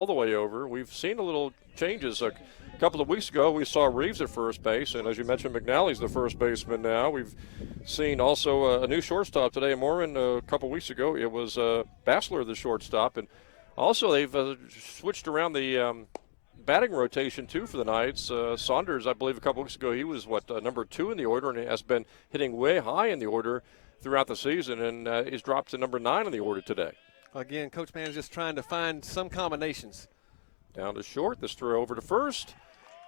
all the way over. We've seen a little changes. A couple of weeks ago, we saw Reeves at first base, and as you mentioned, McNally's the first baseman now. We've seen also a new shortstop today. Morin, a couple of weeks ago, it was Bassler, the shortstop. And also they've switched around the batting rotation, too, for the Knights. Saunders, I believe a couple weeks ago, he was, number 2 in the order, and has been hitting way high in the order throughout the season, and he's dropped to number 9 in the order today. Again, Coach Mann is just trying to find some combinations. Down to short, this throw over to first,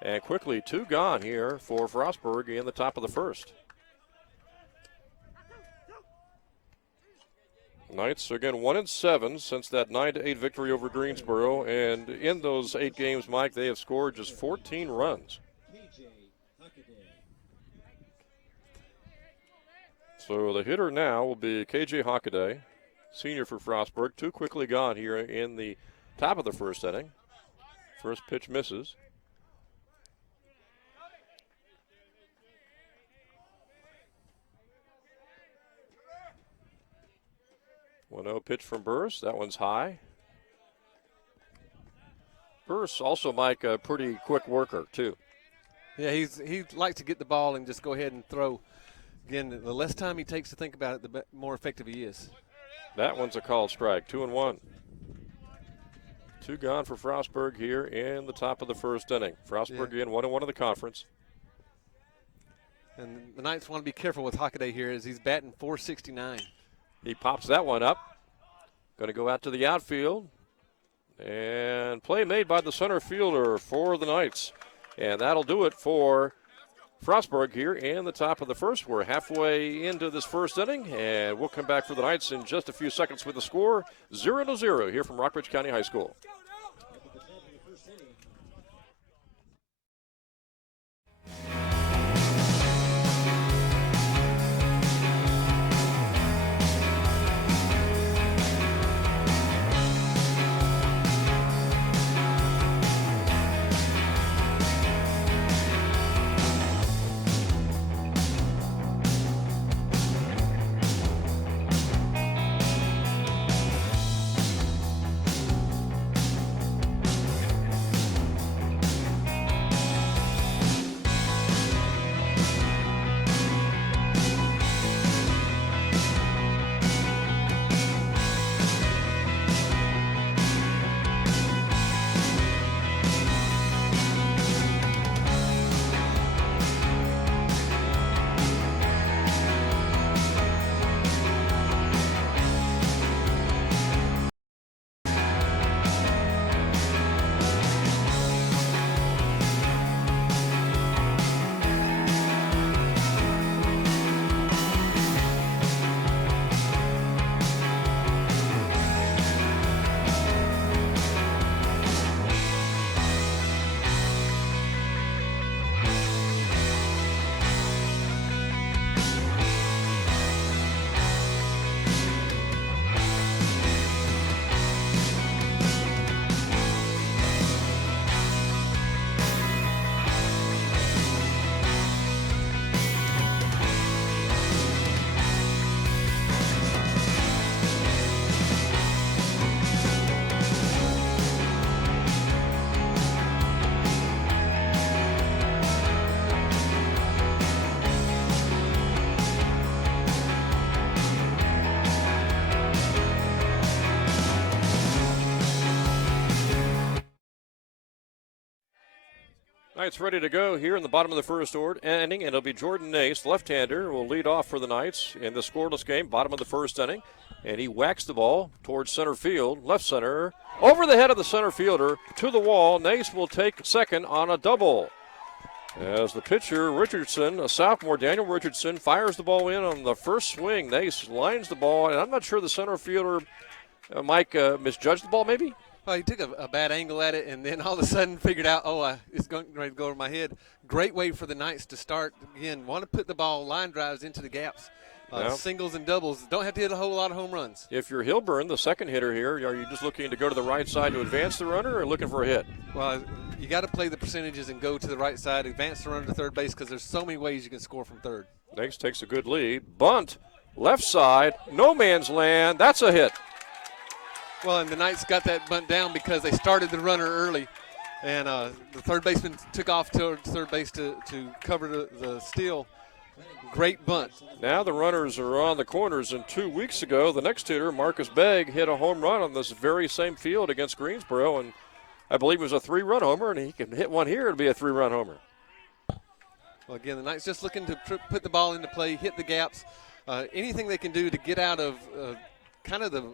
and quickly 2 gone here for Frostburg in the top of the first. Knights again 1-7 since that 9-8 victory over Greensboro, and in those 8 games, Mike, they have scored just 14 runs. So the hitter now will be KJ Hockaday, senior for Frostburg. 2 quickly gone here in the top of the first inning. First pitch misses. One-zero pitch from Burris. That one's high. Burris also, Mike, a pretty quick worker, too. Yeah, he likes to get the ball and just go ahead and throw. Again, the less time he takes to think about it, the more effective he is. That one's a called strike, 2-1. 2 gone for Frostburg here in the top of the first inning. Frostburg again 1-1 of the conference. And the Knights want to be careful with Hockaday here as he's batting .469. He pops that one up. Going to go out to the outfield. And play made by the center fielder for the Knights. And that'll do it for Frostburg here in the top of the first. We're halfway into this first inning, and we'll come back for the Knights in just a few seconds with the score 0-0 here from Rockbridge County High School. Knights ready to go here in the bottom of the first inning, and it'll be Jordan Nace, left-hander, will lead off for the Knights in the scoreless game, bottom of the first inning. And he whacks the ball towards center field, left center, over the head of the center fielder, to the wall. Nace will take second on a double. As the pitcher, Richardson, a sophomore, Daniel Richardson, fires the ball in on the first swing. Nace lines the ball, and I'm not sure the center fielder, Mike, misjudged the ball maybe? Well, he took a bad angle at it, and then all of a sudden figured out, it's going to go over my head. Great way for the Knights to start. Again, want to put the ball line drives into the gaps. Singles and doubles. Don't have to hit a whole lot of home runs. If you're Hilburn, the second hitter here, are you just looking to go to the right side to advance the runner or looking for a hit? Well, you got to play the percentages and go to the right side, advance the runner to third base because there's so many ways you can score from third. Nace takes a good lead. Bunt, left side, no man's land. That's a hit. Well, and the Knights got that bunt down because they started the runner early, and the third baseman took off to third base to cover the steal. Great bunt. Now the runners are on the corners, and 2 weeks ago, the next hitter, Marcus Begg, hit a home run on this very same field against Greensboro, and I believe it was a 3-run homer, and he can hit one here, it'll be a 3-run homer. Well, again, the Knights just looking to put the ball into play, hit the gaps, anything they can do to get out of kind of the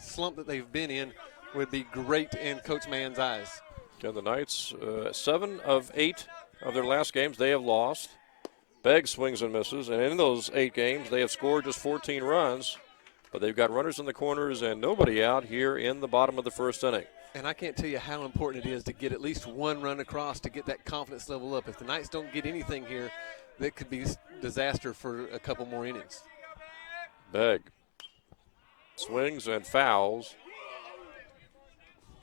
slump that they've been in would be great in Coach Mann's eyes. And the Knights, 7 of 8 of their last games, they have lost. Begg swings and misses, and in those 8 games, they have scored just 14 runs, but they've got runners in the corners and nobody out here in the bottom of the first inning. And I can't tell you how important it is to get at least one run across to get that confidence level up. If the Knights don't get anything here, that could be disaster for a couple more innings. Begg swings and fouls.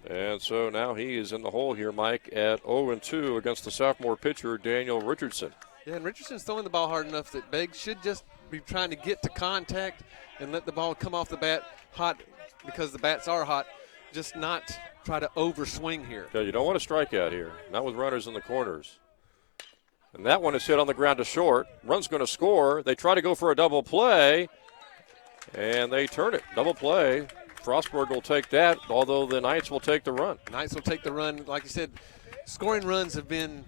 And so now he is in the hole here, Mike, at 0-2 against the sophomore pitcher, Daniel Richardson. Yeah, and Richardson's throwing the ball hard enough that Begg should just be trying to get to contact and let the ball come off the bat hot because the bats are hot, just not try to overswing here. Yeah, you don't want to strike out here, not with runners in the corners. And that one is hit on the ground to short. Run's going to score. They try to go for a double play, and they turn it. Double play. Frostburg will take that, although the Knights will take the run. Knights will take the run. Like you said, scoring runs have been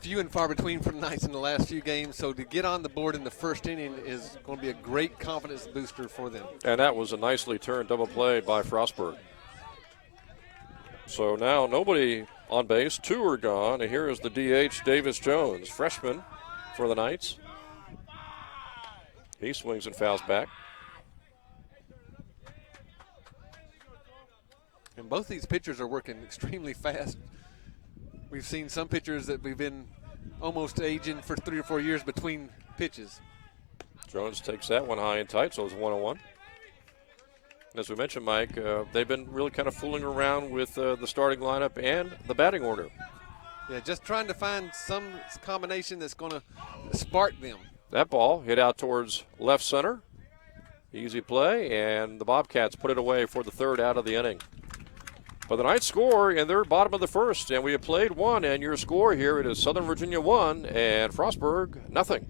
few and far between from Knights in the last few games, so to get on the board in the first inning is going to be a great confidence booster for them. And that was a nicely turned double play by Frostburg. So now nobody on base, 2 are gone, and here is the DH, Davis Jones, freshman for the Knights. He swings and fouls back. And both these pitchers are working extremely fast. We've seen some pitchers that we've been almost aging for 3 or 4 years between pitches. Jones takes that one high and tight, so it's 1-1. As we mentioned, Mike, they've been really kind of fooling around with the starting lineup and the batting order. Yeah, just trying to find some combination that's going to spark them. That ball hit out towards left center. Easy play, and the Bobcats put it away for the 3rd out of the inning. But the Knights score in their bottom of the first, and we have played 1, and your score here, it is Southern Virginia 1 and Frostburg nothing.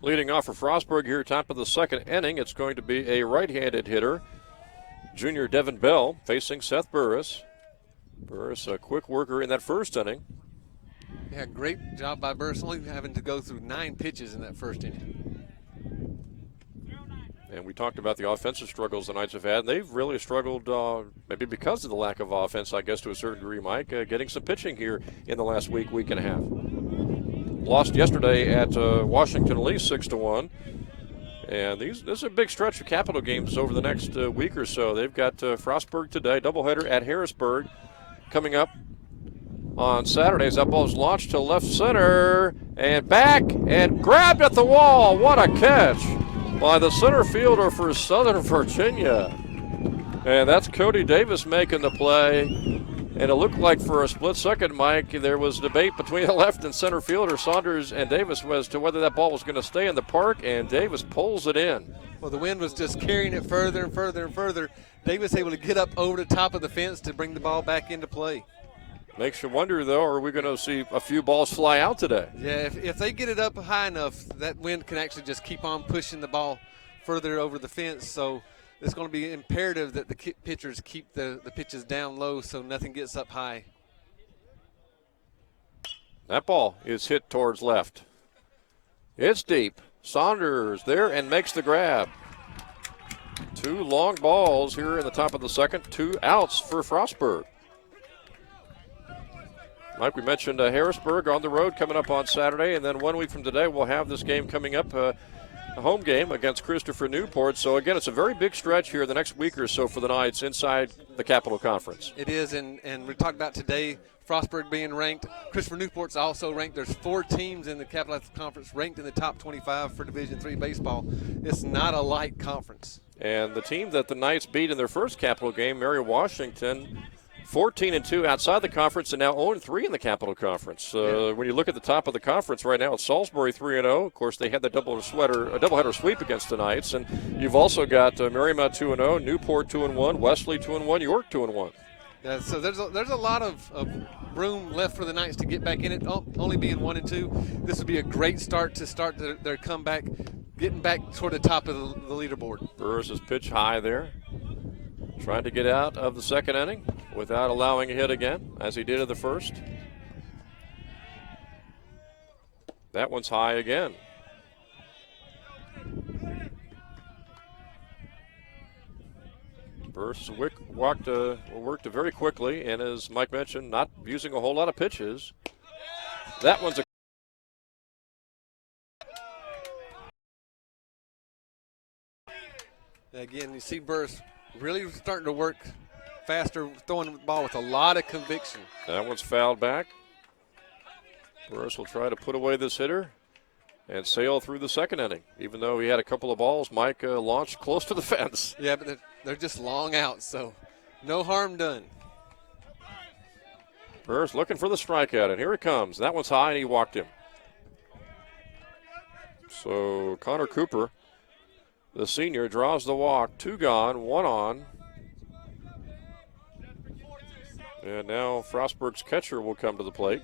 Leading off for Frostburg here, top of the 2nd inning, it's going to be a right-handed hitter, junior Devin Bell, facing Seth Burris. Burris, a quick worker in that 1st inning. Yeah, great job by Burris, only having to go through 9 pitches in that 1st inning. And we talked about the offensive struggles the Knights have had. They've really struggled, maybe because of the lack of offense, I guess, to a certain degree, Mike, getting some pitching here in the last week, week and a half. Lost yesterday at Washington at least 6-1. And this is a big stretch of Capital games over the next week or so. They've got Frostburg today, doubleheader at Harrisburg coming up on Saturdays. That ball is launched to left center and back and grabbed at the wall. What a catch by the center fielder for Southern Virginia. And that's Cody Davis making the play. And it looked like for a split second, Mike, there was debate between the left and center fielder, Saunders and Davis, as to whether that ball was going to stay in the park, and Davis pulls it in. Well, the wind was just carrying it further and further and further. Davis able to get up over the top of the fence to bring the ball back into play. Makes you wonder, though, are we going to see a few balls fly out today? Yeah, if they get it up high enough, that wind can actually just keep on pushing the ball further over the fence. So it's going to be imperative that the pitchers keep the pitches down low so nothing gets up high. That ball is hit towards left. It's deep. Saunders there and makes the grab. 2 long balls here in the top of the second. 2 outs for Frostburg. Like we mentioned, Harrisburg on the road coming up on Saturday, and then 1 week from today we'll have this game coming up, a home game against Christopher Newport. So again, it's a very big stretch here the next week or so for the Knights inside the Capital Conference. It is, and we talked about today Frostburg being ranked. Christopher Newport's also ranked. There's 4 teams in the Capital Athletic Conference ranked in the top 25 for Division III baseball. It's not a light conference. And the team that the Knights beat in their first Capital game, Mary Washington, 14-2 outside the conference, and now 0-3 in the Capital Conference. When you look at the top of the conference right now, it's Salisbury 3-0. Of course, they had the doubleheader sweep against the Knights, and you've also got Marymount 2-0, Newport 2-1, Wesley 2-1, York 2-1. Yeah, so there's a lot of room left for the Knights to get back in it. Only being 1-2, this would be a great start to start their comeback, getting back toward the top of the leaderboard. Burris is pitch high there, trying to get out of the second inning without allowing a hit again, as he did in the first. That one's high again. Burris worked very quickly, and as Mike mentioned, not using a whole lot of pitches. That one's a again, you see Burris really starting to work faster, throwing the ball with a lot of conviction. That one's fouled back. Burris will try to put away this hitter and sail through the second inning. Even though he had a couple of balls, Mike launched close to the fence. Yeah, but they're just long outs, so no harm done. Burris looking for the strikeout, and here it comes. That one's high, and he walked him. So Connor Cooper, the senior, draws the walk. 2 gone, 1 on. And now Frostburg's catcher will come to the plate.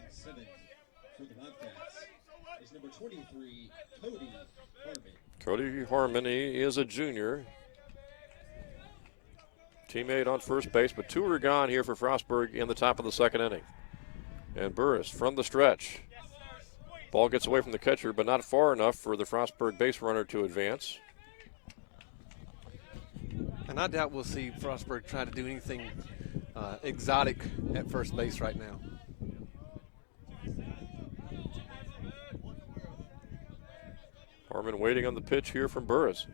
Cody Harmon, he is a junior. Teammate on first base, but 2 are gone here for Frostburg in the top of the second inning. And Burris from the stretch. Ball gets away from the catcher, but not far enough for the Frostburg base runner to advance. And I doubt we'll see Frostburg try to do anything exotic at first base right now. Harmon waiting on the pitch here from Burris.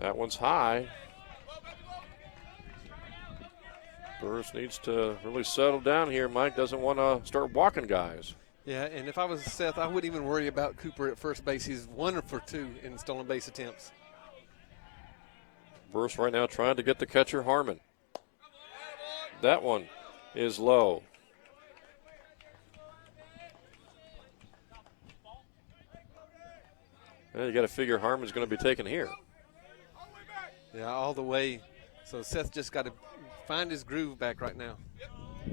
That one's high. Burris needs to really settle down here. Mike doesn't want to start walking guys. Yeah, and if I was Seth, I wouldn't even worry about Cooper at first base. He's 1 for 2 in stolen base attempts. Burris right now trying to get the catcher, Harmon. That one is low. Well, you got to figure Harmon's going to be taken here. Yeah, all the way. So Seth just got to find his groove back right now.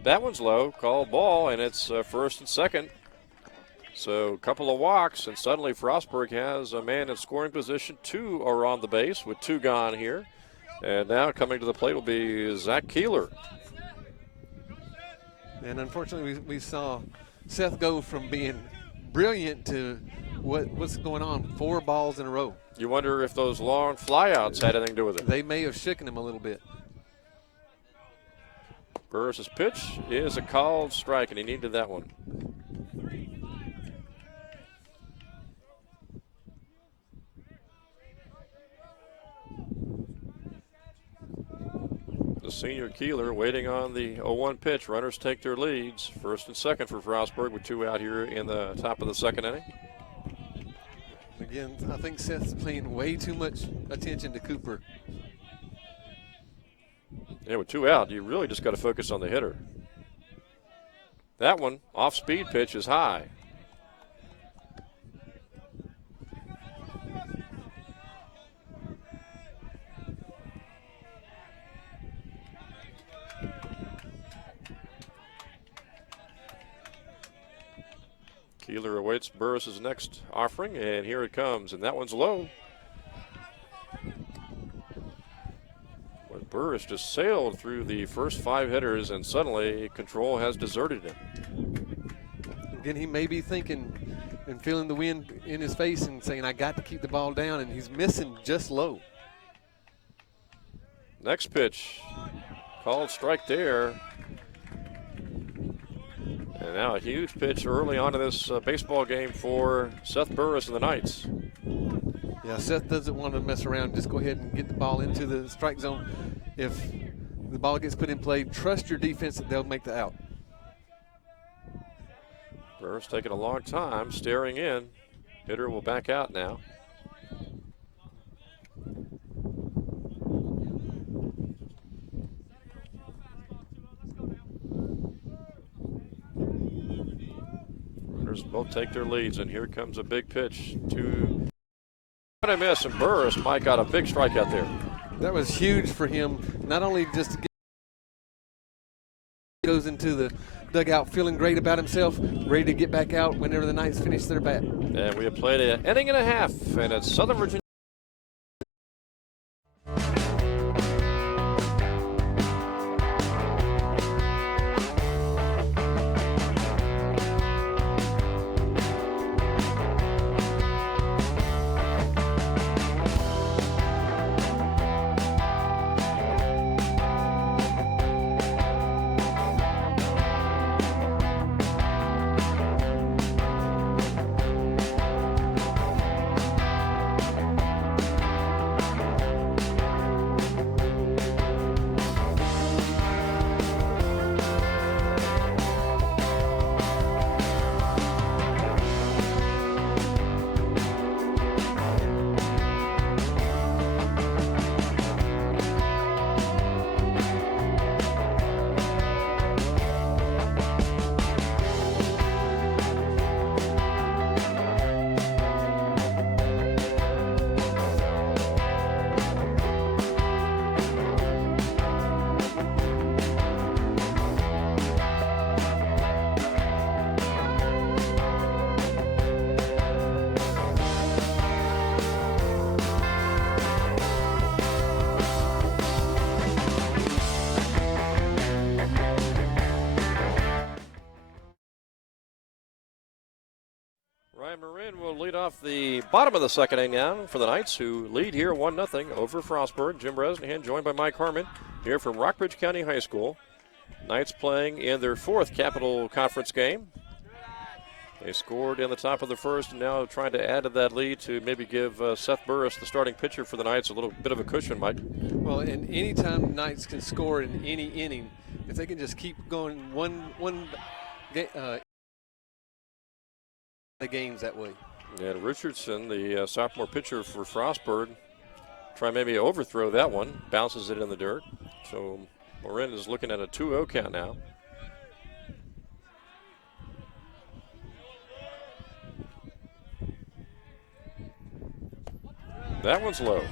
That one's low, called ball, and it's first and second. So a couple of walks, and suddenly Frostburg has a man in scoring position. 2 are on the base with 2 gone here. And now coming to the plate will be Zach Keeler. And unfortunately, we saw Seth go from being brilliant to what's going on, 4 balls in a row. You wonder if those long flyouts had anything to do with it. They may have shaken him a little bit. Burris' pitch is a called strike, and he needed that one. The senior Keeler waiting on the 0-1 pitch. Runners take their leads. First and second for Frostburg with 2 out here in the top of the second inning. Again, I think Seth's paying way too much attention to Cooper. Yeah, with 2 out, you really just got to focus on the hitter. That one, off-speed pitch, is high. Keeler awaits Burris's next offering, and here it comes, and that one's low. But Burris just sailed through the first 5 hitters, and suddenly control has deserted him. Again, he may be thinking and feeling the wind in his face and saying, I got to keep the ball down, and he's missing just low. Next pitch, called strike there. And now a huge pitch early on in this baseball game for Seth Burris and the Knights. Yeah, Seth doesn't want to mess around. Just go ahead and get the ball into the strike zone. If the ball gets put in play, trust your defense that they'll make the out. Burris taking a long time, staring in. Hitter will back out now. Runners both take their leads, and here comes a big pitch to what I miss, and Burris, Mike, got a big strikeout there. That was huge for him, not only just to get goes into the dugout feeling great about himself, ready to get back out whenever the Knights finish their bat. And we have played an inning and a half, and it's Southern Virginia. Marin will lead off the bottom of the second inning now for the Knights, who lead here 1-0 over Frostburg. Jim Bresnahan joined by Mike Harmon here from Rockbridge County High School. Knights playing in their 4th Capital Conference game. They scored in the top of the first and now trying to add to that lead to maybe give Seth Burris, the starting pitcher for the Knights, a little bit of a cushion, Mike. Well, and any time the Knights can score in any inning, if they can just keep going the games that way. And Richardson, the sophomore pitcher for Frostburg, try maybe overthrow that one, bounces it in the dirt. So Marin is looking at a 2-0 count now. That one's low.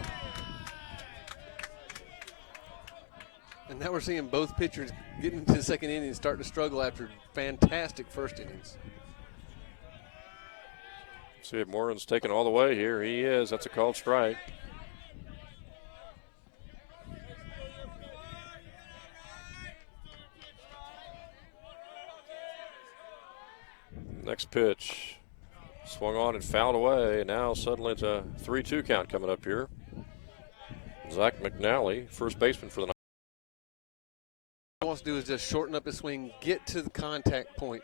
And now we're seeing both pitchers get into the second inning and start to struggle after fantastic first innings. See if Morin's taken all the way here. He is. That's a called strike. Next pitch. Swung on and fouled away. And now suddenly it's a 3-2 count coming up here. Zach McNally, first baseman for the Knights. All he wants to do is just shorten up his swing, get to the contact point.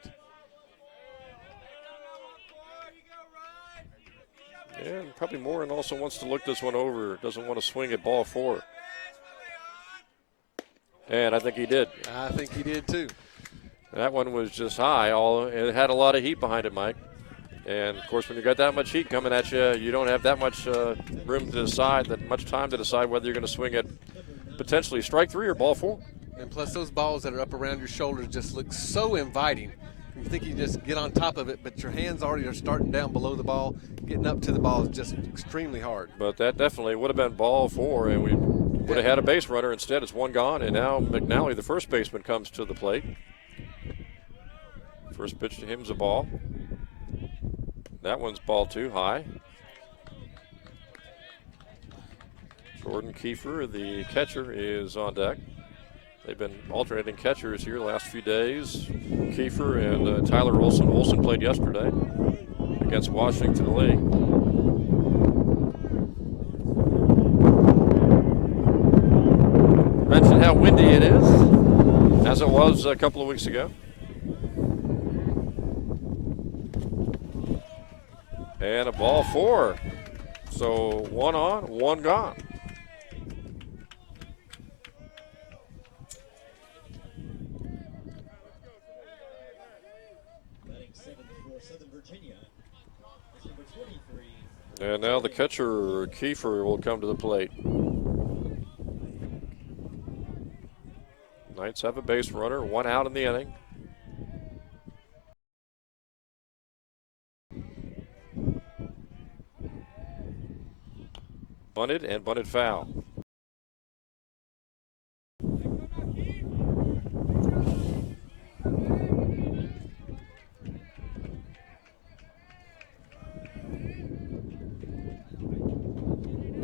Yeah, and probably Morin also wants to look this one over. Doesn't want to swing at ball 4. And I think he did. I think he did too. That one was just high. It had a lot of heat behind it, Mike. And, of course, when you got that much heat coming at you, you don't have that much room to decide, that much time to decide whether you're going to swing at potentially strike 3 or ball 4. And plus those balls that are up around your shoulders just look so inviting. You think you just get on top of it, but your hands already are starting down below the ball. Getting up to the ball is just extremely hard. But that definitely would have been ball 4, and we would have had a base runner. Instead, it's one gone, and now McNally, the first baseman, comes to the plate. First pitch to him's a ball. That one's ball 2, high. Jordan Kiefer, the catcher, is on deck. They've been alternating catchers here the last few days. Kiefer and Tyler Olson. Olson played yesterday against Washington Lee. Mentioned how windy it is, as it was a couple of weeks ago. And a ball 4. So 1 on, 1 gone. And now the catcher, Kiefer, will come to the plate. Knights have a base runner, 1 out in the inning. Bunted and bunted foul.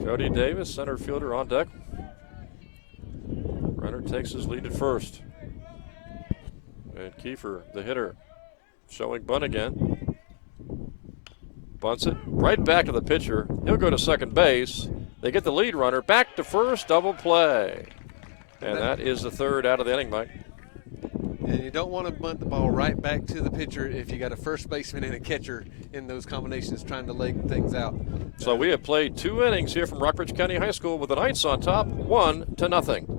Cody Davis, center fielder, on deck. Runner takes his lead at first. And Kiefer, the hitter, showing bunt again. Bunts it right back to the pitcher. He'll go to second base. They get the lead runner back to first, double play. And that is the 3rd out of the inning, Mike. And you don't want to bunt the ball right back to the pitcher if you got a first baseman and a catcher in those combinations trying to leg things out. So we have played 2 innings here from Rockbridge County High School with the Knights on top, 1-0.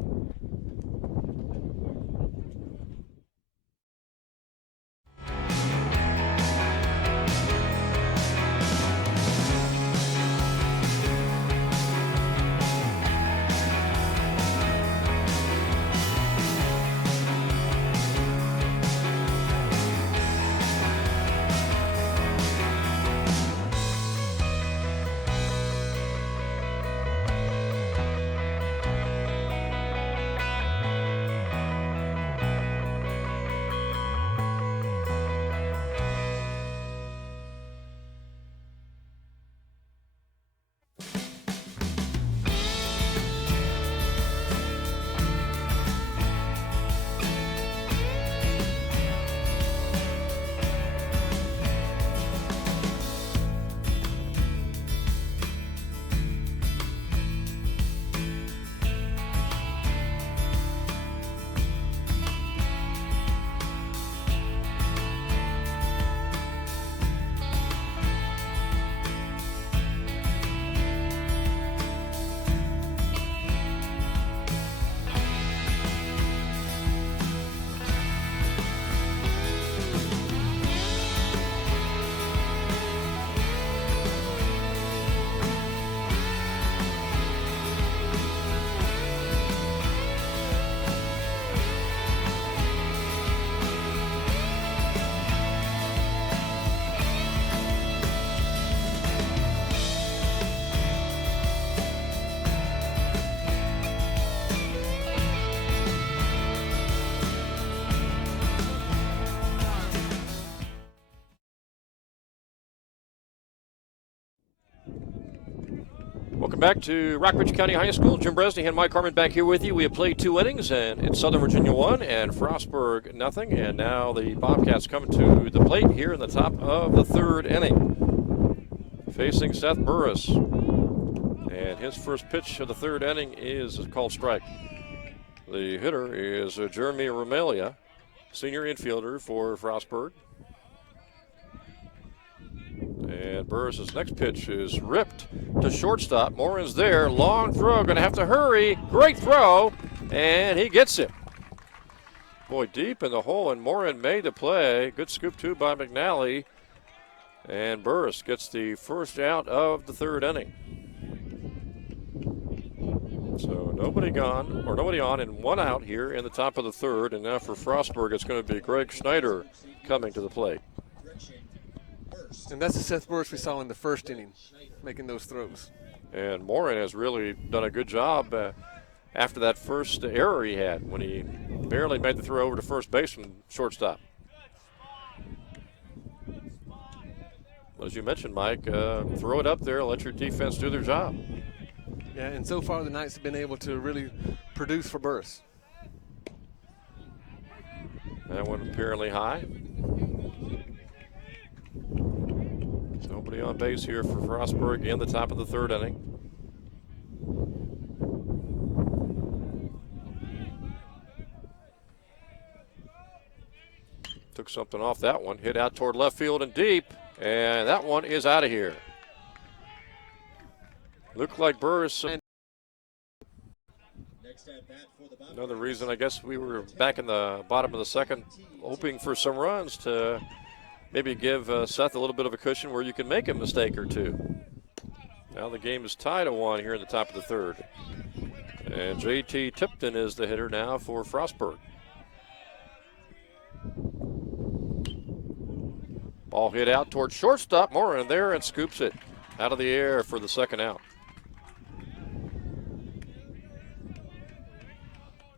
Welcome back to Rockbridge County High School. Jim Bresney and Mike Harmon back here with you. We have played 2 innings, and it's Southern Virginia 1 and Frostburg nothing. And now the Bobcats come to the plate here in the top of the 3rd inning. Facing Seth Burris. And his first pitch of the 3rd inning is a called strike. The hitter is Jeremy Romelia, senior infielder for Frostburg. And Burris' next pitch is ripped to shortstop. Morin's there. Long throw. Going to have to hurry. Great throw. And he gets it. Boy, deep in the hole, and Morin made the play. Good scoop, too, by McNally. And Burris gets the first out of the 3rd inning. So Nobody gone, or nobody on, and one out here in the top of the third. And now for Frostburg, it's going to be Greg Schneider coming to the plate. And that's the Seth Burris we saw in the first inning, making those throws. And Morin has really done a good job after that first error he had when he barely made the throw over to first base from shortstop. But as you mentioned, Mike, throw it up there, let your defense do their job. Yeah, and so far the Knights have been able to really produce for Burris. That one apparently high. Nobody on base here for Frostburg in the top of the third inning. Took something off that one, hit out toward left field and deep, and that one is out of here. Looked like Burris. Another reason, I guess, we were back in the bottom of the second, hoping for some runs to maybe give Seth a little bit of a cushion where you can make a mistake or two. Now the game is tied at 1 here in the top of the third. And J.T. Tipton is the hitter now for Frostburg. Ball hit out toward shortstop. Morin there and scoops it out of the air for the second out.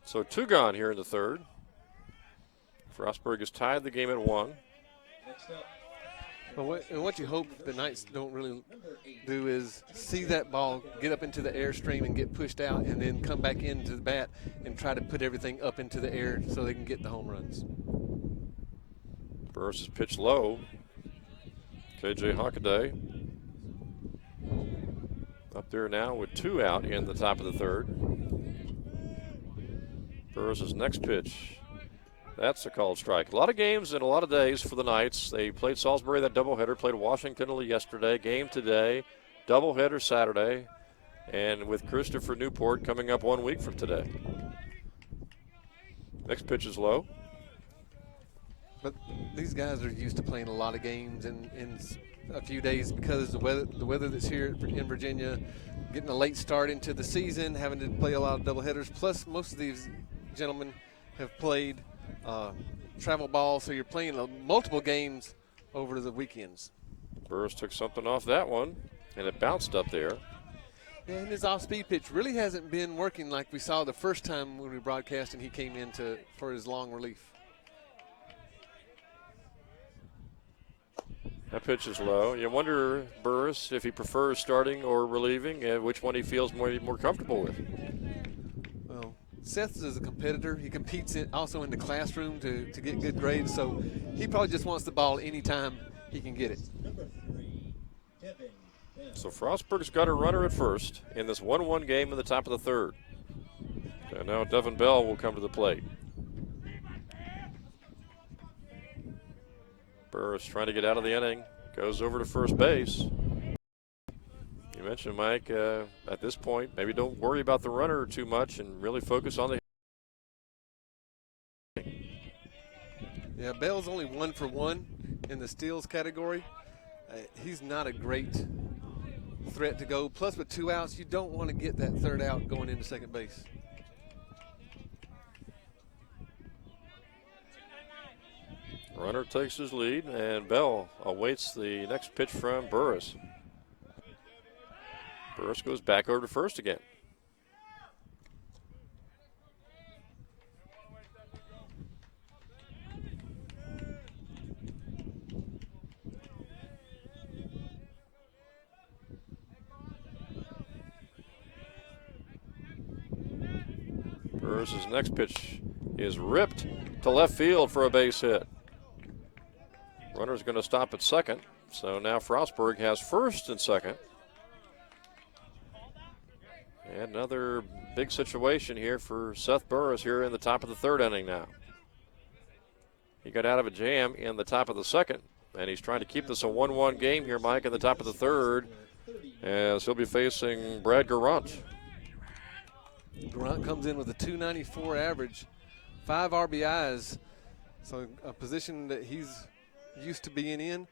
So 2 gone here in the third. Frostburg has tied the game at 1. Well, what you hope the Knights don't really do is see that ball get up into the airstream and get pushed out, and then come back into the bat and try to put everything up into the air so they can get the home runs. Burris is pitched low. KJ Hockaday up there now with 2 out in the top of the third. Burris' next pitch. That's a called strike. A lot of games and a lot of days for the Knights. They played Salisbury, that doubleheader, played Washington yesterday, game today, doubleheader Saturday, and with Christopher Newport coming up 1 week from today. Next pitch is low. But these guys are used to playing a lot of games in a few days because the weather that's here in Virginia, getting a late start into the season, having to play a lot of doubleheaders. Plus, most of these gentlemen have played travel ball, so you're playing multiple games over the weekends. Burris took something off that one, and it bounced up there. Yeah, and his off-speed pitch really hasn't been working like we saw the first time when we broadcast and he came in for his long relief. That pitch is low. You wonder, Burris, if he prefers starting or relieving, which one he feels more comfortable with. Well, Seth is a competitor. He competes also in the classroom to get good grades, so he probably just wants the ball anytime he can get it. So Frostburg's got a runner at first in this 1-1 game in the top of the third. And now Devin Bell will come to the plate. Burris trying to get out of the inning, goes over to first base. You mentioned, Mike, at this point, maybe don't worry about the runner too much and really focus on the. Yeah, Bell's only 1 for 1 in the steals category. He's not a great threat to go. Plus, with 2 outs, you don't want to get that third out going into second base. Runner takes his lead, and Bell awaits the next pitch from Burris. Burris goes back over to first again. Burris' next pitch is ripped to left field for a base hit. Runner's going to stop at second, so now Frostburg has first and second. And another big situation here for Seth Burris here in the top of the third inning now. He got out of a jam in the top of the second, and he's trying to keep this a 1-1 game here, Mike, in the top of the third, as he'll be facing Brad Garant. Garant comes in with a .294 average, 5 RBIs, so a position that he's used to being in.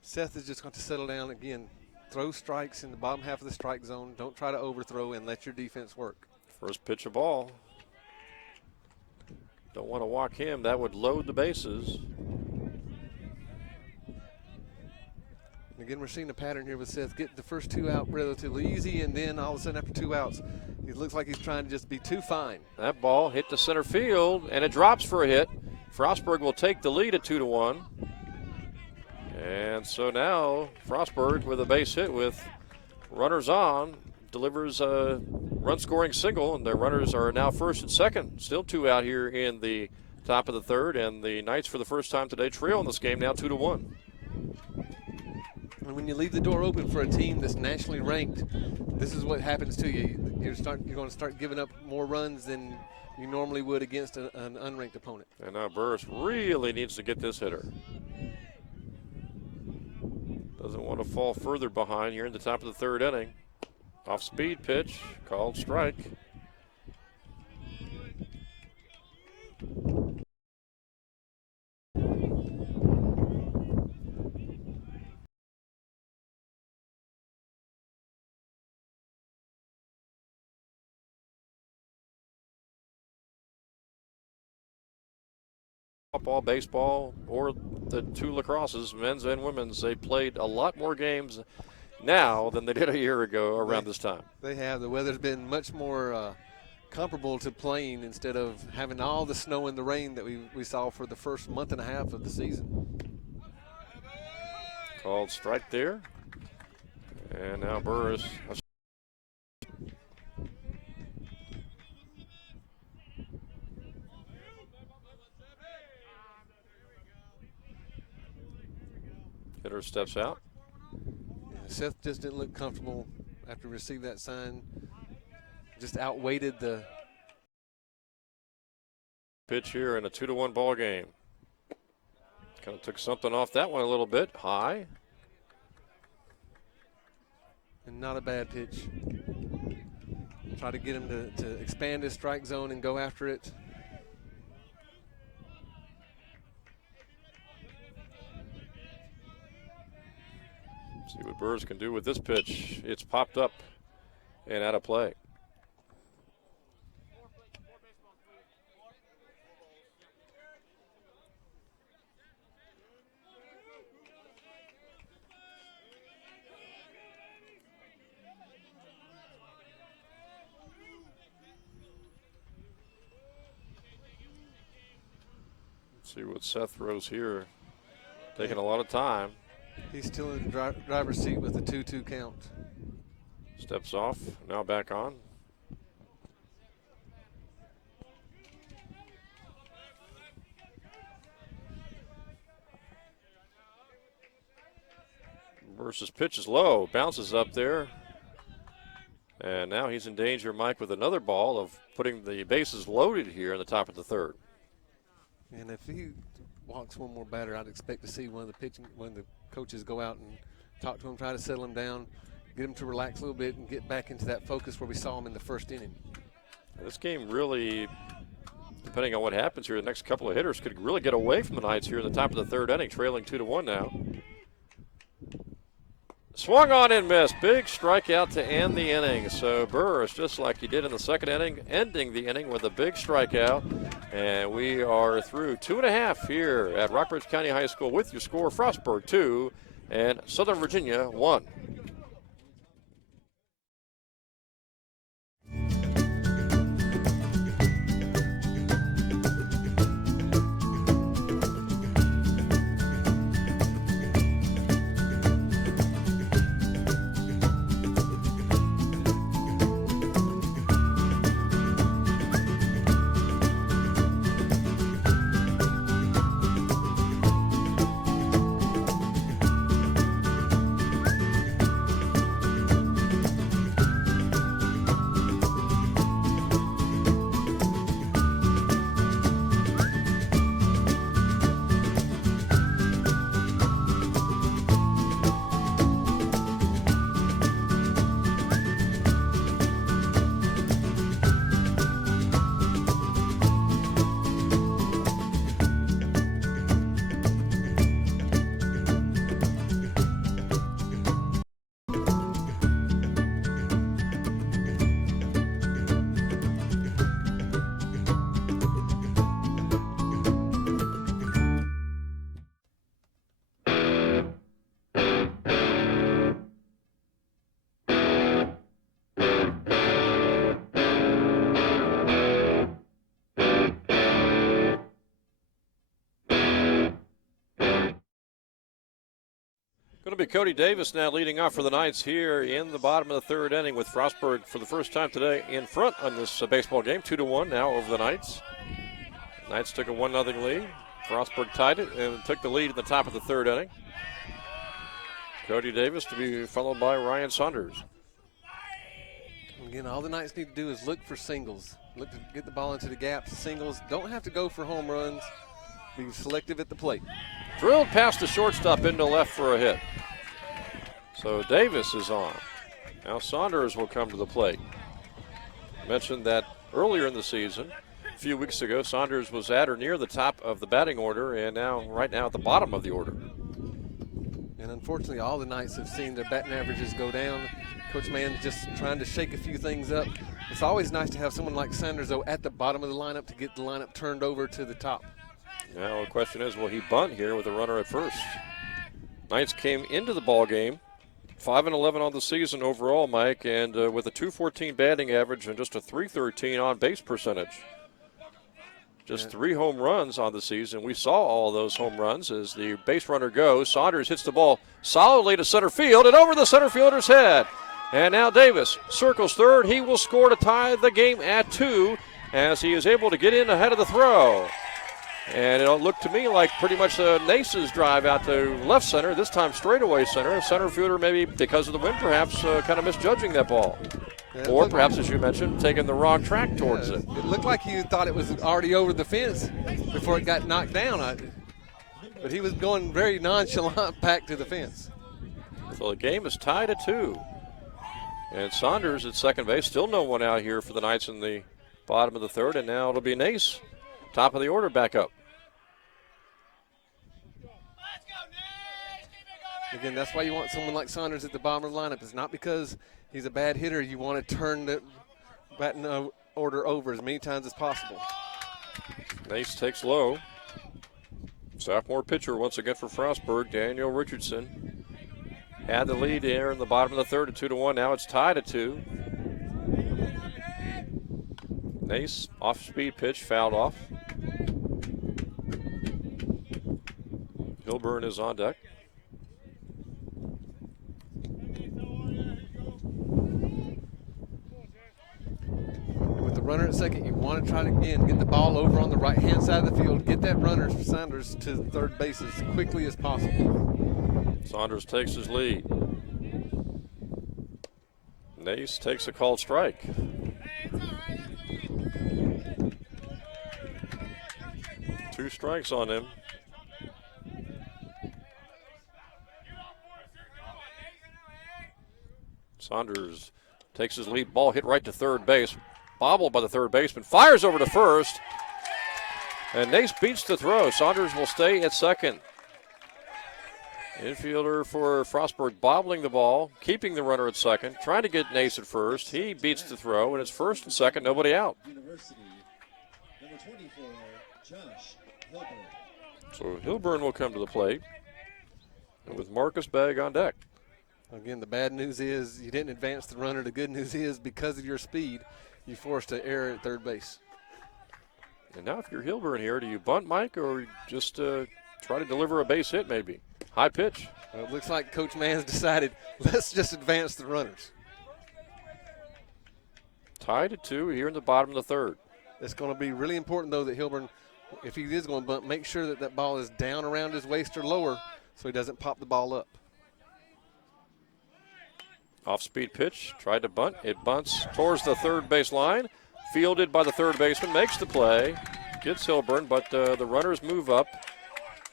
Seth is just going to settle down again. Throw strikes in the bottom half of the strike zone. Don't try to overthrow and let your defense work. First pitch of ball. Don't want to walk him. That would load the bases. Again, we're seeing a pattern here with Seth. Get the first 2 out relatively easy, and then all of a sudden after 2 outs, it looks like he's trying to just be too fine. That ball hit the center field, and it drops for a hit. Frostburg will take the lead at 2-1. And so now Frostburg with a base hit with runners on, delivers a run-scoring single, and the runners are now first and second. Still 2 out here in the top of the third, and the Knights for the first time today trail in this game now 2-1. And when you leave the door open for a team that's nationally ranked, this is what happens to you. You're going to start giving up more runs than you normally would against an unranked opponent. And now Burris really needs to get this hitter. Doesn't want to fall further behind here in the top of the third inning. Off speed pitch, called strike. Football, baseball, or the 2 lacrosses, men's and women's, they played a lot more games now than they did a year ago around this time. They have. The weather's been much more comparable to playing instead of having all the snow and the rain that we saw for the first month and a half of the season. Called strike there. And now Burris. Hitter steps out. Yeah, Seth just didn't look comfortable after he received that sign. Just outweighted the pitch here in a 2-1 ball game. Kind of took something off that one a little bit. High. And not a bad pitch. Try to get him to expand his strike zone and go after it. See what Burris can do with this pitch. It's popped up and out of play. Let's see what Seth throws here. Taking a lot of time. He's still in the driver's seat with a 2-2 count. Steps off, now back on. Versus pitch is low, bounces up there. And now he's in danger, Mike, with another ball of putting the bases loaded here in the top of the third. And if he walks one more batter, I'd expect to see one of the coaches go out and talk to him, try to settle him down, get him to relax a little bit and get back into that focus where we saw him in the first inning. This game really, depending on what happens here, the next couple of hitters could really get away from the Knights here in the top of the third inning, trailing 2-1 now. Swung on and missed. Big strikeout to end the inning. So Burris, just like he did in the second inning, ending the inning with a big strikeout. And we are through 2.5 here at Rockbridge County High School with your score, Frostburg 2 and Southern Virginia 1. Going to be Cody Davis now leading off for the Knights here in the bottom of the third inning with Frostburg for the first time today in front on this baseball game. 2-1 now over the Knights. Knights took a 1-0 lead. Frostburg tied it and took the lead at the top of the third inning. Cody Davis to be followed by Ryan Saunders. Again, all the Knights need to do is look for singles. Look to get the ball into the gaps. Singles. Don't have to go for home runs. Be selective at the plate. Drilled past the shortstop into left for a hit. So Davis is on. Now Saunders will come to the plate. I mentioned that earlier in the season, a few weeks ago, Saunders was at or near the top of the batting order, and right now at the bottom of the order. And unfortunately, all the Knights have seen their batting averages go down. Coach Mann's just trying to shake a few things up. It's always nice to have someone like Saunders, though, at the bottom of the lineup to get the lineup turned over to the top. Now the question is, will he bunt here with a runner at first? Knights came into the ball game 5-11 on the season overall, Mike, and with a .214 batting average and just a .313 on base percentage. Just 3 home runs on the season. We saw all those home runs as the base runner goes. Saunders hits the ball solidly to center field and over the center fielder's head. And now Davis circles third. He will score to tie the game at 2 as he is able to get in ahead of the throw. And it looked to me like pretty much Nace's drive out to left center, this time straightaway center. Center fielder maybe because of the wind perhaps kind of misjudging that ball. Yeah, or perhaps, as you mentioned, taking the wrong track towards it. It looked like he thought it was already over the fence before it got knocked down. But he was going very nonchalant back to the fence. So the game is tied at 2. And Saunders at second base. Still no one out here for the Knights in the bottom of the third. And now it'll be Nace, top of the order, back up. Again, that's why you want someone like Saunders at the bottom of the lineup. It's not because he's a bad hitter. You want to turn the batting order over as many times as possible. Nace takes low. Sophomore pitcher once again for Frostburg, Daniel Richardson. Had the lead here in the bottom of the third at 2-1. Now it's tied at 2. Nace, off-speed pitch, fouled off. Hilburn is on deck. With the runner at second, you want to try to, again, get the ball over on the right-hand side of the field, get that runner, Saunders, to third base as quickly as possible. Saunders takes his lead. Nace takes a called strike. Two strikes on him. Saunders takes his lead. Ball hit right to third base. Bobbled by the third baseman. Fires over to first. And Nace beats the throw. Saunders will stay at second. Infielder for Frostburg bobbling the ball, keeping the runner at second, trying to get Nace at first. He beats the throw, and it's first and second, nobody out. Number 24, Josh Hilburn. So Hilburn will come to the plate with Marcus Begg on deck. Again, the bad news is you didn't advance the runner. The good news is because of your speed, you forced an error at third base. And now if you're Hilburn here, do you bunt, Mike, or just try to deliver a base hit maybe? High pitch. Well, it looks like Coach Mann's decided, let's just advance the runners. Tied at 2 here in the bottom of the third. It's going to be really important, though, that Hilburn, if he is going to bunt, make sure that that ball is down around his waist or lower so he doesn't pop the ball up. Off-speed pitch, tried to bunt. It bunts towards the third base line. Fielded by the third baseman, makes the play. Gets Hilburn, but the runners move up.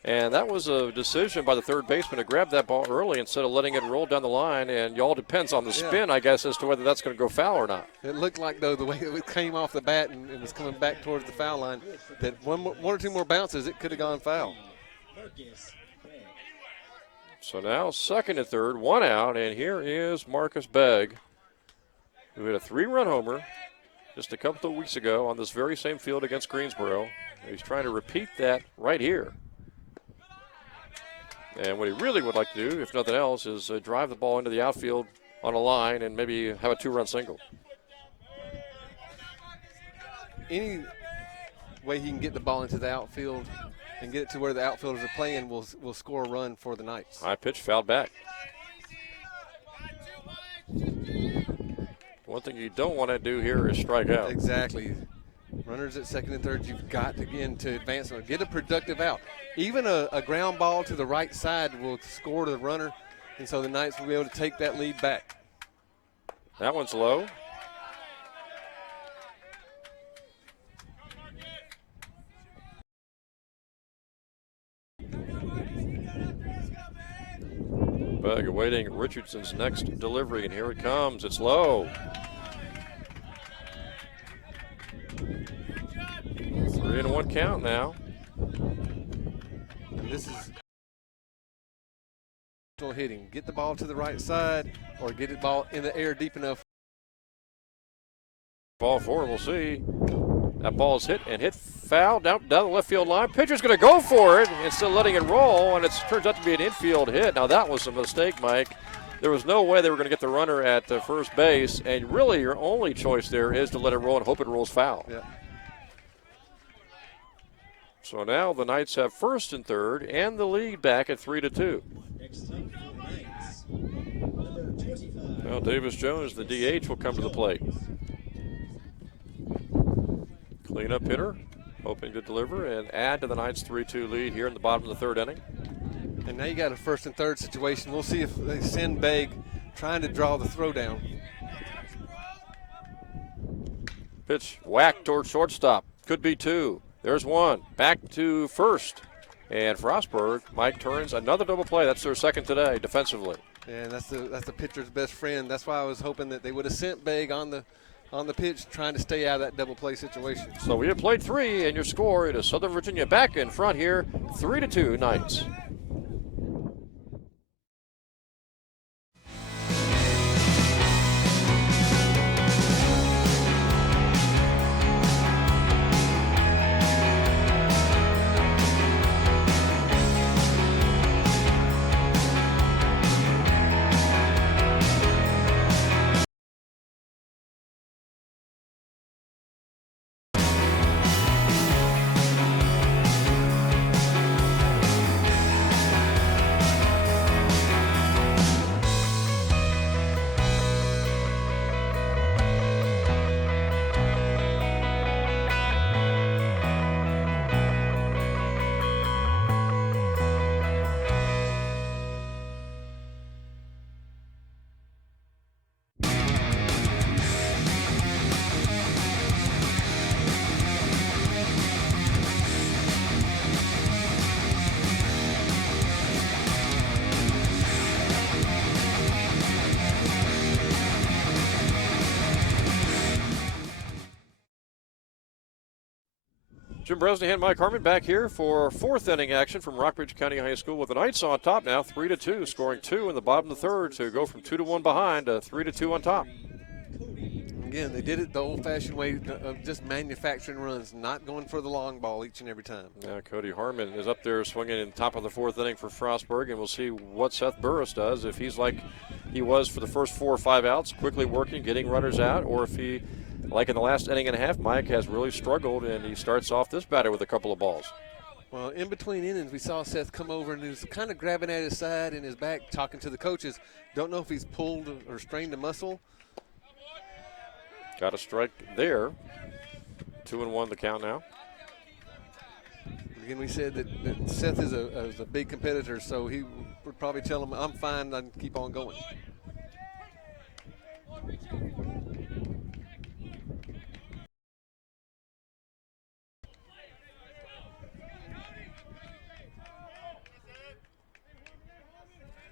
And that was a decision by the third baseman to grab that ball early instead of letting it roll down the line. And y'all depends on the spin, I guess, as to whether that's going to go foul or not. It looked like, though, the way it came off the bat and it was coming back towards the foul line, that one or two more bounces, it could have gone foul. So now second and third, one out, and here is Marcus Begg, who hit a 3-run homer just a couple of weeks ago on this very same field against Greensboro. He's trying to repeat that right here. And what he really would like to do, if nothing else, is drive the ball into the outfield on a line and maybe have a 2-run single. Any way he can get the ball into the outfield and get it to where the outfielders are playing, will score a run for the Knights. High pitch, fouled back. One thing you don't want to do here is strike out. Exactly. Runners at second and third, you've got, again, to advance them. Get a productive out. Even a ground ball to the right side will score to the runner, and so the Knights will be able to take that lead back. That one's low. Bug awaiting Richardson's next delivery, and here it comes. It's low. 3-1 count now. And this is hitting. Get the ball to the right side or get the ball in the air deep enough. Ball forward, we'll see. That ball is hit foul down the left field line. Pitcher's going to go for it instead of letting it roll, and it turns out to be an infield hit. Now that was a mistake, Mike. There was no way they were going to get the runner at first base, and really your only choice there is to let it roll and hope it rolls foul. Yeah. So now the Knights have first and third and the lead back at 3-2. Now Davis Jones, the DH, will come to the plate. Cleanup hitter, hoping to deliver and add to the Knights' 3-2 lead here in the bottom of the third inning. And now you got a first and third situation. We'll see if they send Begg trying to draw the throw down. Pitch whacked towards shortstop. Could be two. There's one. Back to first. And Frostburg, Mike turns another double play. That's their second today defensively. And that's the pitcher's best friend. That's why I was hoping that they would have sent Begg on the pitch, trying to stay out of that double play situation. So we have played three, and your score is Southern Virginia back in front here, 3-2 Knights. Jim Bresnahan and Mike Harmon back here for fourth inning action from Rockbridge County High School with the Knights on top now, 3-2, scoring two in the bottom of the third to go from 2-1 behind to 3-2 on top. Again, they did it the old-fashioned way of just manufacturing runs, not going for the long ball each and every time. Yeah, Cody Harmon is up there swinging in the top of the fourth inning for Frostburg, and we'll see what Seth Burris does, if he's like he was for the first 4 or 5 outs, quickly working, getting runners out, or if he, like in the last inning and a half, Mike has really struggled, and he starts off this batter with a couple of balls. Well, in between innings, we saw Seth come over and he was kind of grabbing at his side and his back, talking to the coaches. Don't know if he's pulled or strained a muscle. Got a strike there. 2-1 the count now. Again, we said that Seth is a big competitor, so he would probably tell him, I'm fine, I can keep on going.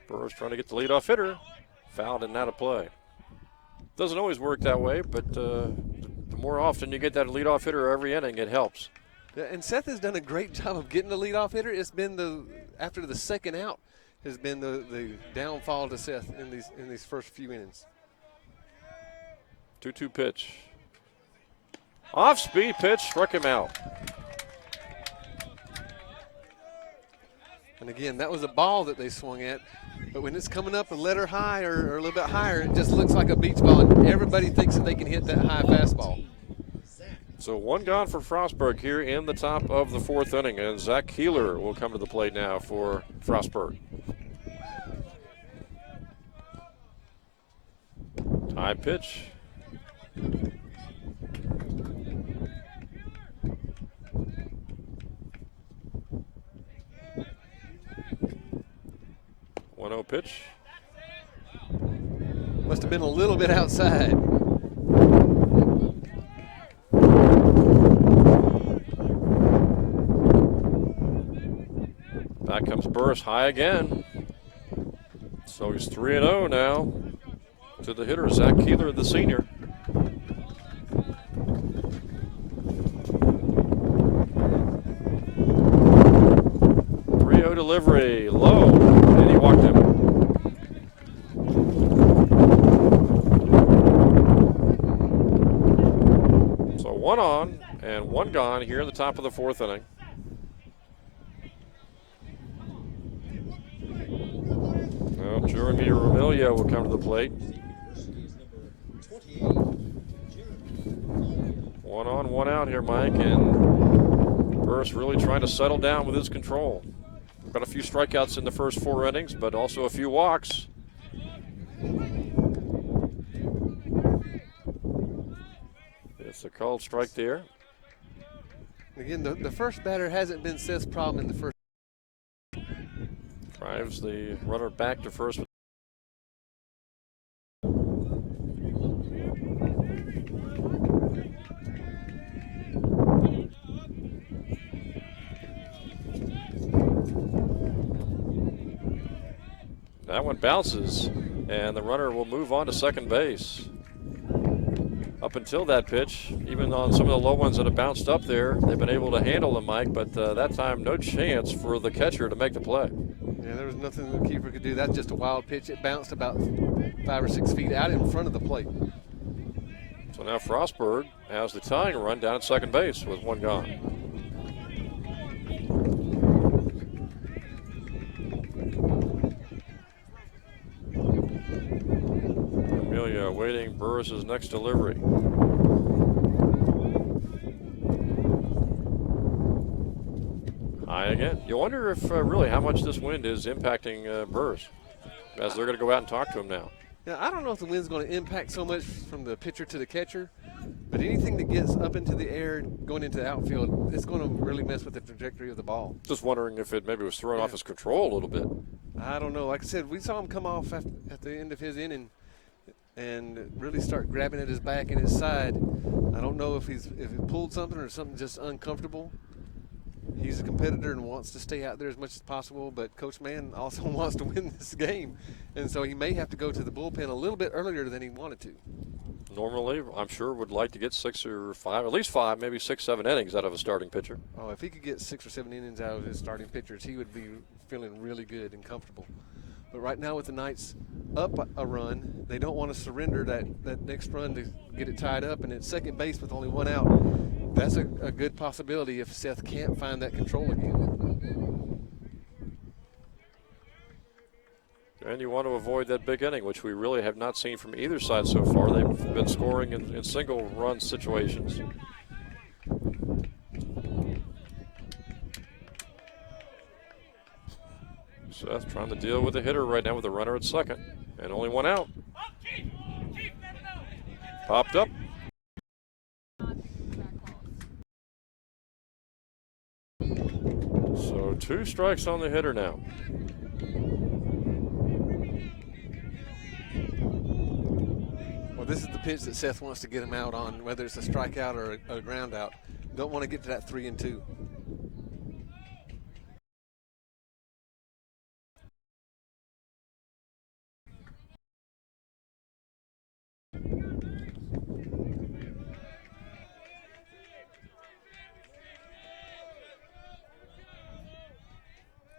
Burris trying to get the leadoff hitter. Fouled and out of play. Doesn't always work that way, but the more often you get that leadoff hitter every inning, it helps. Yeah, and Seth has done a great job of getting the leadoff hitter. It's been after the second out has been the downfall to Seth in these first few innings. 2-2 pitch. Off-speed pitch, struck him out. And again, that was a ball that they swung at. But when it's coming up a letter high or a little bit higher, it just looks like a beach ball, and everybody thinks that they can hit that high fastball. So one gone for Frostburg here in the top of the fourth inning, and Zach Keeler will come to the plate now for Frostburg. High pitch. One-0 pitch. Must have been a little bit outside. Back comes Burris high again. So he's 3-0 now to the hitter, Zach Keeler, the senior. 3-0 delivery, low, and he walked him. So one on and one gone here in the top of the fourth inning. Well, Jeremy Romilio will come to the plate. One on, one out here, Mike, and Burris really trying to settle down with his control. Got a few strikeouts in the first 4 innings, but also a few walks. It's a called strike there. Again, the first batter hasn't been Seth's problem in the first. Drives the runner back to first. That one bounces, and the runner will move on to second base. Up until that pitch, even on some of the low ones that have bounced up there, they've been able to handle them, Mike, but that time no chance for the catcher to make the play. Yeah, there was nothing the keeper could do. That's just a wild pitch. It bounced about 5 or 6 feet out in front of the plate. So now Frostburg has the tying run down at second base with one gone. Amelia waiting Burris's next delivery. High again. You wonder if really how much this wind is impacting Burris as they're going to go out and talk to him now. Yeah, I don't know if the wind's going to impact so much from the pitcher to the catcher, but anything that gets up into the air going into the outfield, it's going to really mess with the trajectory of the ball. Just wondering if it maybe was throwing off his control a little bit. I don't know. Like I said, we saw him come off at the end of his inning and really start grabbing at his back and his side. I don't know if he pulled something or something just uncomfortable. He's a competitor and wants to stay out there as much as possible, but Coach Mann also wants to win this game, and so he may have to go to the bullpen a little bit earlier than he wanted to. Normally, I'm sure would like to get 6 or 5, at least 5, maybe 6, 7 innings out of a starting pitcher. Oh, if he could get 6 or 7 innings out of his starting pitchers, he would be feeling really good and comfortable. But right now with the Knights up a run, they don't want to surrender that next run to get it tied up, and at second base with only 1 out, that's a good possibility if Seth can't find that control again. And you want to avoid that big inning, which we really have not seen from either side so far. They've been scoring in single run situations. Seth trying to deal with the hitter right now with a runner at second, and only 1 out. Popped up. So 2 strikes on the hitter now. Well, this is the pitch that Seth wants to get him out on, whether it's a strikeout or a ground out. Don't want to get to that 3-2.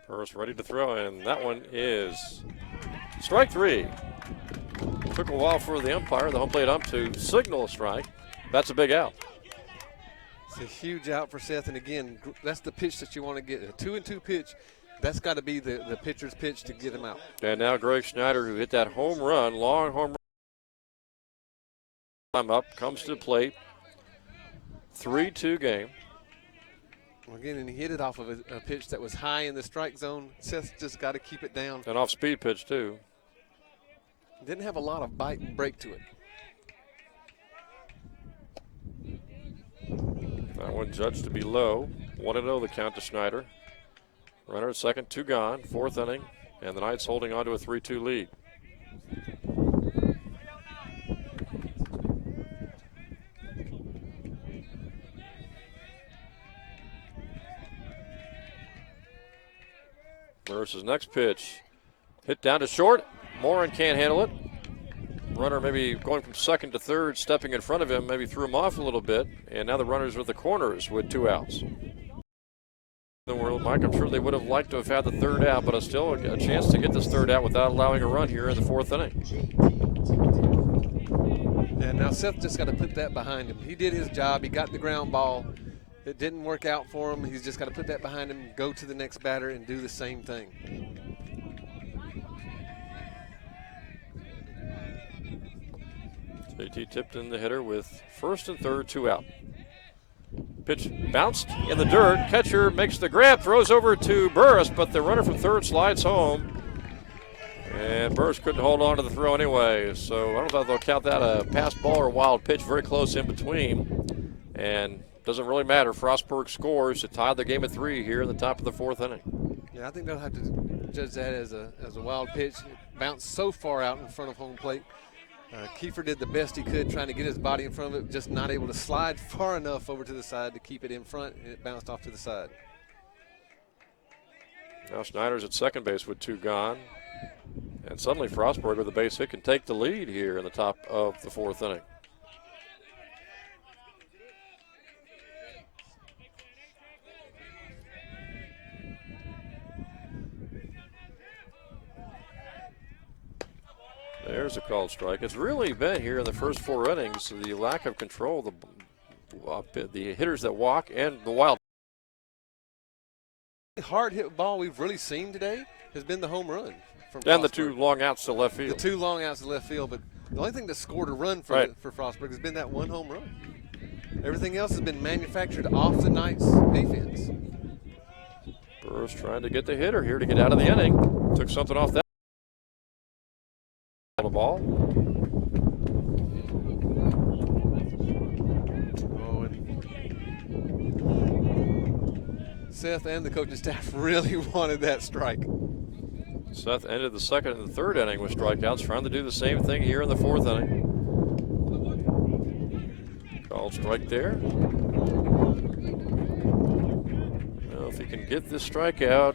Burris ready to throw, and that one is strike 3. Took a while for the umpire, the home plate ump, to signal a strike. That's a big out. It's a huge out for Seth, and again, that's the pitch that you want to get. A 2-2 pitch, that's got to be the pitcher's pitch to get him out. And now Greg Schneider, who hit that home run, long home run, up, comes to the plate. 3-2 game. Again, and he hit it off of a pitch that was high in the strike zone. Seth just got to keep it down. An off-speed pitch, too. Didn't have a lot of bite and break to it. That one judged to be low. 1-0 the count to Schneider. Runner at second, 2 gone, 4th inning, and the Knights holding on to a 3-2 lead. Burris' next pitch. Hit down to short. Morin can't handle it. Runner maybe going from second to third, stepping in front of him, maybe threw him off a little bit. And now the runners are at the corners with 2 outs. In the world, Mike, I'm sure they would have liked to have had the 3rd out, but still a chance to get this 3rd out without allowing a run here in the 4th inning. And now Seth just got to put that behind him. He did his job. He got the ground ball. It didn't work out for him. He's just got to put that behind him, go to the next batter, and do the same thing. JT Tipton, the hitter, with 1st and 3rd, 2 out. Pitch bounced in the dirt. Catcher makes the grab, throws over to Burris, but the runner from 3rd slides home. And Burris couldn't hold on to the throw anyway. So I don't know if they'll count that a pass ball or a wild pitch, very close in between. And doesn't really matter. Frostburg scores to tie the game at 3 here in the top of the 4th inning. Yeah, I think they'll have to judge that as a wild pitch. It bounced so far out in front of home plate. Kiefer did the best he could trying to get his body in front of it, just not able to slide far enough over to the side to keep it in front, and it bounced off to the side. Now Schneider's at second base with 2 gone. And suddenly Frostburg with a base hit can take the lead here in the top of the 4th inning. There's a called strike. It's really been here in the first 4 innings, the lack of control, the hitters that walk and the wild. The hard hit ball we've really seen today has been the home run. And the 2 long outs to left field. The 2 long outs to left field, but the only thing that scored a run for Frostburg has been that 1 home run. Everything else has been manufactured off the Knights' defense. Burris trying to get the hitter here to get out of the inning. Took something off that ball. Oh, and Seth and the coaching staff really wanted that strike. Seth ended the 2nd and the 3rd inning with strikeouts, trying to do the same thing here in the 4th inning. Called strike there. Well, if he can get this strikeout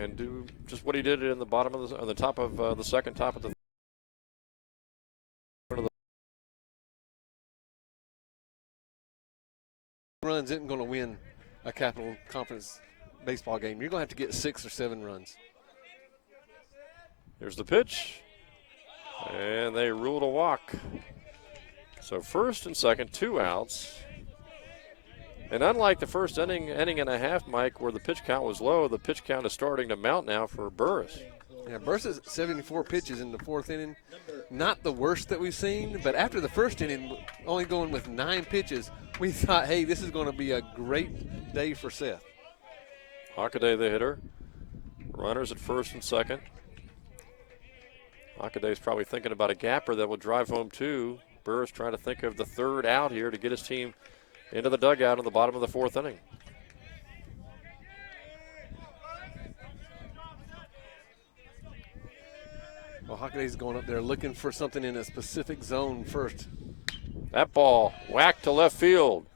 and do just what he did in the bottom of on the top of the 2nd, top of the runs isn't going to win a Capital Conference baseball game. You're going to have to get 6 or 7 runs. Here's the pitch, and they ruled a walk. So 1st and 2nd, 2 outs. And unlike the first inning and a half, Mike, where the pitch count was low, the pitch count is starting to mount now for Burris. Yeah, Burris is 74 pitches in the 4th inning. Not the worst that we've seen, but after the first inning, only going with 9 pitches, we thought, hey, this is going to be a great day for Seth. Hockaday, the hitter. Runners at 1st and 2nd. Hockaday's probably thinking about a gapper that will drive home 2. Burris trying to think of the 3rd out here to get his team into the dugout in the bottom of the 4th inning. Well, Hockaday's going up there looking for something in a specific zone first. That ball whacked to left field.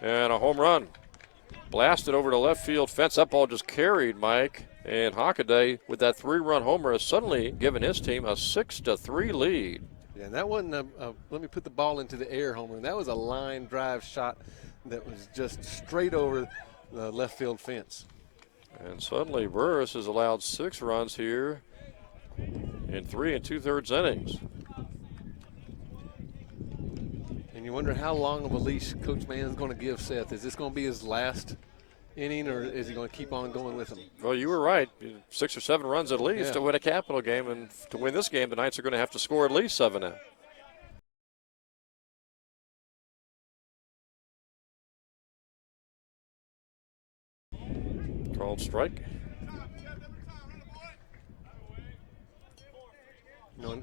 And a home run. Blasted over to left field fence. That ball just carried, Mike. And Hockaday, with that 3-run homer, has suddenly given his team a 6-3 lead. Yeah, and that wasn't let me put the ball into the air homer. That was a line drive shot that was just straight over the left field fence. And suddenly Burris has allowed 6 runs here in 3 2/3 innings. And you wonder how long of a leash Coach Mann is going to give Seth. Is this going to be his last inning, or is he going to keep on going with him? Well, you were right. 6 or 7 runs at least to win a Capital game. And to win this game, the Knights are going to have to score at least 7 now. Called strike.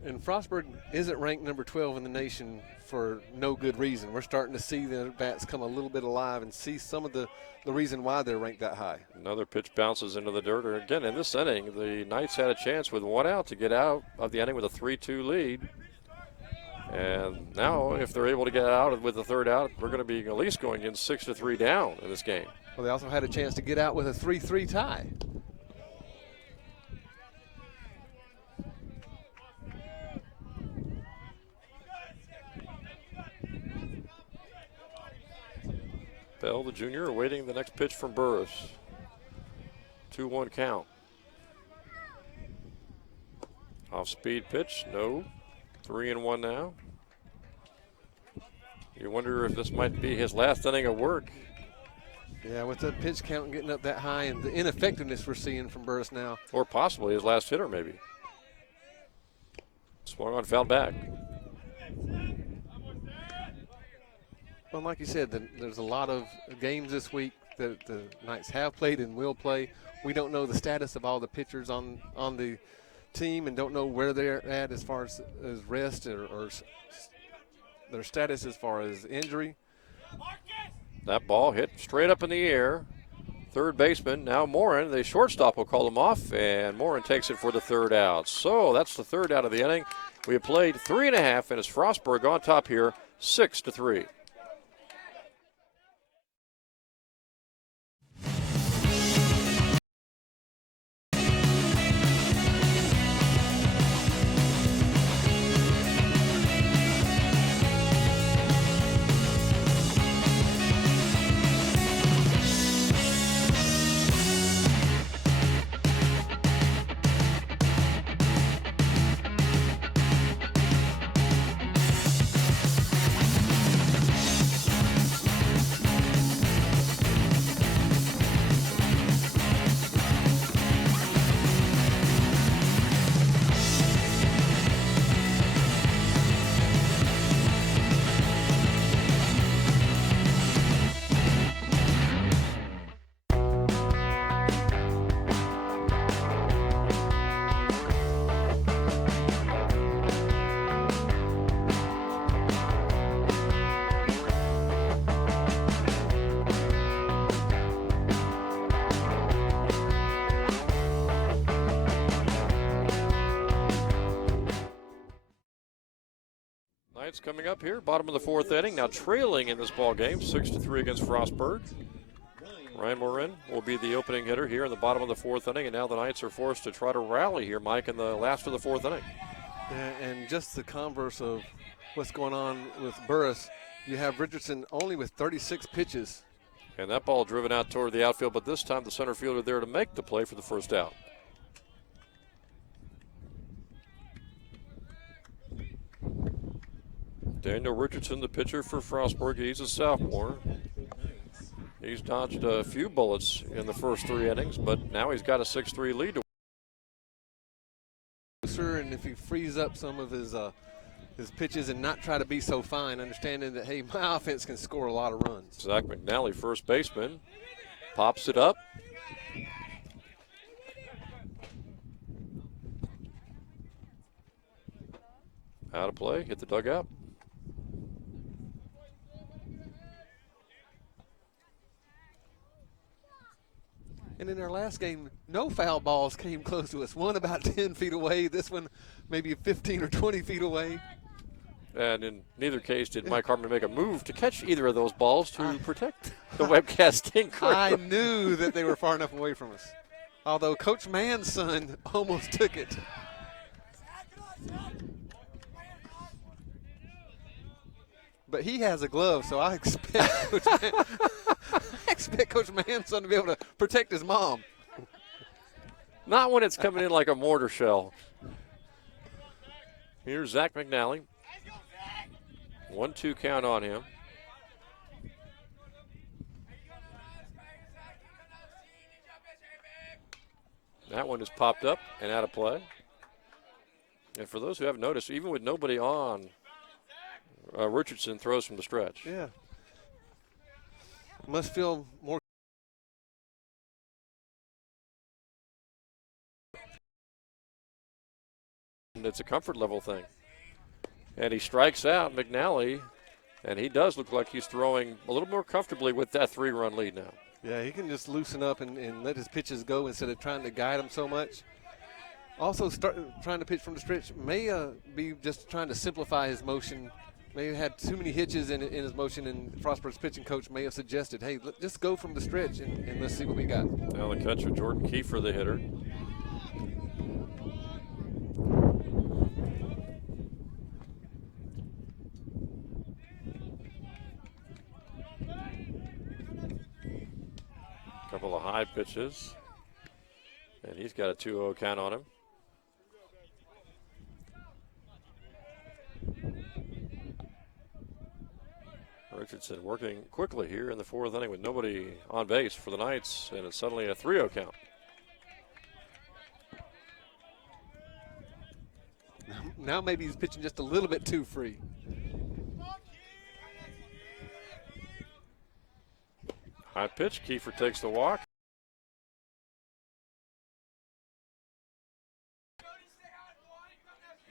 And Frostburg isn't ranked number 12 in the nation for no good reason. We're starting to see the bats come a little bit alive and see some of the reason why they're ranked that high. Another pitch bounces into the dirt. Again, in this inning, the Knights had a chance with 1 out to get out of the inning with a 3-2 lead. And now, if they're able to get out with the 3rd out, we're going to be at least going in 6-3 down in this game. Well, they also had a chance to get out with a 3-3 tie. Bell, the junior, awaiting the next pitch from Burris. 2-1 count. Off-speed pitch, no. 3-1 now. You wonder if this might be his last inning of work. Yeah, with the pitch count getting up that high and the ineffectiveness we're seeing from Burris now. Or possibly his last hitter, maybe. Swung on, fouled back. Well, like you said, there's a lot of games this week that the Knights have played and will play. We don't know the status of all the pitchers on the team and don't know where they're at as far as rest or their status as far as injury. That ball hit straight up in the air. Third baseman, now Morin, the shortstop will call him off, and Morin takes it for the 3rd out. So that's the 3rd out of the inning. We have played 3.5, and it's Frostburg on top here, 6-3. Coming up here, bottom of the 4th inning, now trailing in this ball game, 6-3 against Frostburg. Ryan Morin will be the opening hitter here in the bottom of the 4th inning, and now the Knights are forced to try to rally here, Mike, in the last of the 4th inning. And just the converse of what's going on with Burris, you have Richardson only with 36 pitches. And that ball driven out toward the outfield, but this time the center fielder there to make the play for the 1st out. Daniel Richardson, the pitcher for Frostburg. He's a sophomore. He's dodged a few bullets in the first 3 innings, but now he's got a 6-3 lead. And if he frees up some of his pitches and not try to be so fine, understanding that, hey, my offense can score a lot of runs. Zach McNally, first baseman, pops it up. Out of play, hit the dugout. And in our last game, no foul balls came close to us. One about 10 feet away. This one maybe 15 or 20 feet away. And in neither case did Mike Hartman make a move to catch either of those balls to protect the webcasting crew. I knew that they were far enough away from us. Although Coach Mann's son almost took it. But he has a glove, so I expect Coach Mann's son to be able to protect his mom. Not when it's coming in like a mortar shell. Here's Zach McNally. 1-2 count on him. That one is popped up and out of play. And for those who haven't noticed, even with nobody on, Richardson throws from the stretch. Yeah. Must feel more It's a comfort level thing. And he strikes out McNally, and he does look like he's throwing a little more comfortably with that 3-run lead now. Yeah, he can just loosen up and let his pitches go instead of trying to guide them so much. Also, trying to pitch from the stretch may be just trying to simplify his motion. May have had too many hitches in his motion, and Frostburg's pitching coach may have suggested, hey, just go from the stretch and let's see what we got. Now the catcher, Jordan Kiefer, the hitter. Couple of high pitches, and he's got a 2-0 count on him. Richardson working quickly here in the 4th inning with nobody on base for the Knights, and it's suddenly a 3-0 count. Now maybe he's pitching just a little bit too free. High pitch, Kiefer takes the walk.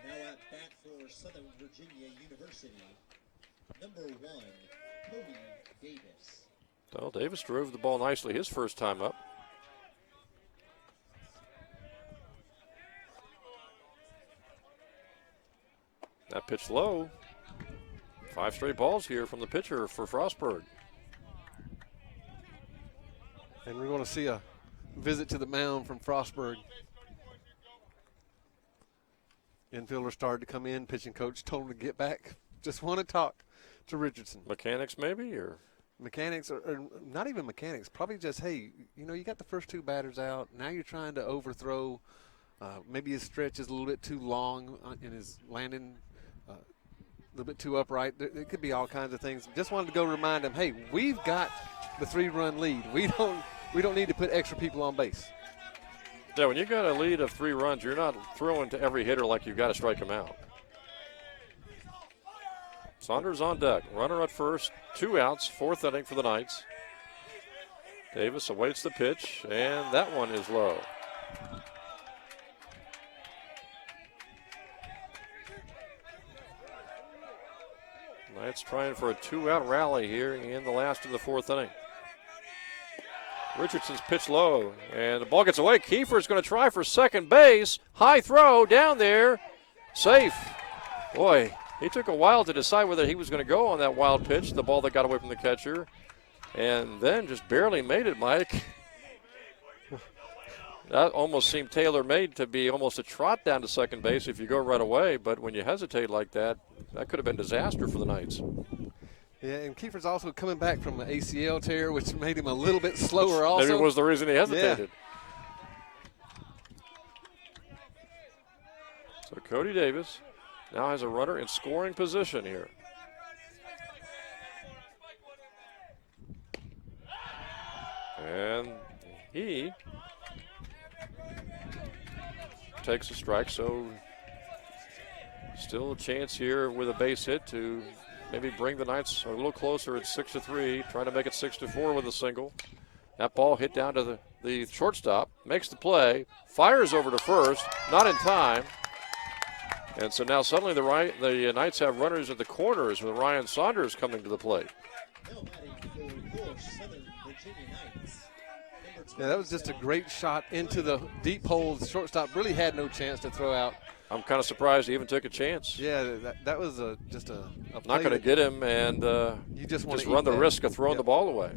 Now at bat for Southern Virginia University, number 1, Cody Davis. Well, Davis drove the ball nicely his first time up. That pitch low. 5 straight balls here from the pitcher for Frostburg. And we're going to see a visit to the mound from Frostburg. Infielder started to come in. Pitching coach told him to get back. Just want to talk to Richardson. Mechanics maybe, or? Mechanics, or not even mechanics. Probably just, hey, you know, you got the first 2 batters out. Now you're trying to overthrow. Maybe his stretch is a little bit too long in his landing. A little bit too upright. There could be all kinds of things. Just wanted to go remind him, hey, we've got the 3-run lead. We don't need to put extra people on base. Yeah, when you got a lead of 3 runs, you're not throwing to every hitter like you've got to strike them out. Saunders on deck. Runner at first. 2 outs. 4th inning for the Knights. Davis awaits the pitch, and that one is low. Knights trying for a 2-out rally here in the last of the 4th inning. Richardson's pitch low, and the ball gets away. Kiefer's going to try for second base. High throw down there. Safe. Boy, he took a while to decide whether he was going to go on that wild pitch, the ball that got away from the catcher, and then just barely made it, Mike. That almost seemed tailor-made to be almost a trot down to second base if you go right away, but when you hesitate like that, that could have been disaster for the Knights. Yeah, and Kiefer's also coming back from an ACL tear, which made him a little bit slower also. Maybe it was the reason he hesitated. Yeah. So Cody Davis now has a runner in scoring position here. And he takes a strike, so still a chance here with a base hit to maybe bring the Knights a little closer at 6-3, trying to make it 6-4 with a single. That ball hit down to the shortstop, makes the play, fires over to first, not in time. And so now suddenly the Knights have runners at the corners with Ryan Saunders coming to the plate. Yeah, that was just a great shot into the deep hole. The shortstop really had no chance to throw out. I'm kind of surprised he even took a chance. Yeah, that was just a not going to get him, and you just run the risk of throwing the ball away.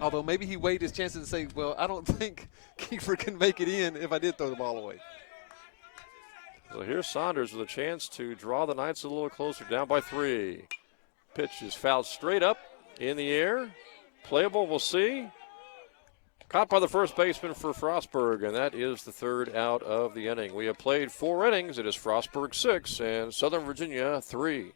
Although maybe he weighed his chances and say, well, I don't think Kiefer can make it in if I did throw the ball away. So here's Saunders with a chance to draw the Knights a little closer, down by 3. Pitch is fouled straight up in the air. Playable, we'll see. Caught by the first baseman for Frostburg, and that is the 3rd out of the inning. We have played 4 innings. It is Frostburg 6 and Southern Virginia 3.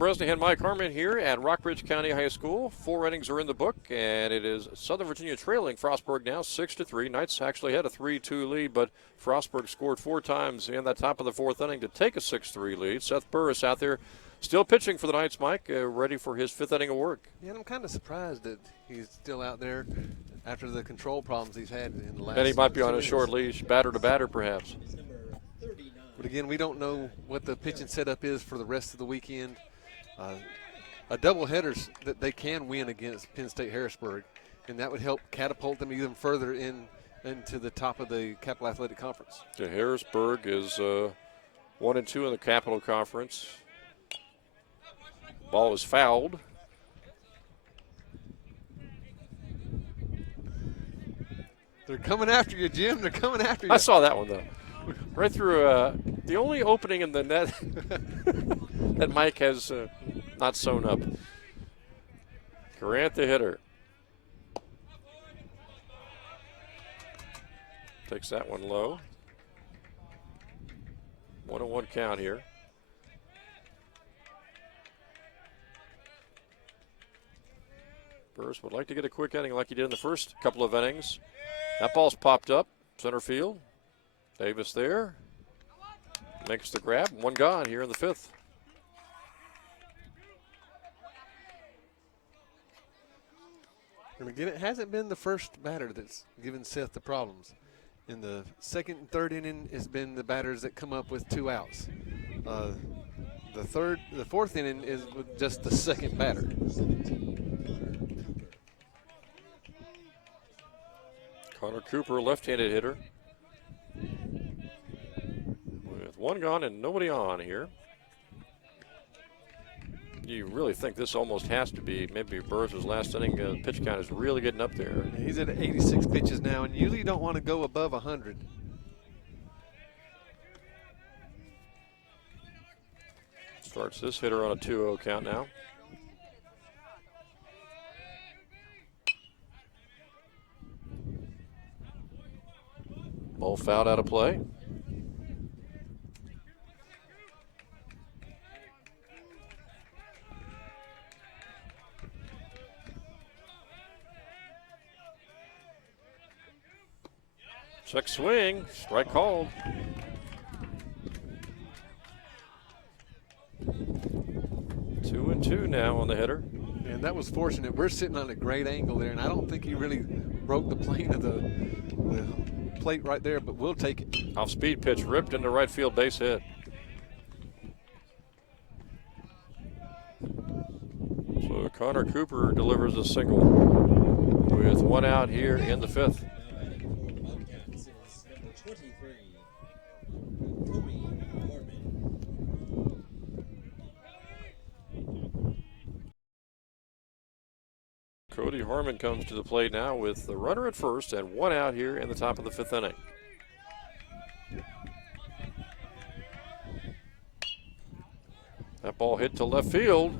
Bresnahan, Mike Harmon here at Rockbridge County High School. 4 innings are in the book, and it is Southern Virginia trailing Frostburg now 6-3. Knights actually had a 3-2 lead, but Frostburg scored 4 times in that top of the 4th inning to take a 6-3 lead. Seth Burris out there still pitching for the Knights, Mike, ready for his 5th inning of work. Yeah, and I'm kind of surprised that he's still out there after the control problems he's had in the last. And he might be on a innings. short leash, batter to batter perhaps. But again, we don't know what the pitching setup is for the rest of the weekend. A doubleheader that they can win against Penn State Harrisburg, and that would help catapult them even further into the top of the Capital Athletic Conference. The Harrisburg is 1-2 in the Capital Conference. Ball is fouled. They're coming after you, Jim. They're coming after you. I saw that one, though. Right through the only opening in the net that Mike has not sewn up. Grant, the hitter. Takes that one low. 1-1 count here. Burris would like to get a quick inning like he did in the first couple of innings. That ball's popped up, center field. Davis there. Makes the grab. 1 gone here in the 5th. And again, it hasn't been the first batter that's given Seth the problems. In the 2nd and 3rd inning, it's been the batters that come up with 2 outs. The 4th inning is with just the 2nd batter. Connor Cooper, left-handed hitter. With 1 gone and nobody on here. You really think this almost has to be maybe Burris' last inning. Pitch count is really getting up there. He's at 86 pitches now, and usually you don't want to go above 100. Starts this hitter on a 2-0 count now. Ball fouled out of play. Check swing, strike called. 2-2 now on the hitter. And that was fortunate. We're sitting on a great angle there, and I don't think he really broke the plane of the plate right there, but we'll take it. Off speed pitch, ripped into right field, base hit. So Connor Cooper delivers a single with 1 out here in the 5th. Cody Harmon comes to the plate now with the runner at first and 1 out here in the top of the 5th inning. That ball hit to left field.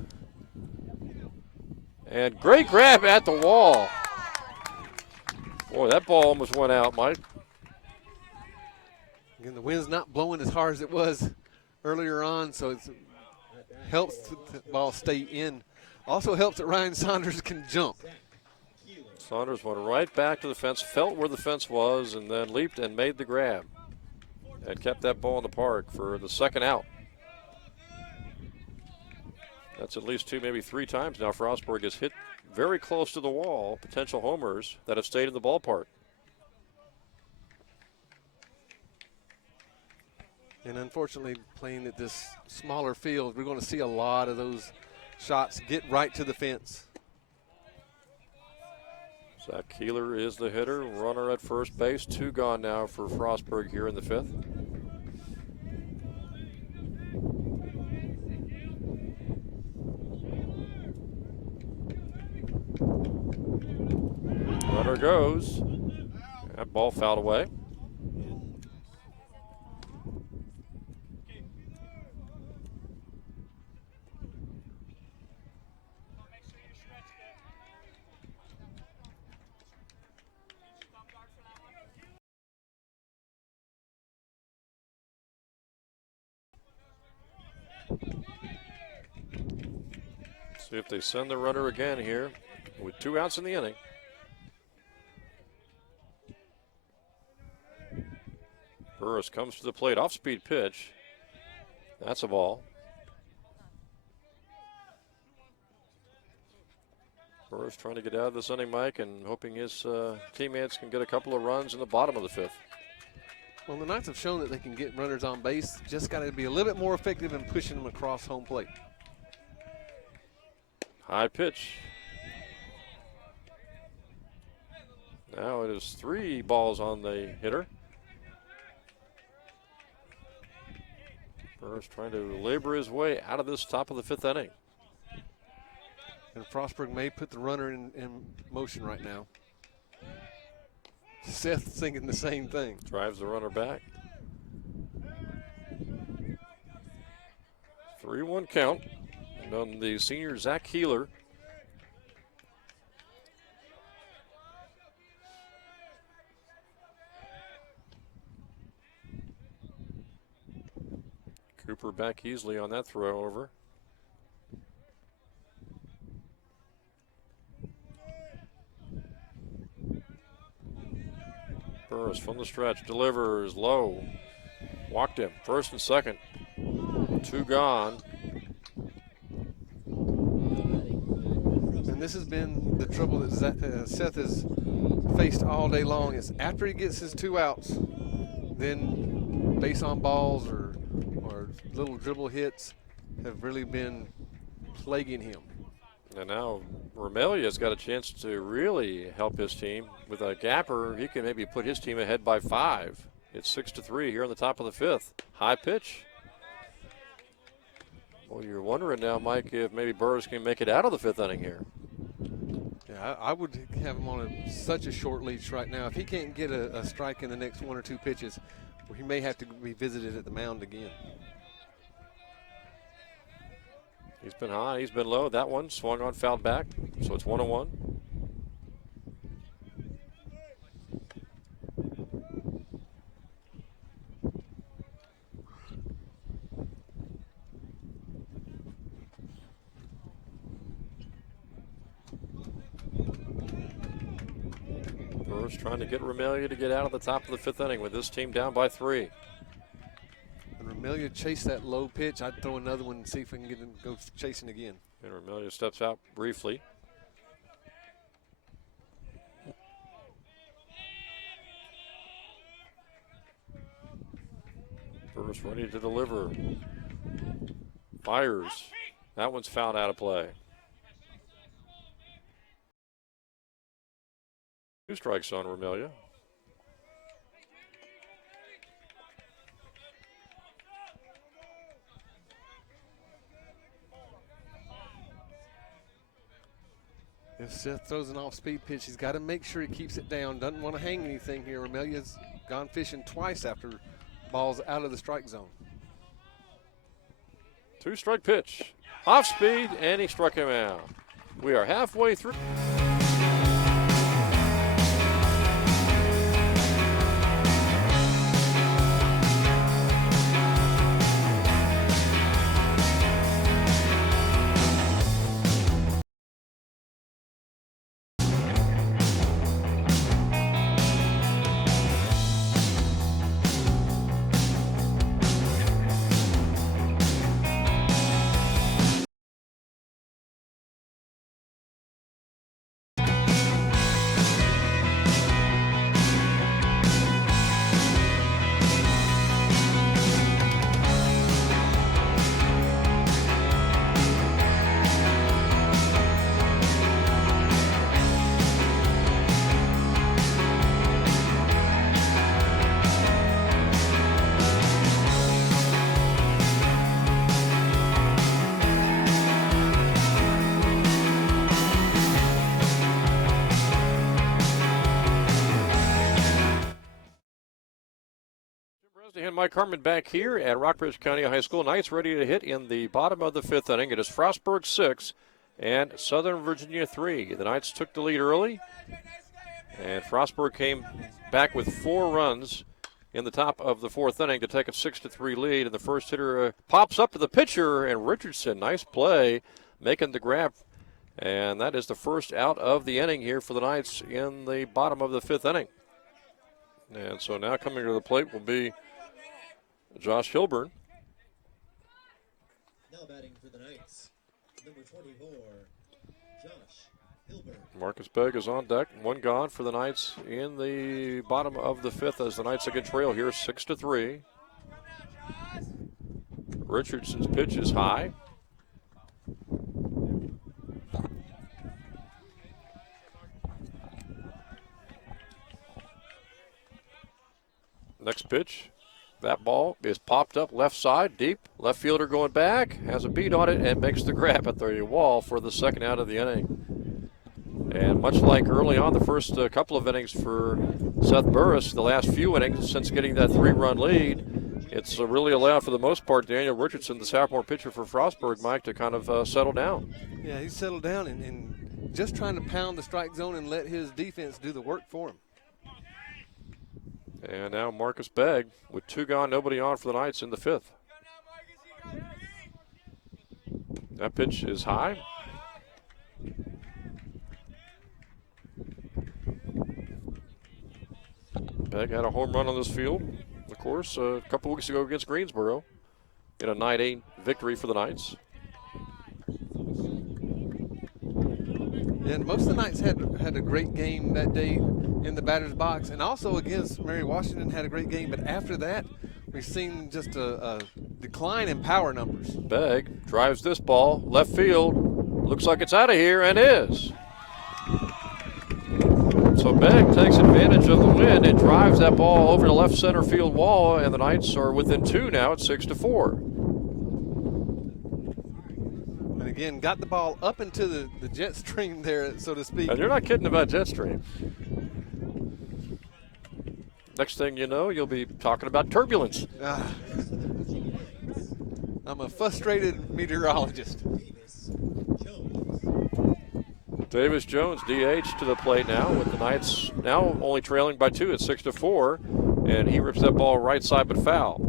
And great grab at the wall. Boy, that ball almost went out, Mike. Again, the wind's not blowing as hard as it was earlier on, so it helps the ball stay in. Also helps that Ryan Saunders can jump. Saunders went right back to the fence, felt where the fence was, and then leaped and made the grab. And kept that ball in the park for the 2nd out. That's at least 2, maybe 3 times now Frostburg has hit very close to the wall, potential homers that have stayed in the ballpark. And unfortunately, playing at this smaller field, we're going to see a lot of those shots get right to the fence. Zach Keeler is the hitter, runner at first base. 2 gone now for Frostburg here in the 5th. Runner goes. That ball fouled away. See if they send the runner again here with 2 outs in the inning. Burris comes to the plate, off-speed pitch. That's a ball. Burris trying to get out of this inning, Mike, and hoping his teammates can get a couple of runs in the bottom of the 5th. Well, the Knights have shown that they can get runners on base. Just got to be a little bit more effective in pushing them across home plate. High pitch. Now it is 3 balls on the hitter. Burris trying to labor his way out of this top of the 5th inning. And Frostburg may put the runner in motion right now. Seth thinking the same thing. Drives the runner back. 3-1 count. And on the senior, Zach Keeler. Cooper back easily on that throw over. Burris from the stretch, delivers low. Walked him, 1st and 2nd. 2 gone. And this has been the trouble that Seth has faced all day long. Is after he gets his 2 outs, then base on balls or little dribble hits have really been plaguing him. And now Romelia's got a chance to really help his team. With a gapper, he can maybe put his team ahead by 5. It's 6-3 here on the top of the 5th. High pitch. Well, you're wondering now, Mike, if maybe Burris can make it out of the 5th inning here. Yeah, I would have him on such a short leash right now. If he can't get a strike in the next 1 or 2 pitches, well, he may have to be visited at the mound again. He's been high, he's been low. That one swung on, fouled back. So it's 1-1. Burris trying to get Romelia to get out of the top of the 5th inning with this team down by 3. And Romelia chased that low pitch. I'd throw another one and see if we can get him go chasing again. And Romelia steps out briefly. Burris ready to deliver. Fires. That one's fouled out of play. 2 strikes on Romelia. If Seth throws an off-speed pitch, he's got to make sure he keeps it down. Doesn't want to hang anything here. Romelia's gone fishing twice after balls out of the strike zone. 2-strike pitch. Off speed, and he struck him out. We are halfway through. And Mike Harmon back here at Rockbridge County High School. Knights ready to hit in the bottom of the 5th inning. It is Frostburg 6 and Southern Virginia 3. The Knights took the lead early, and Frostburg came back with 4 runs in the top of the 4th inning to take a 6-3 lead. And the first hitter pops up to the pitcher, and Richardson, nice play making the grab. And that is the first out of the inning here for the Knights in the bottom of the 5th inning. And so now coming to the plate will be Josh Hilburn. Now batting for the Knights, number 24, Josh Hilburn. Marcus Begg is on deck. 1 gone for the Knights in the bottom of the 5th as the Knights again trail here 6-3. Richardson's pitch is high. Next pitch, that ball is popped up left side, deep. Left fielder going back, has a beat on it, and makes the grab at the wall for the second out of the inning. And much like early on the first couple of innings for Seth Burris, the last few innings since getting that 3-run lead, it's really allowed for the most part Daniel Richardson, the sophomore pitcher for Frostburg, Mike, to kind of settle down. Yeah, he's settled down and just trying to pound the strike zone and let his defense do the work for him. And now Marcus Begg with 2 gone, nobody on for the Knights in the 5th. That pitch is high. Begg had a home run on this field, of course, a couple weeks ago against Greensboro in a 9-8 victory for the Knights. And most of the Knights had a great game that day in the batter's box, and also against Mary Washington had a great game. But after that, we've seen just a decline in power numbers. Begg drives this ball left field. Looks like it's out of here, and is. So Begg takes advantage of the wind and drives that ball over the left center field wall, and the Knights are within 2 now at 6-4. Again, got the ball up into the jet stream there, so to speak. And you're not kidding about jet stream. Next thing you know, you'll be talking about turbulence. I'm a frustrated meteorologist. Davis Jones, DH, to the plate now, with the Knights now only trailing by 2 at 6-4, and he rips that ball right side but foul.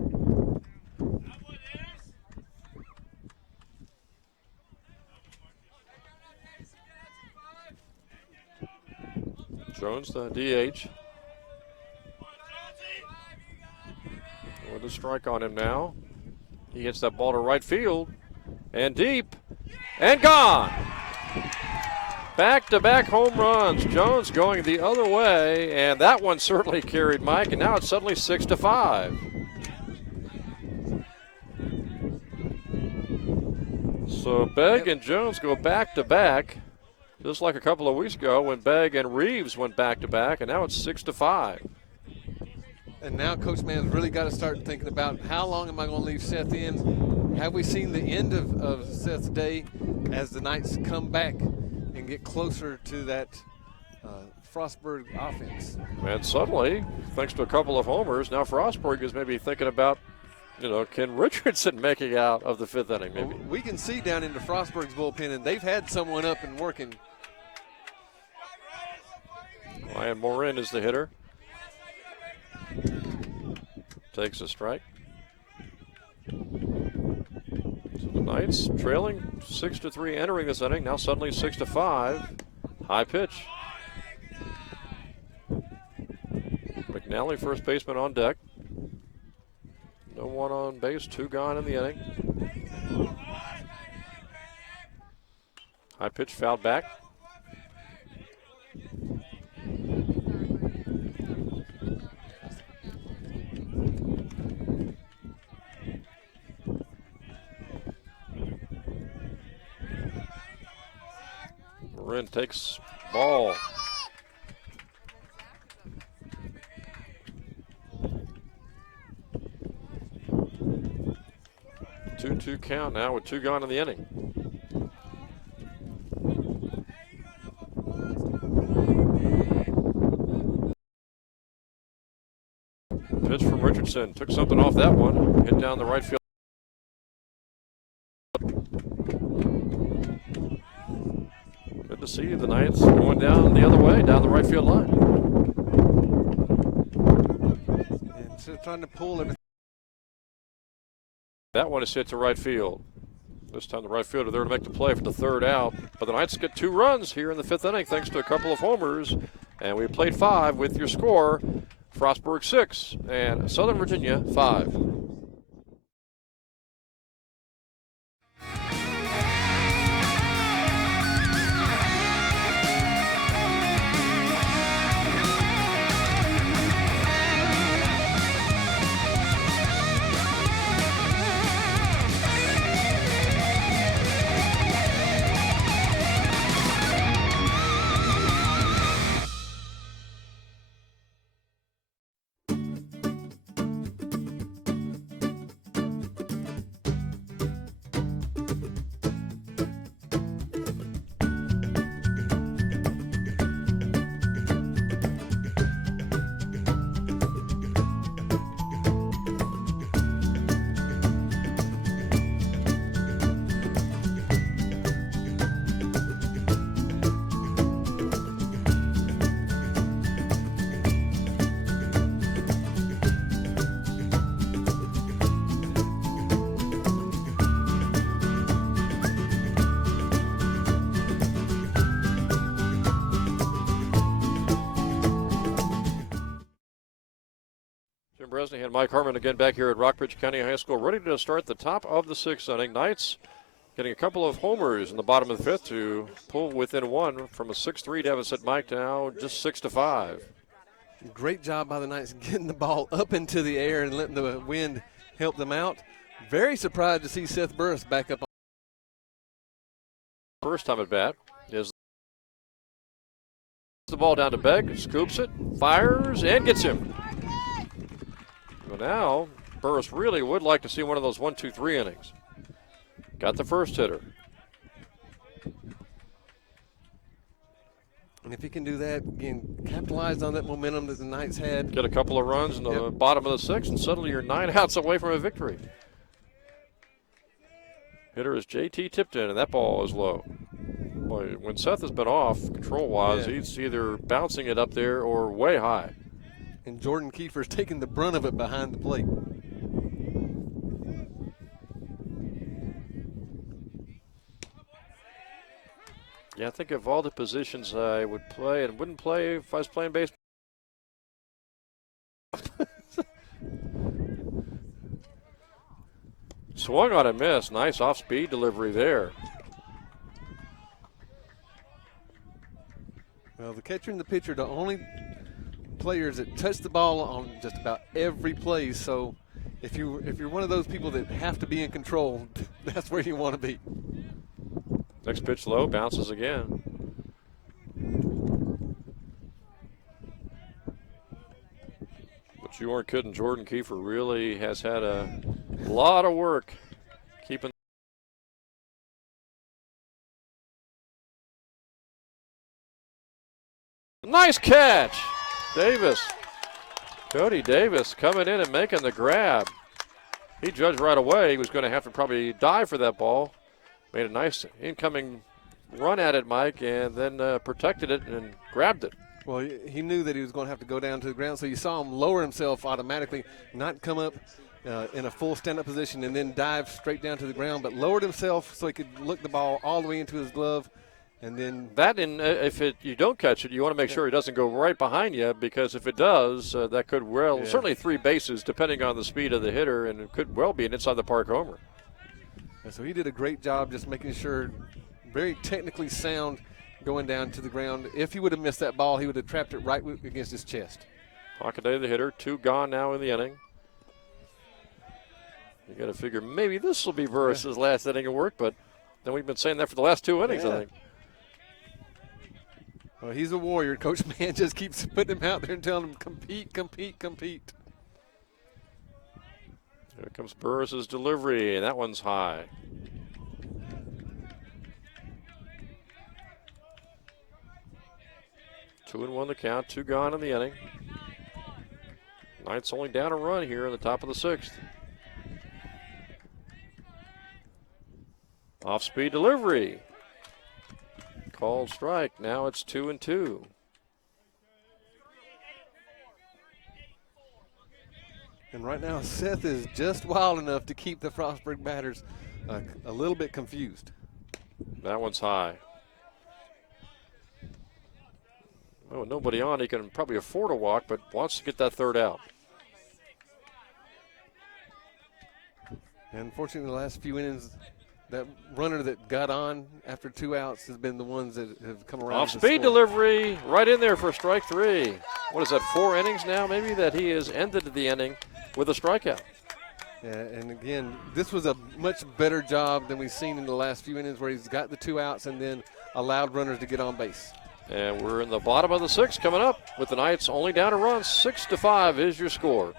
Jones, the DH. With a strike on him now. He hits that ball to right field. And deep. And gone. Back-to-back home runs. Jones going the other way. And that one certainly carried Mike. And now it's suddenly 6-5. So Begg and Jones go back-to-back. Just like a couple of weeks ago when Begg and Reeves went back-to-back, and now it's 6-5. And now Coach Mann's really got to start thinking about how long am I going to leave Seth in? Have we seen the end of Seth's day as the Knights come back and get closer to that Frostburg offense? And suddenly, thanks to a couple of homers, now Frostburg is maybe thinking about, Ken Richardson making out of the 5th inning maybe. Well, we can see down into Frostburg's bullpen, and they've had someone up and working. Ryan Morin is the hitter. Takes a strike. So the Knights trailing 6-3 entering this inning, now suddenly 6-5. High pitch. McNally, first baseman, on deck. No one on base, 2 gone in the inning. High pitch fouled back. Marin takes ball. 2-2 count now with 2 gone in the inning. Pitch from Richardson. Took something off that one. Hit down the right field. Good to see the Knights going down the other way, down the right field line. And so trying to pull everything. That one is hit to right field. This time the right fielder there to make the play for the third out. But the Knights get 2 runs here in the 5th inning thanks to a couple of homers. And we played 5 with your score. Frostburg 6 and Southern Virginia 5. Bresney and Mike Harmon again back here at Rockbridge County High School, ready to start the top of the 6th inning. Knights getting a couple of homers in the bottom of the 5th to pull within 1 from a 6-3 deficit. Mike now just 6-5. Great job by the Knights getting the ball up into the air and letting the wind help them out. Very surprised to see Seth Burris back up. First time at bat is the ball down to Begg, scoops it, fires, and gets him. So now Burris really would like to see one of those 1-2-3 innings. Got the first hitter. And if he can do that, again, capitalize on that momentum that the Knights had. Get a couple of runs in the bottom of the 6th, and suddenly you're 9 outs away from a victory. Hitter is J.T. Tipton, and that ball is low. Boy, when Seth has been off, control-wise, he's either bouncing it up there or way high. And Jordan Kiefer's taking the brunt of it behind the plate. Yeah, I think of all the positions I would play and wouldn't play if I was playing baseball. Swung on a miss. Nice off-speed delivery there. Well, the catcher and the pitcher, the only players that touch the ball on just about every play. So if you're one of those people that have to be in control, that's where you want to be. Next pitch low, bounces again. But you aren't kidding. Jordan Kiefer really has had a lot of work keeping. Nice catch. Davis. Cody Davis coming in and making the grab. He judged right away he was going to have to probably dive for that ball. Made a nice incoming run at it, Mike, and then protected it and grabbed it. Well, he knew that he was going to have to go down to the ground, so you saw him lower himself automatically, not come up in a full stand-up position and then dive straight down to the ground, but lowered himself so he could look the ball all the way into his glove. And then that, and if you don't catch it, you want to make sure it doesn't go right behind you, because if it does, that could certainly 3 bases, depending on the speed of the hitter, and it could well be an inside the park homer. And so he did a great job just making sure, very technically sound, going down to the ground. If he would have missed that ball, he would have trapped it right against his chest. Hockaday, the hitter, 2 gone now in the inning. You got to figure maybe this will be Burris's last inning of work, but then we've been saying that for the last 2 innings, I think. Well, he's a warrior. Coach Mann just keeps putting him out there and telling him, compete, compete, compete. Here comes Burris's delivery, and that one's high. Two and 1 the count, 2 gone in the inning. Knights only down a run here in the top of the 6th. Off-speed delivery. Called strike. Now it's 2 and 2. And right now, Seth is just wild enough to keep the Frostburg batters a little bit confused. That one's high. Oh, nobody on. He can probably afford a walk, but wants to get that third out. And unfortunately, the last few innings, that runner that got on after 2 outs has been the ones that have come around. Off-speed delivery, right in there for strike 3. What is that, 4 innings now maybe that he has ended the inning with a strikeout? Yeah, and again, this was a much better job than we've seen in the last few innings where he's got the 2 outs and then allowed runners to get on base. And we're in the bottom of the 6th coming up with the Knights only down a run. 6-5 is your score.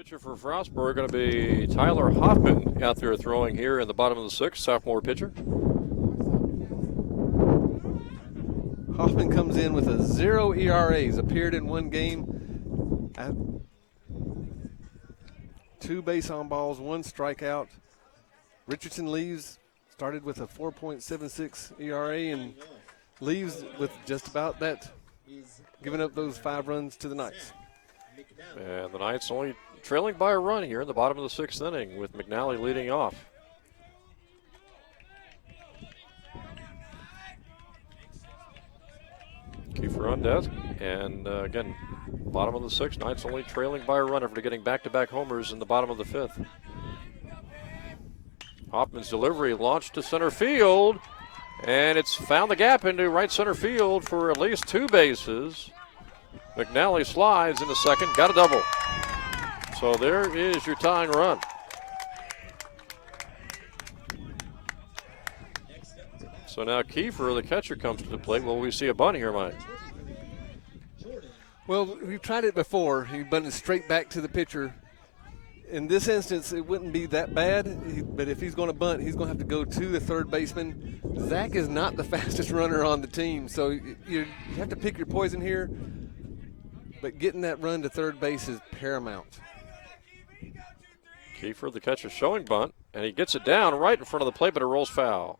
Pitcher for Frostburg going to be Tyler Hoffman out there throwing here in the bottom of the 6th, sophomore pitcher. Hoffman comes in with a 0 ERA. He's appeared in 1 game, at 2 base on balls, 1 strikeout. Richardson leaves, started with a 4.76 ERA and leaves with just about that, giving up those 5 runs to the Knights. And the Knights only trailing by a run here in the bottom of the 6th inning with McNally leading off. Kiefer on desk, and again, bottom of the 6th, Knights only trailing by a run after getting back-to-back homers in the bottom of the 5th. Hoffman's delivery launched to center field, and it's found the gap into right center field for at least 2 bases. McNally slides into second, got a double. So there is your tying run. So now Kiefer, the catcher, comes to the plate. Will we see a bunt here, Mike? Well, we've tried it before. He bunted straight back to the pitcher. In this instance, it wouldn't be that bad, but if he's going to bunt, he's going to have to go to the third baseman. Zach is not the fastest runner on the team, so you have to pick your poison here, but getting that run to third base is paramount. Kiefer, the catcher, showing bunt, and he gets it down right in front of the plate, but it rolls foul.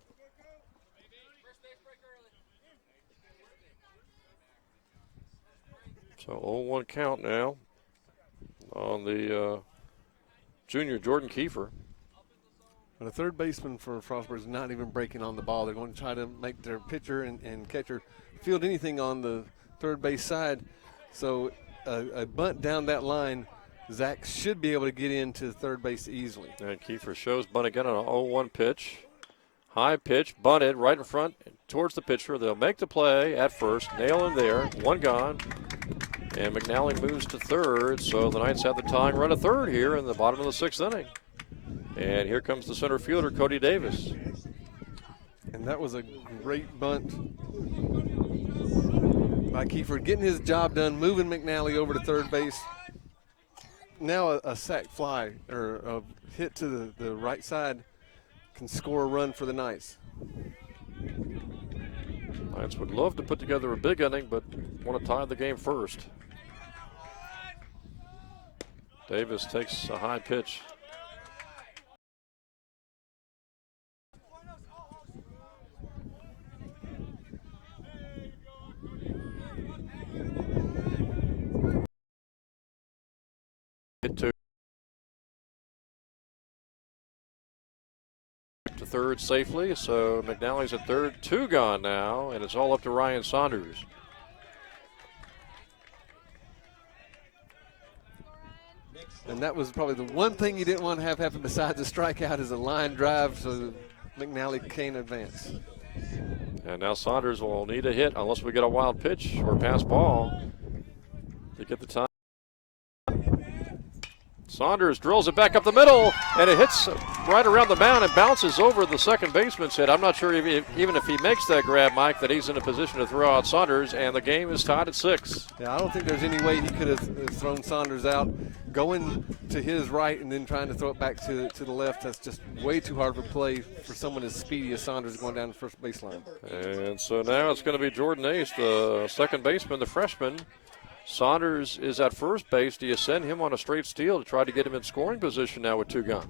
So 0-1 count now on the junior Jordan Kiefer. But a third baseman for Frostburg is not even breaking on the ball. They're going to try to make their pitcher and catcher field anything on the third base side. So a bunt down that line, Zach should be able to get into third base easily. And Kiefer shows bunt again on an 0-1 pitch. High pitch, bunted right in front towards the pitcher. They'll make the play at first, nail him there, 1 gone. And McNally moves to third, so the Knights have the tying run at third here in the bottom of the 6th inning. And here comes the center fielder, Cody Davis. And that was a great bunt by Kiefer, getting his job done, moving McNally over to third base. Now a sac fly or a hit to the right side can score a run for the Knights. Knights would love to put together a big inning, but want to tie the game first. Davis takes a high pitch. Hit to third safely, so McNally's at third. 2 gone now, and it's all up to Ryan Saunders. And that was probably the one thing you didn't want to have happen besides a strikeout is a line drive so McNally can't advance. And now Saunders will need a hit unless we get a wild pitch or pass ball to get the time. Saunders drills it back up the middle, and it hits right around the mound and bounces over the second baseman's head. I'm not sure even if he makes that grab, Mike, that he's in a position to throw out Saunders, and the game is tied at 6. Yeah, I don't think there's any way he could have thrown Saunders out. Going to his right and then trying to throw it back to the left, that's just way too hard of a play for someone as speedy as Saunders going down the first baseline. And so now it's going to be Jordan Ace, the second baseman, the freshman. Saunders is at first base. Do you send him on a straight steal to try to get him in scoring position now with 2 gone?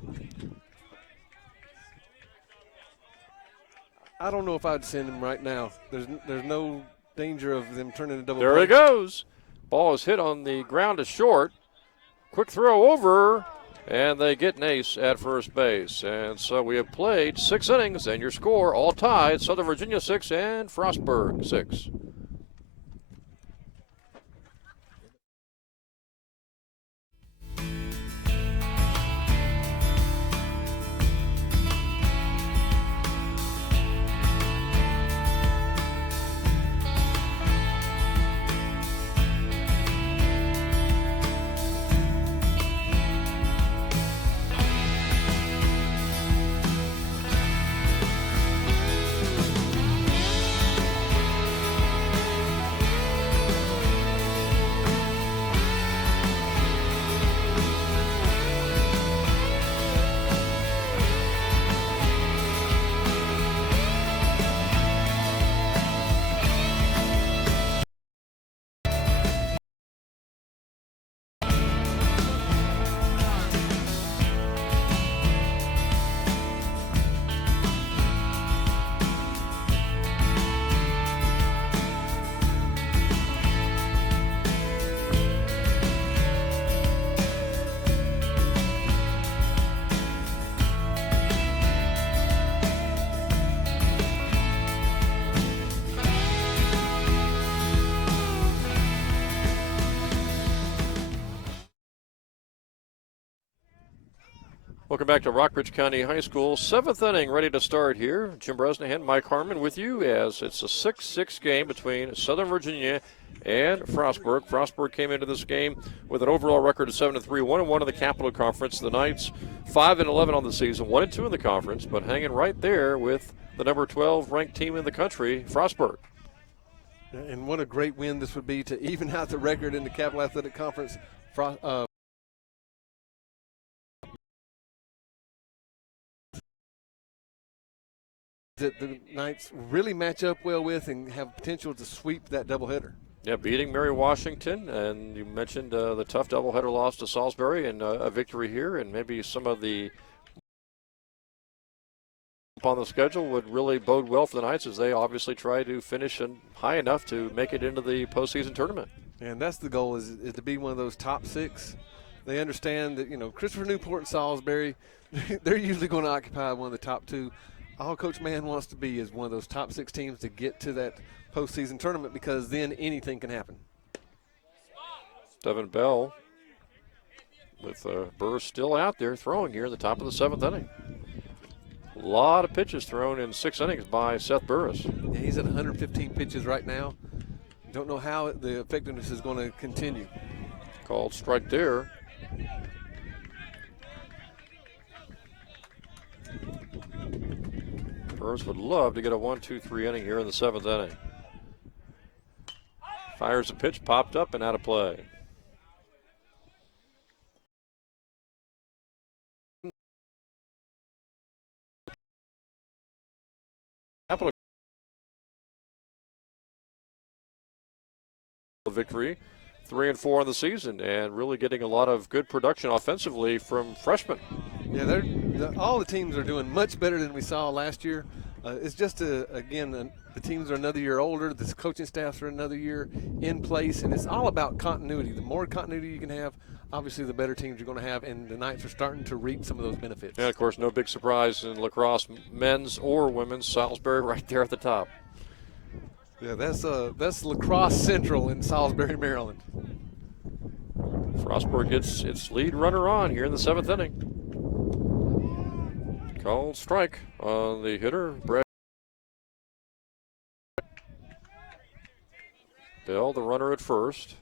I don't know if I'd send him right now. There's no danger of them turning a double There play. he goes. Ball is hit on the ground to short. Quick throw over, and they get an ace at first base. And so we have played 6 innings, and your score all tied, Southern Virginia 6 and Frostburg 6. Welcome back to Rockbridge County High School. 7th inning ready to start here. Jim Bresnahan, Mike Harmon with you as it's a 6-6 game between Southern Virginia and Frostburg. Frostburg came into this game with an overall record of 7-3, 1-1 in the Capital Conference. The Knights 5-11 on the season, 1-2 in the conference, but hanging right there with the number 12 ranked team in the country, Frostburg. And what a great win this would be to even out the record in the Capital Athletic Conference. That the Knights really match up well with and have potential to sweep that doubleheader. Yeah, beating Mary Washington, and you mentioned the tough doubleheader loss to Salisbury, and a victory here, and maybe some of the on the schedule would really bode well for the Knights as they obviously try to finish high enough to make it into the postseason tournament. And that's the goal, is to be one of those top 6. They understand that, Christopher Newport and Salisbury, they're usually going to occupy one of the top 2. All Coach Mann wants to be is one of those top 6 teams to get to that postseason tournament, because then anything can happen. Devin Bell with Burr still out there throwing here in the top of the 7th inning. A lot of pitches thrown in 6 innings by Seth Burris. Yeah, he's at 115 pitches right now. Don't know how the effectiveness is going to continue. Called strike there. Burris would love to get a 1-2-3 inning here in the 7th inning. Fires a pitch, popped up and out of play. Capital victory, 3-4 on the season, and really getting a lot of good production offensively from freshmen. Yeah, all the teams are doing much better than we saw last year. It's just, the teams are another year older. The coaching staffs are another year in place, and it's all about continuity. The more continuity you can have, obviously the better teams you're going to have, and the Knights are starting to reap some of those benefits. And, of course, no big surprise in lacrosse, men's or women's. Salisbury right there at the top. Yeah, that's Lacrosse Central in Salisbury, Maryland. Frostburg gets its lead runner on here in the 7th inning. Called strike on the hitter, Brad Bell, the runner at first.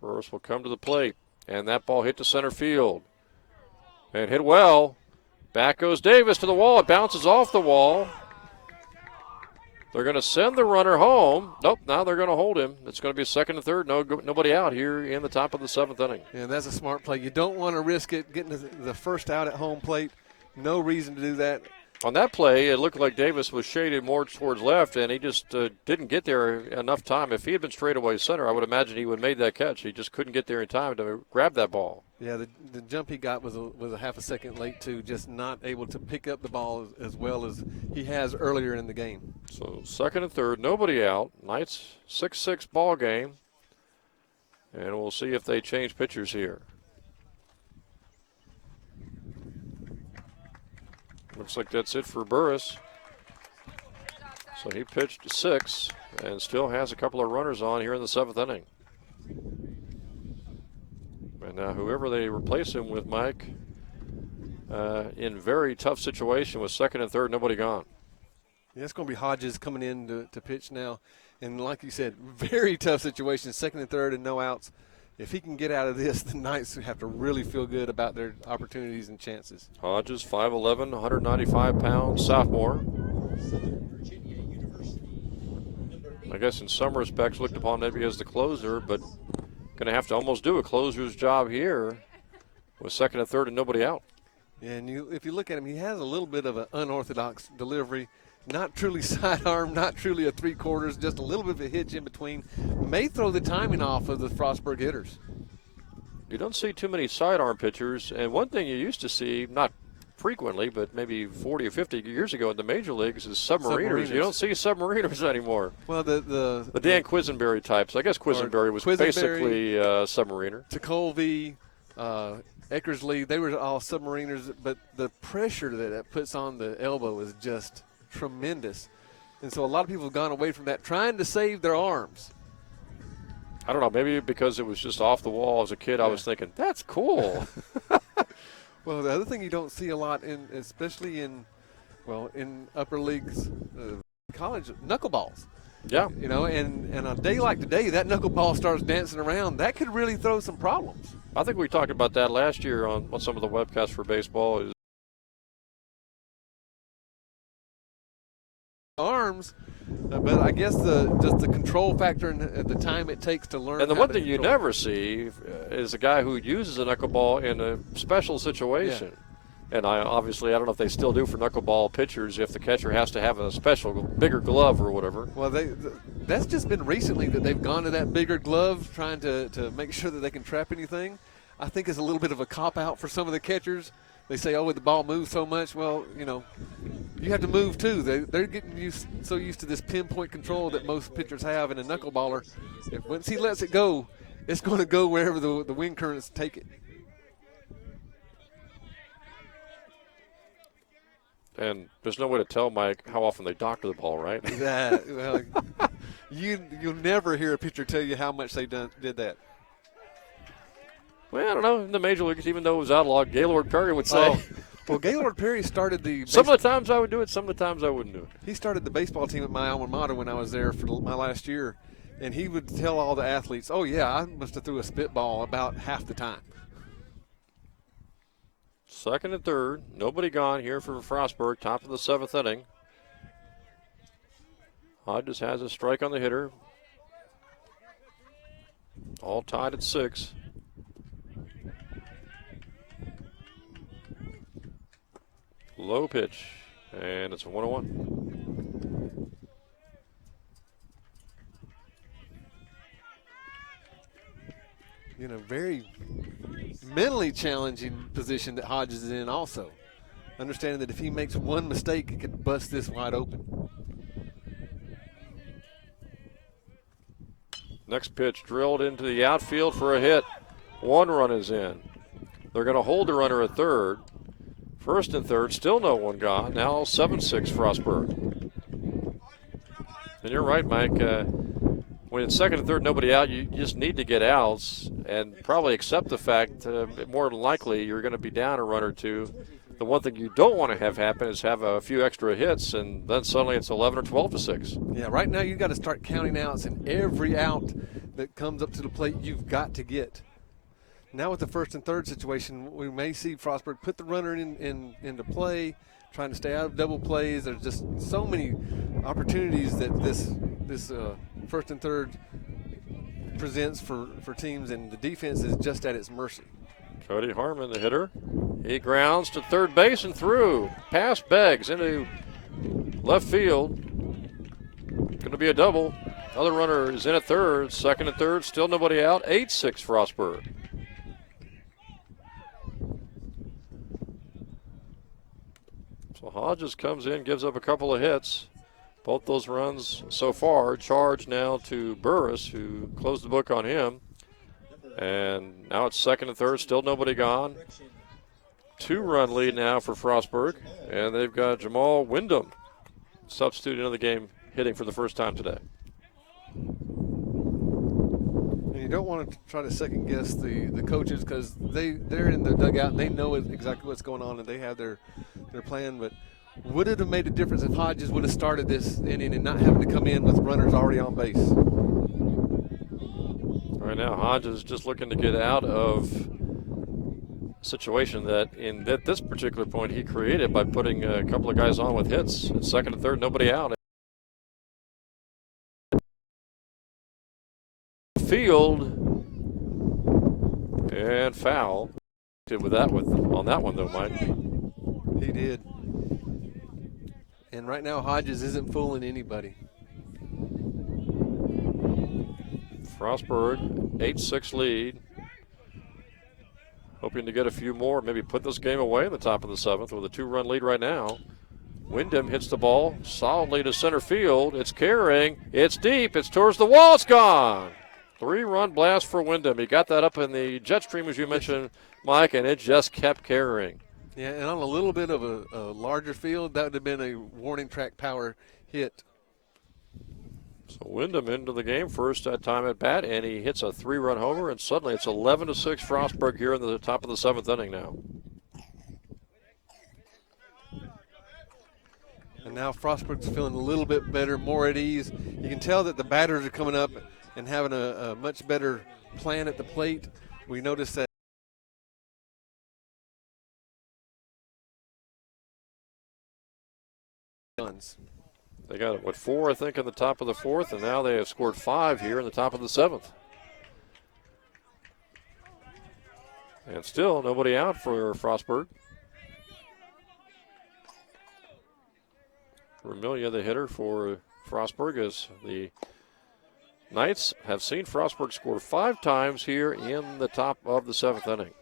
Burris will come to the plate, and that ball hit to center field. And hit well. Back goes Davis to the wall. It bounces off the wall. They're going to send the runner home. Nope, now they're going to hold him. It's going to be second and third. Nobody out here in the top of the 7th inning. Yeah, that's a smart play. You don't want to risk it getting the first out at home plate. No reason to do that. On that play, it looked like Davis was shaded more towards left, and he just didn't get there enough time. If he had been straightaway center, I would imagine he would have made that catch. He just couldn't get there in time to grab that ball. Yeah, the jump he got was a half a second late, too, just not able to pick up the ball as well as he has earlier in the game. So second and third, nobody out. Knights 6-6 ball game, and we'll see if they change pitchers here. Looks like that's it for Burris. So he pitched 6 and still has a couple of runners on here in the 7th inning. And now whoever they replace him with, Mike, in very tough situation with second and third, nobody gone. Yeah, it's going to be Hodges coming in to pitch now. And like you said, very tough situation, second and third and no outs. If he can get out of this, the Knights have to really feel good about their opportunities and chances. Hodges, 5'11", 195 pounds, sophomore. I guess in some respects looked upon maybe as the closer, but going to have to almost do a closer's job here with second and third and nobody out. Yeah, and if you look at him, he has a little bit of an unorthodox delivery. Not truly sidearm, not truly a three-quarters, just a little bit of a hitch in between. May throw the timing off of the Frostburg hitters. You don't see too many sidearm pitchers, and one thing you used to see, not frequently, but maybe 40 or 50 years ago in the major leagues, is submariners. You don't see submariners anymore. Well, the Dan Quisenberry types. I guess Quisenberry was basically a submariner. Colby, Eckersley, they were all submariners, but the pressure that puts on the elbow is just tremendous. And so a lot of people have gone away from that, trying to save their arms. I don't know, maybe because it was just off the wall as a kid, I was thinking, that's cool. Well, the other thing you don't see a lot, especially in upper leagues, college, knuckleballs. Yeah. You know, and on a day like today, that knuckleball starts dancing around. That could really throw some problems. I think we talked about that last year on some of the webcasts for baseball. Is arms, but I guess just the control factor and the time it takes to learn. And the one thing you never see is a guy who uses a knuckleball in a special situation. Yeah. And I don't know if they still do for knuckleball pitchers if the catcher has to have a special bigger glove or whatever. Well, that's just been recently that they've gone to that bigger glove, trying to make sure that they can trap anything. I think it's a little bit of a cop-out for some of the catchers. They say, the ball moves so much. Well, you have to move too. They're getting so used to this pinpoint control that most pitchers have, and a knuckleballer, once he lets it go, it's going to go wherever the wind currents take it. And there's no way to tell, Mike, how often they doctor the ball, right? You'll never hear a pitcher tell you how much they did that. Well, I don't know. In the major leagues, even though it was outlawed, Gaylord Perry would say. Well, Gaylord Perry started some of the times I would do it, some of the times I wouldn't do it. He started the baseball team at my alma mater when I was there for my last year, and he would tell all the athletes, I must have threw a spitball about half the time. Second and third, nobody gone here for Frostburg, top of the 7th inning. Hodges has a strike on the hitter. All tied at 6. Low pitch, and it's a 1-1. very mentally challenging position that Hodges is in also. Understanding that if he makes one mistake, it could bust this wide open. Next pitch drilled into the outfield for a hit. 1 run is in. They're going to hold the runner at third. First and third, still no one gone. Now 7-6 Frostburg. And you're right, Mike. When it's second and third, nobody out, you just need to get outs and probably accept the fact more than likely you're going to be down a run or two. The one thing you don't want to have happen is have a few extra hits, and then suddenly it's 11 or 12-6. Yeah, right now you've got to start counting outs, and every out that comes up to the plate you've got to get. Now with the first and third situation, we may see Frostburg put the runner into play, trying to stay out of double plays. There's just so many opportunities that this first and third presents for teams, and the defense is just at its mercy. Cody Harmon, the hitter. He grounds to third base and through. Pass Beggs into left field. Going to be a double. Other runner is in at third. Second and third, still nobody out. 8-6 Frostburg. So Hodges comes in, gives up a couple of hits. Both those runs so far charged now to Burris, who closed the book on him. And now it's second and third, still nobody gone. 2-run lead now for Frostburg. And they've got Jamal Wyndham substituted into the game, hitting for the first time today. And you don't want to try to second guess the coaches, because they're in the dugout and they know exactly what's going on and they have their plan. But would it have made a difference if Hodges would have started this inning and not having to come in with runners already on base? Right now, Hodges just looking to get out of a situation that at this particular point he created by putting a couple of guys on with hits. At second and third, nobody out. Field and foul. With that on that one though, Mike. He did. And right now Hodges isn't fooling anybody. Frostburg, 8-6 lead. Hoping to get a few more, maybe put this game away in the top of the 7th with a 2-run lead right now. Wyndham hits the ball solidly to center field. It's carrying. It's deep. It's towards the wall. It's gone. 3-run blast for Wyndham. He got that up in the jet stream, as you mentioned, Mike, and it just kept carrying. Yeah, and on a little bit of a larger field, that would have been a warning track power hit. So Wyndham into the game, first time at bat, and he hits a 3-run homer, and suddenly it's 11-6 Frostburg here in the top of the 7th inning now. And now Frostburg's feeling a little bit better, more at ease. You can tell that the batters are coming up and having a much better plan at the plate. We noticed that they got, 4, I think, in the top of the 4th, and now they have scored 5 here in the top of the 7th. And still nobody out for Frostburg. Vermilia, the hitter for Frostburg, as the Knights have seen Frostburg score 5 times here in the top of the 7th inning.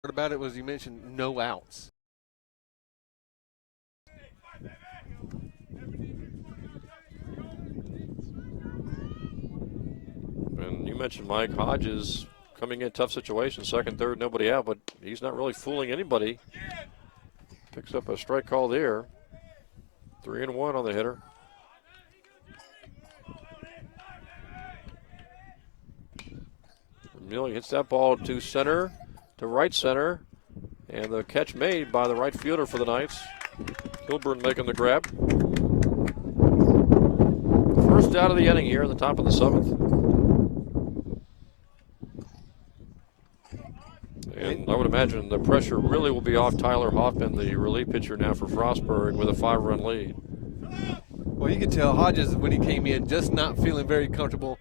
What about it was you mentioned no outs. And you mentioned Mike Hodges coming in tough situation, second, third, nobody out, but he's not really fooling anybody. Picks up a strike call there. 3-1 on the hitter. Vermillion hits that ball to center, to right center, and the catch made by the right fielder for the Knights. Kilburn making the grab. First out of the inning here in the top of the 7th. And I would imagine the pressure really will be off Tyler Hoffman, the relief pitcher now for Frostburg, with a 5-run lead. Well, you could tell Hodges when he came in just not feeling very comfortable.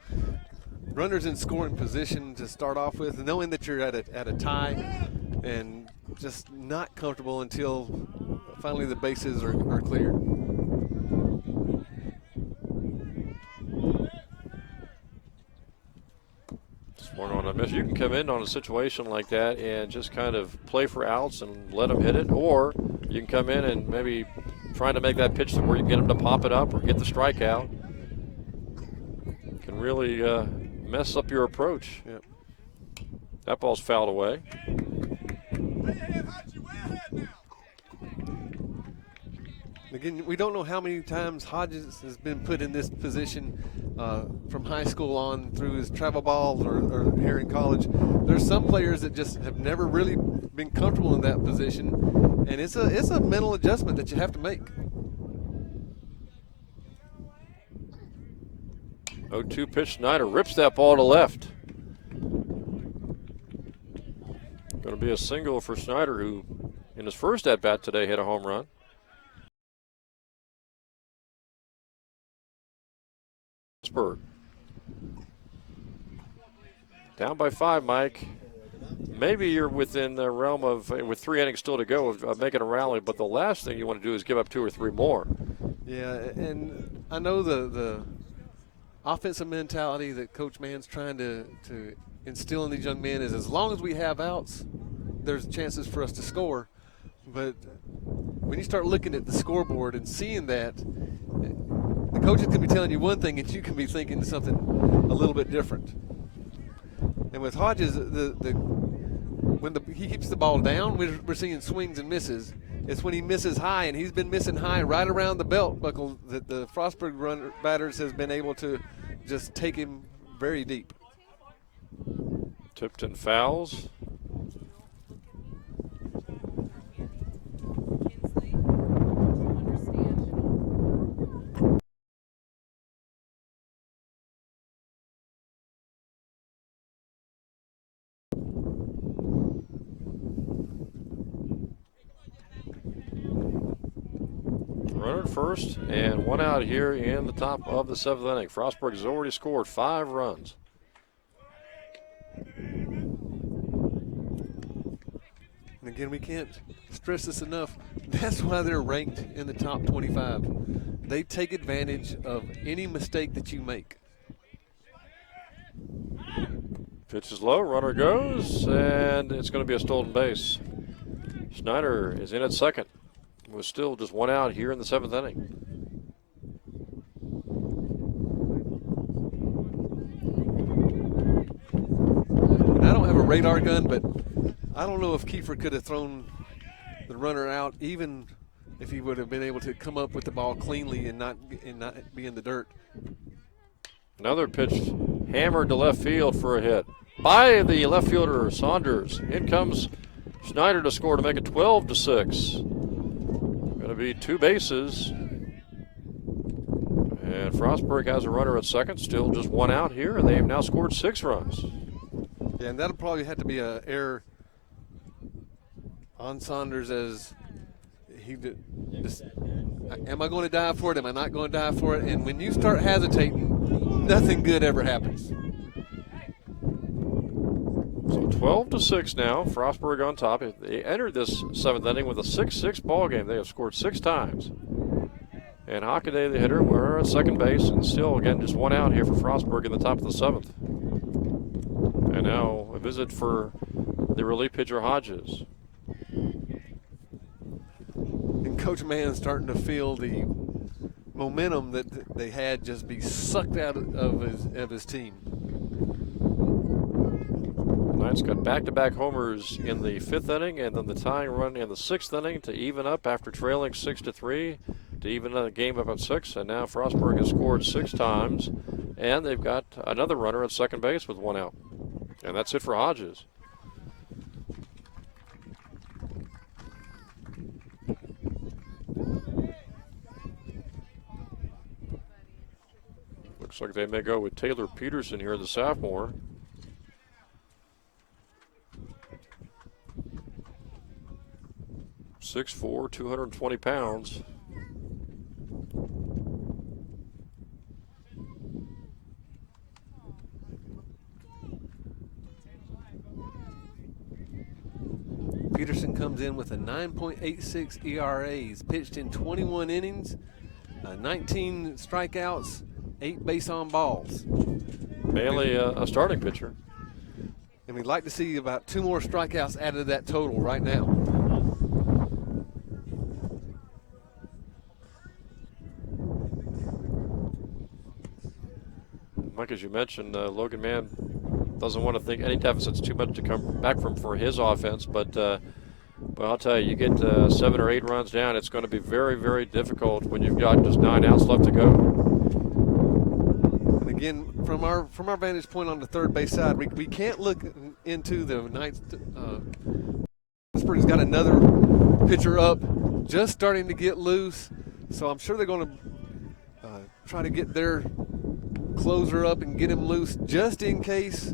Runners in scoring position to start off with, knowing that you're at a tie, and just not comfortable until finally the bases are cleared. Swung on a miss. You can come in on a situation like that and just kind of play for outs and let them hit it, or you can come in and maybe trying to make that pitch to where you can get them to pop it up or get the strikeout. Can really mess up your approach. Yep. That ball's fouled away. Again, we don't know how many times Hodges has been put in this position from high school on through his travel ball or here in college. There's some players that just have never really been comfortable in that position, and it's a mental adjustment that you have to make. 0-2 pitch. Snyder rips that ball to left. Going to be a single for Snyder, who in his first at-bat today hit a home run. Frostburg. Down by 5, Mike. Maybe you're within the realm of, with 3 innings still to go, of making a rally, but the last thing you want to do is give up 2 or 3 more. Yeah, and I know the offensive mentality that Coach Mann's trying to instill in these young men is as long as we have outs, there's chances for us to score. But when you start looking at the scoreboard and seeing that, the coaches can be telling you one thing and you can be thinking something a little bit different. And with Hodges, when he keeps the ball down, we're seeing swings and misses. It's when he misses high, and he's been missing high right around the belt buckle, that the Frostburg batters has been able to just take him very deep. Tipton fouls. Runner at first, and 1 out here in the top of the 7th inning. Frostburg has already scored 5 runs. And again, we can't stress this enough. That's why they're ranked in the top 25. They take advantage of any mistake that you make. Pitch is low, runner goes, and it's going to be a stolen base. Snyder is in at second. Was still just 1 out here in the 7th inning. And I don't have a radar gun, but I don't know if Kiefer could have thrown the runner out, even if he would have been able to come up with the ball cleanly and not be in the dirt. Another pitch hammered to left field for a hit by the left fielder Saunders. In comes Snyder to score to make it 12-6. Going to be 2 bases. And Frostburg has a runner at second, still just 1 out here, and they have now scored 6 runs. Yeah, and that'll probably have to be an error on Saunders, as he just, am I going to dive for it? Am I not going to dive for it? And when you start hesitating, nothing good ever happens. So 12-6 now. Frostburg on top. They entered this 7th inning with a 6-6 ball game. They have scored 6 times. And Hockaday, the hitter, we're at second base, and still, again, just 1 out here for Frostburg in the top of the 7th. And now a visit for the relief pitcher Hodges. And Coach Mann's starting to feel the momentum that they had just be sucked out of his team. Knights got back-to-back homers in the 5th inning, and then the tying run in the 6th inning to even up after trailing 6-3, to even the game up at 6. And now Frostburg has scored 6 times, and they've got another runner at second base with 1 out. And that's it for Hodges. Looks like they may go with Taylor Peterson here, the sophomore. .6'4", 220 pounds. Peterson comes in with a 9.86 ERA. He's pitched in 21 innings, 19 strikeouts, 8 base on balls. Mainly a starting pitcher. and we'd like to see about 2 more strikeouts added to that total right now. Mike, as you mentioned, Logan Mann doesn't want to think any deficit's too much to come back from for his offense, but I'll tell you, you get 7 or 8 runs down, it's going to be very, very difficult when you've got just 9 outs left to go. And again, from our vantage point on the third base side, we can't look into the Knights. Frostburg's got another pitcher up, just starting to get loose, so I'm sure they're going to try to get their closer up and get him loose just in case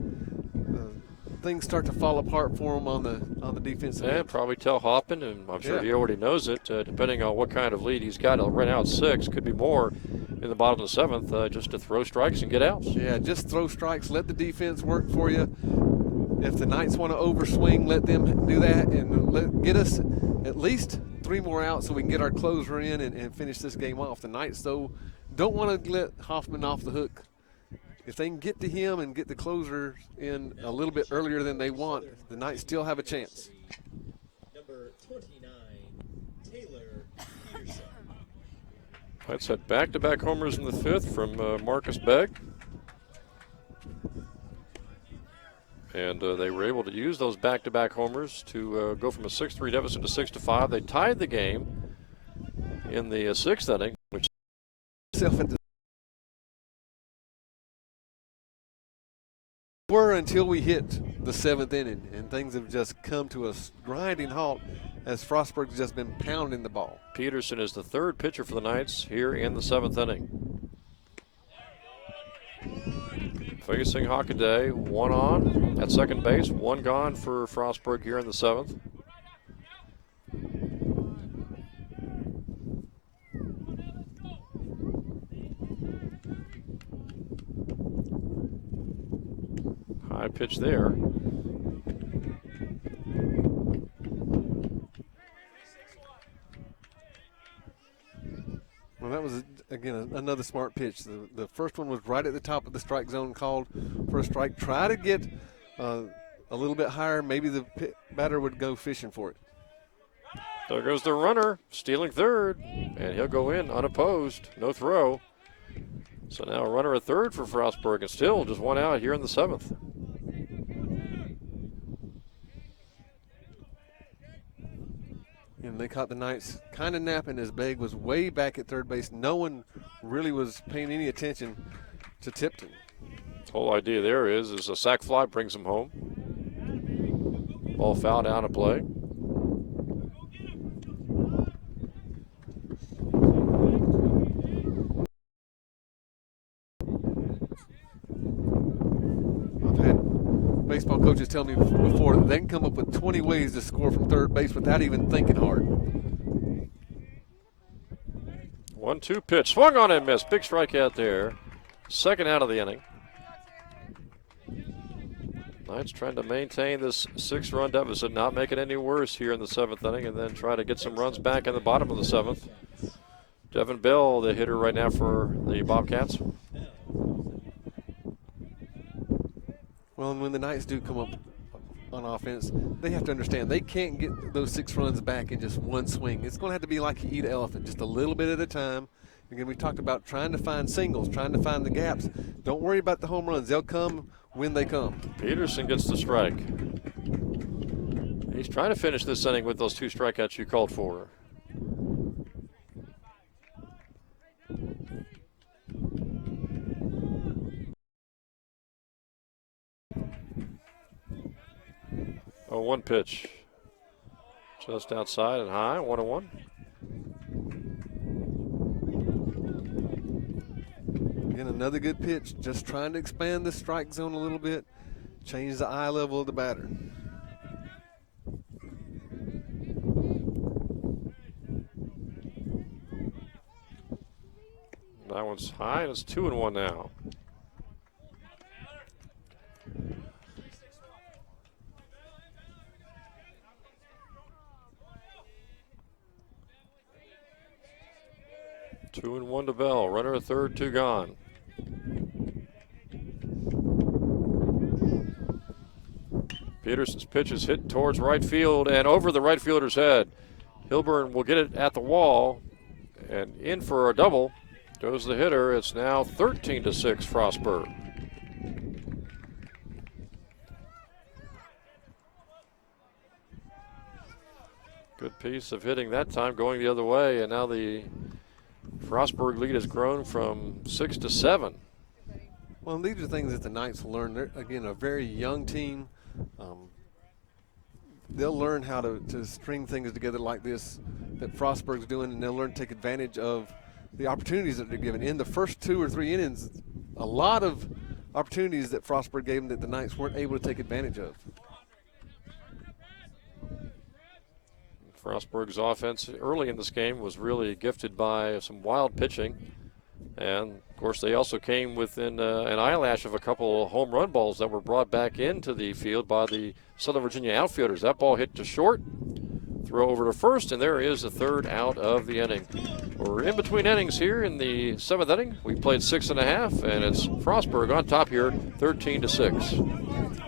things start to fall apart for him on the defensive end. Probably tell Hoffman, and I'm sure he already knows it, depending on what kind of lead he's got. Right now it's 6, could be more in the bottom of the 7th, just to throw strikes and get outs. Yeah, just throw strikes, let the defense work for you. If the Knights want to overswing, let them do that, and get us at least 3 more outs so we can get our closer in and finish this game off. The Knights, though, don't want to let Hoffman off the hook. If they can get to him and get the closer in a little bit earlier than they want, the Knights still have a chance. Number 29, Taylor Peterson. Knights had back-to-back homers in the 5th from Marcus Begg. And they were able to use those back-to-back homers to go from a 6-3 deficit to 6-5. They tied the game in the 6th inning, which were until we hit the 7th inning, and things have just come to a grinding halt as Frostburg's just been pounding the ball. Peterson is the 3rd pitcher for the Knights here in the 7th inning. Facing Hockaday, 1 on at second base, 1 gone for Frostburg here in the 7th. High pitch there. Well, that was, again, another smart pitch. The first one was right at the top of the strike zone, called for a strike. Try to get a little bit higher. Maybe the batter would go fishing for it. There goes the runner, stealing 3rd, and he'll go in unopposed, no throw. So now a runner at 3rd for Frostburg, and still just 1 out here in the 7th. And they caught the Knights kind of napping as Begg was way back at 3rd base. No one really was paying any attention to Tipton. The whole idea there is a sac fly brings him home. Ball foul down to play. I've had baseball coaches tell me before that they can come up with 20 ways to score from 3rd base without even thinking hard. 1-2 pitch, swung on and missed. Big strikeout there. 2nd out of the inning. Knights trying to maintain this 6-run deficit, not make it any worse here in the 7th inning, and then try to get some runs back in the bottom of the 7th. Devin Bell, the hitter right now for the Bobcats. Well, and when the Knights do come up on offense, they have to understand they can't get those 6 runs back in just one swing. It's going to have to be like you eat an elephant, just a little bit at a time. Again, we talked about trying to find singles, trying to find the gaps. Don't worry about the home runs. They'll come when they come. Peterson gets the strike. He's trying to finish this inning with those 2 strikeouts you called for. Oh, 1 pitch. Just outside and high, 1-1. Again, another good pitch, just trying to expand the strike zone a little bit, change the eye level of the batter. That one's high, and it's 2-1 now. Two and 1 to Bell. Runner at 3rd, 2 gone. Peterson's pitch is hit towards right field and over the right fielder's head. Hilburn will get it at the wall, and in for a double goes the hitter. It's now 13-6 Frostburg. Good piece of hitting that time, going the other way, and now the Frostburg lead has grown from 6 to 7. Well, these are things that the Knights will learn. They're, again, a very young team. They'll learn how to string things together like this that Frostburg's doing, and they'll learn to take advantage of the opportunities that they're given. In the first 2 or 3 innings, a lot of opportunities that Frostburg gave them that the Knights weren't able to take advantage of. Frostburg's offense early in this game was really gifted by some wild pitching. And, of course, they also came within an eyelash of a couple of home run balls that were brought back into the field by the Southern Virginia outfielders. That ball hit to short, throw over to first, and there is the third out of the inning. We're in between innings here in the 7th inning. We played 6.5, and it's Frostburg on top here, 13-6.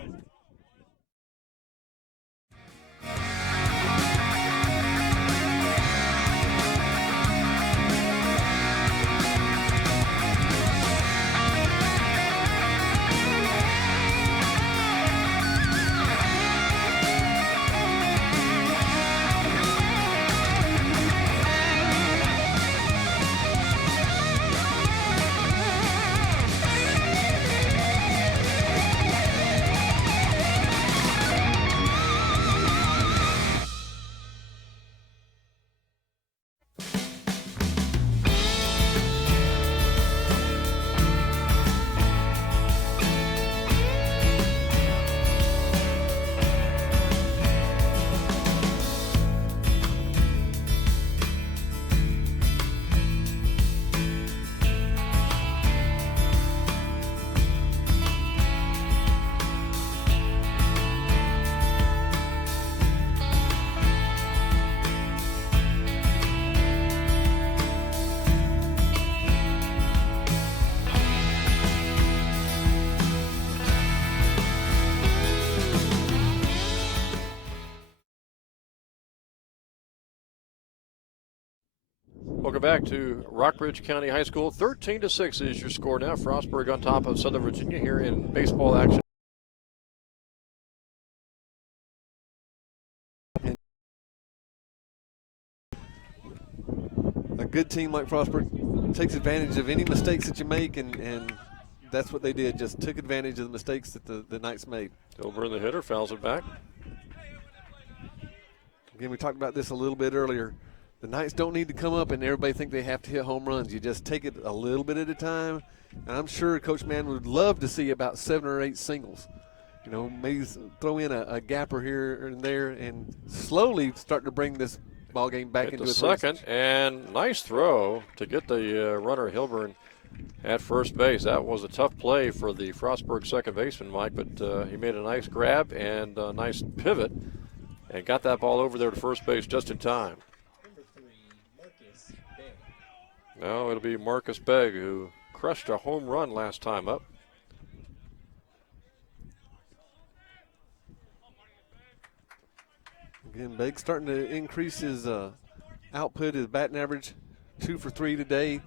Welcome back to Rockbridge County High School. 13-6 is your score now. Frostburg on top of Southern Virginia here in baseball action. A good team like Frostburg takes advantage of any mistakes that you make, and that's what they did, just took advantage of the mistakes that the Knights made. Over the hitter, fouls it back. Again, we talked about this a little bit earlier. The Knights don't need to come up and everybody think they have to hit home runs. You just take it a little bit at a time. And I'm sure Coach Mann would love to see about 7 or 8 singles. You know, maybe throw in a gapper here and there and slowly start to bring this ball game back into its second. And nice throw to get the runner Hilburn at first base. That was a tough play for the Frostburg second baseman, Mike, but he made a nice grab and a nice pivot and got that ball over there to first base just in time. Now it'll be Marcus Begg, who crushed a home run last time up. Again, Begg's starting to increase his output, his batting average, 2 for 3 today,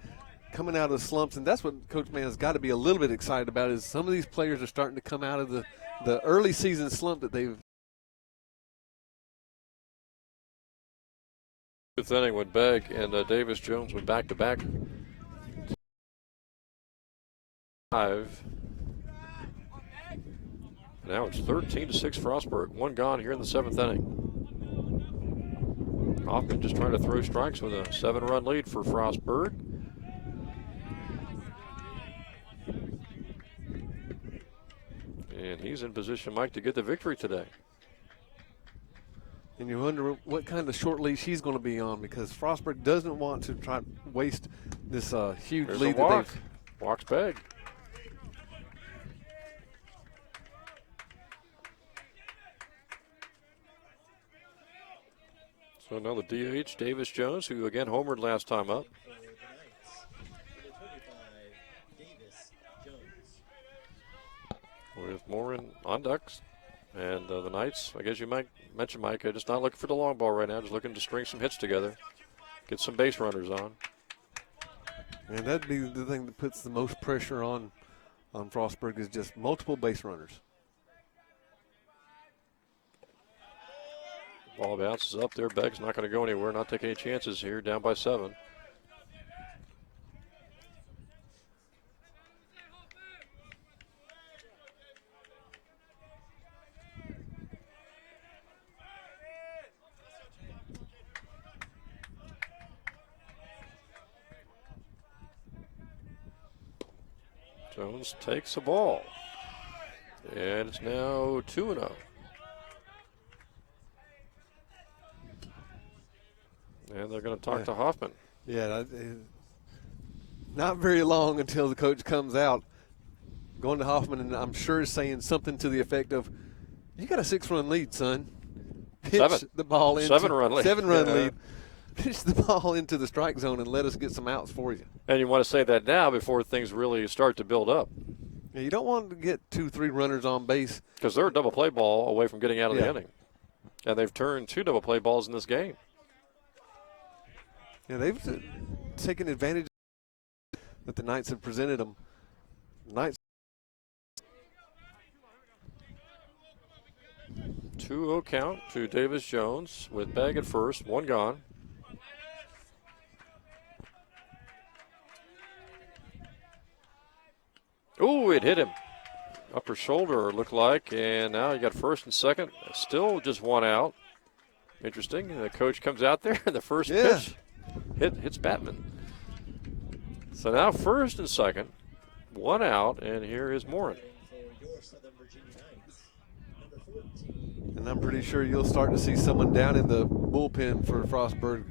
coming out of the slumps. And that's what Coach Mann's got to be a little bit excited about, is some of these players are starting to come out of the early season slump that they've. Fifth inning when Begg and Davis Jones went back-to-back. 5. Now it's 13-6 Frostburg. 1 gone here in the 7th inning. Hoffman just trying to throw strikes with a 7-run lead for Frostburg. And he's in position, Mike, to get the victory today. And you wonder what kind of short leash he's going to be on, because Frostburg doesn't want to try to waste this huge There's lead. a walk. Walks Begg. So now the DH, Davis Jones, who again homered last time up. With Morin on ducks. And the Knights, I guess you might mention, Mike, just not looking for the long ball right now, just looking to string some hits together, get some base runners on. And that'd be the thing that puts the most pressure on Frostburg is just multiple base runners. Ball bounces up there. Begg's not going to go anywhere, not take any chances here, down by 7. Jones takes the ball. And it's now 2-0. And they're going to talk to Hoffman. Yeah, not very long until the coach comes out, going to Hoffman, and I'm sure saying something to the effect of, "You got a 6-run lead, son. Pitch the ball into 7-run lead. 7-run lead. Pitch the ball into the strike zone and let us get some outs for you." And you want to say that now before things really start to build up. Yeah, you don't want to get 2-3 runners on base. Because they're a double play ball away from getting out of the inning. And they've turned 2 double play balls in this game. Yeah, they've taken advantage that the Knights have presented them. Knights. 2-0 count to Davis Jones with Begg at first, 1 gone. Ooh, it hit him. Upper shoulder, looked like, and now you got first and second. Still just 1 out. Interesting. The coach comes out there, and the first pitch hits Batman. So now first and second, 1 out, and here is Morin. And I'm pretty sure you'll start to see someone down in the bullpen for Frostburg.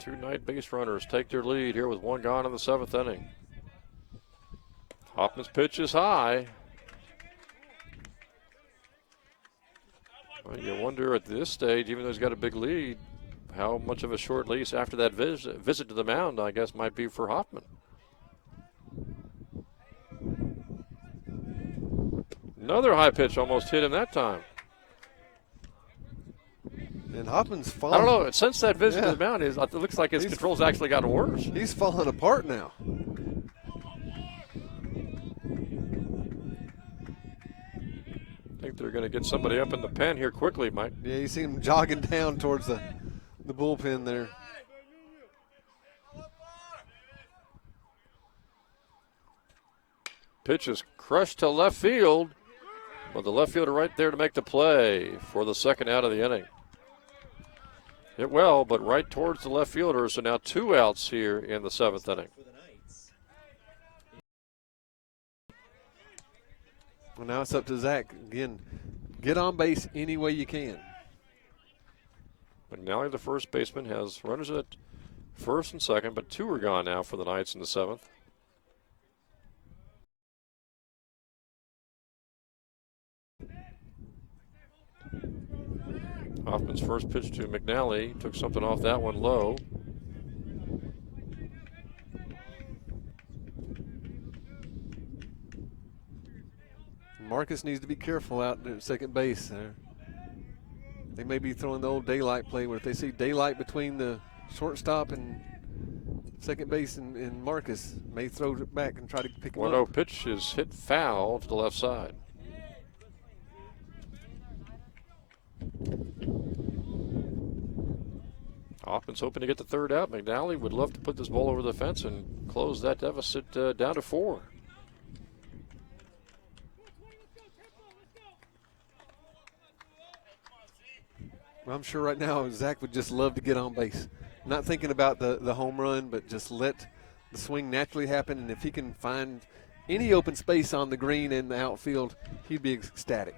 Two Knight base runners take their lead here with 1 gone in the 7th inning. Hoffman's pitch is high. Well, you wonder at this stage, even though he's got a big lead, how much of a short lease after that visit to the mound, I guess, might be for Hoffman. Another high pitch almost hit him that time. And Hoffman's falling. I don't know. Since that visit to the mound, it looks like his control's actually gotten worse. He's falling apart now. I think they're going to get somebody up in the pen here quickly, Mike. Yeah, you see him jogging down towards the bullpen there. Pitch is crushed to left field. But the left fielder right there to make the play for the second out of the inning. Hit well, but right towards the left fielder. So now 2 outs here in the 7th inning. Well, now it's up to Zach. Again, get on base any way you can. McNally, the first baseman, has runners at first and second, but 2 are gone now for the Knights in the 7th. Hoffman's first pitch to McNally took something off that one low. Marcus needs to be careful out at second base there. They may be throwing the old daylight play where if they see daylight between the shortstop and second base and Marcus may throw it back and try to pick him up. 1-0 pitch is hit foul to the left side. Hoffman's hoping to get the 3rd out. McNally would love to put this ball over the fence and close that deficit down to 4. I'm sure right now Zach would just love to get on base. Not thinking about the home run, but just let the swing naturally happen. And if he can find any open space on the green in the outfield, he'd be ecstatic.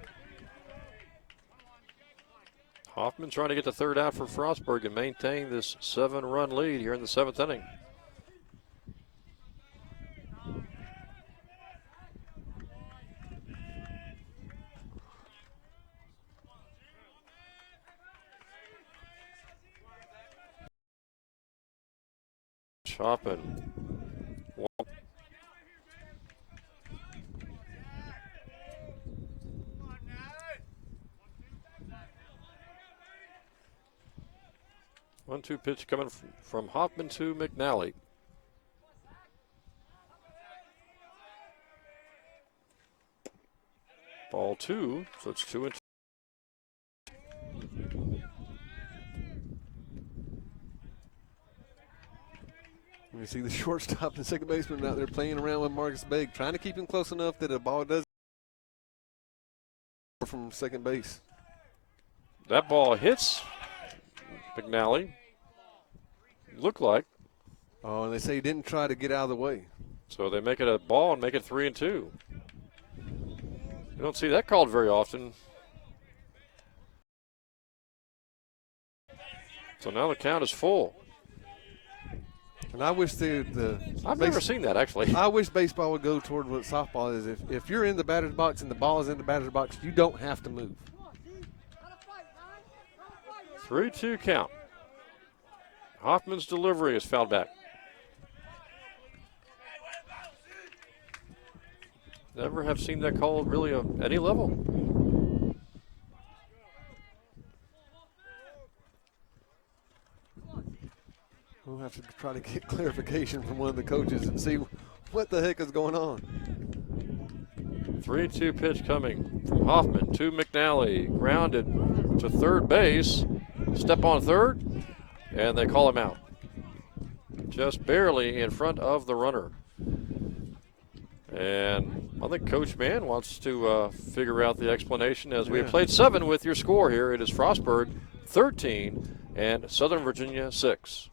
Hoffman trying to get the 3rd out for Frostburg and maintain this 7-run lead here in the 7th inning. Hoffman. 1-2 pitch coming from Hoffman to McNally. Ball 2, so it's 2-2. You see the shortstop and second baseman out there playing around with Marcus Begg, trying to keep him close enough that a ball doesn't from second base. That ball hits McNally. Looked like. Oh, and they say he didn't try to get out of the way. So they make it a ball and make it 3-2. You don't see that called very often. So now the count is full. And I wish I've never seen that, actually. I wish baseball would go toward what softball is. If you're in the batter's box and the ball is in the batter's box, you don't have to move. 3-2 count. Hoffman's delivery is fouled back. Never have seen that called really at any level. We'll have to try to get clarification from one of the coaches and see what the heck is going on. 3-2 pitch coming from Hoffman to McNally. Grounded to third base. Step on third, and they call him out. Just barely in front of the runner. And I think Coach Mann wants to figure out the explanation as we have played 7 with your score here. It is Frostburg 13 and Southern Virginia 6.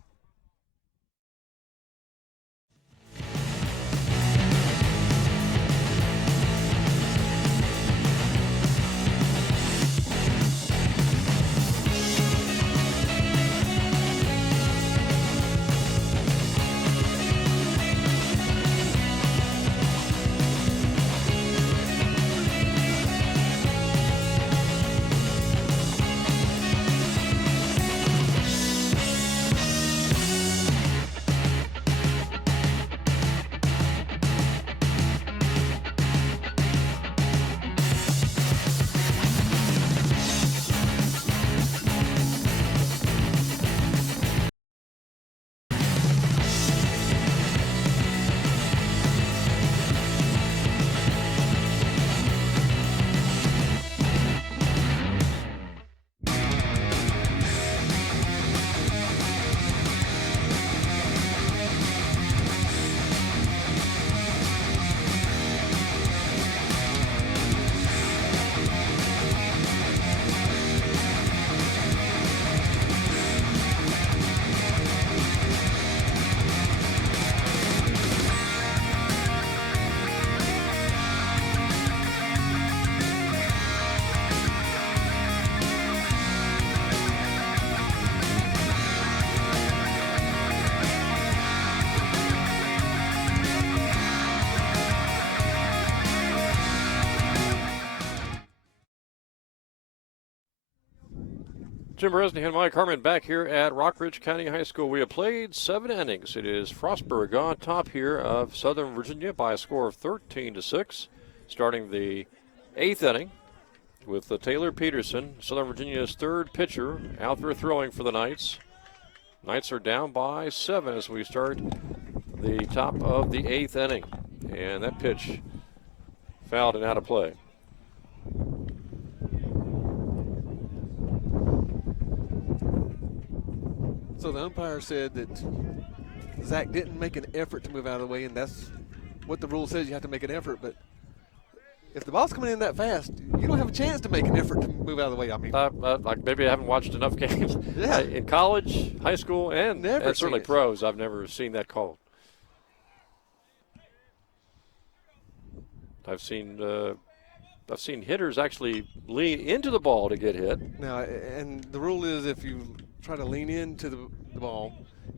Jim Resnick and Mike Harmon back here at Rockridge County High School. We have played 7 innings. It is Frostburg on top here of Southern Virginia by a score of 13-6. Starting the 8th inning with Taylor Peterson, Southern Virginia's third pitcher, out there throwing for the Knights. Knights are down by 7 as we start the top of the 8th inning. And that pitch fouled and out of play. So the umpire said that Zach didn't make an effort to move out of the way, and that's what the rule says. You have to make an effort, but if the ball's coming in that fast, you don't have a chance to make an effort to move out of the way. I mean, like maybe I haven't watched enough games. Yeah. In college, high school, and certainly pros, I've never seen that called. I've seen hitters actually lean into the ball to get hit. Now, and the rule is if you try to lean into the ball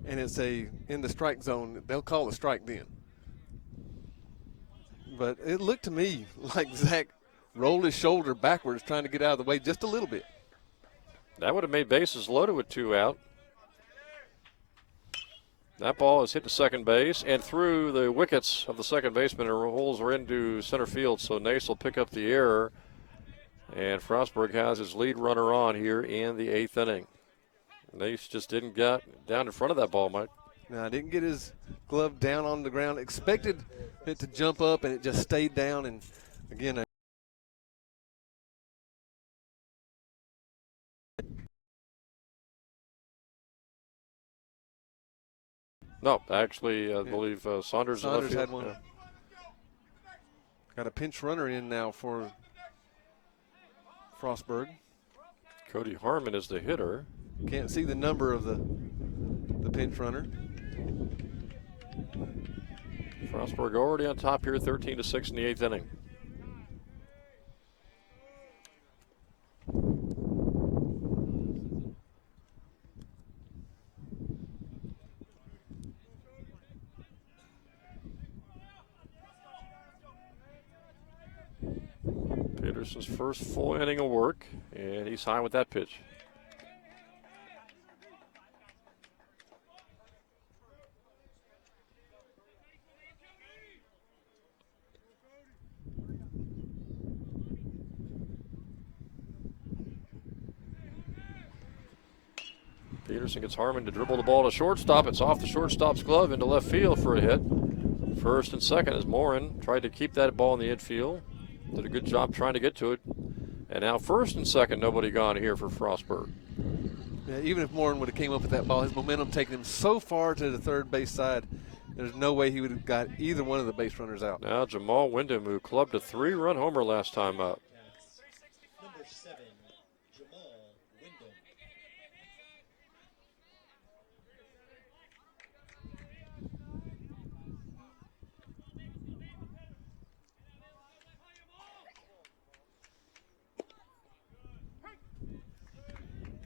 and it's in the strike zone, they'll call a strike then. But it looked to me like Zach rolled his shoulder backwards trying to get out of the way just a little bit. That would have made bases loaded with 2 out. That ball is hit to second base and through the wickets of the second baseman and rolls her into center field. So Nace will pick up the error. And Frostburg has his lead runner on here in the 8th inning. Nace just didn't get down in front of that ball, Mike. No, didn't get his glove down on the ground. Expected it to jump up, and it just stayed down. And again, no, actually, I believe Saunders had one. Yeah. Got a pinch runner in now for Frostburg. Cody Harmon is the hitter. Can't see the number of the pinch runner. Frostburg already on top here, 13-6 in the 8th inning. Peterson's first full inning of work, and he's high with that pitch. Peterson gets Harmon to dribble the ball to shortstop. It's off the shortstop's glove into left field for a hit. First and second as Morin tried to keep that ball in the infield. Did a good job trying to get to it. And now first and second, nobody gone here for Frostburg. Yeah, even if Morin would have came up with that ball, his momentum taking him so far to the third base side, there's no way he would have got either one of the base runners out. Now Jamal Wyndham, who clubbed a 3-run homer last time up. Number 7, Jamal Wyndham.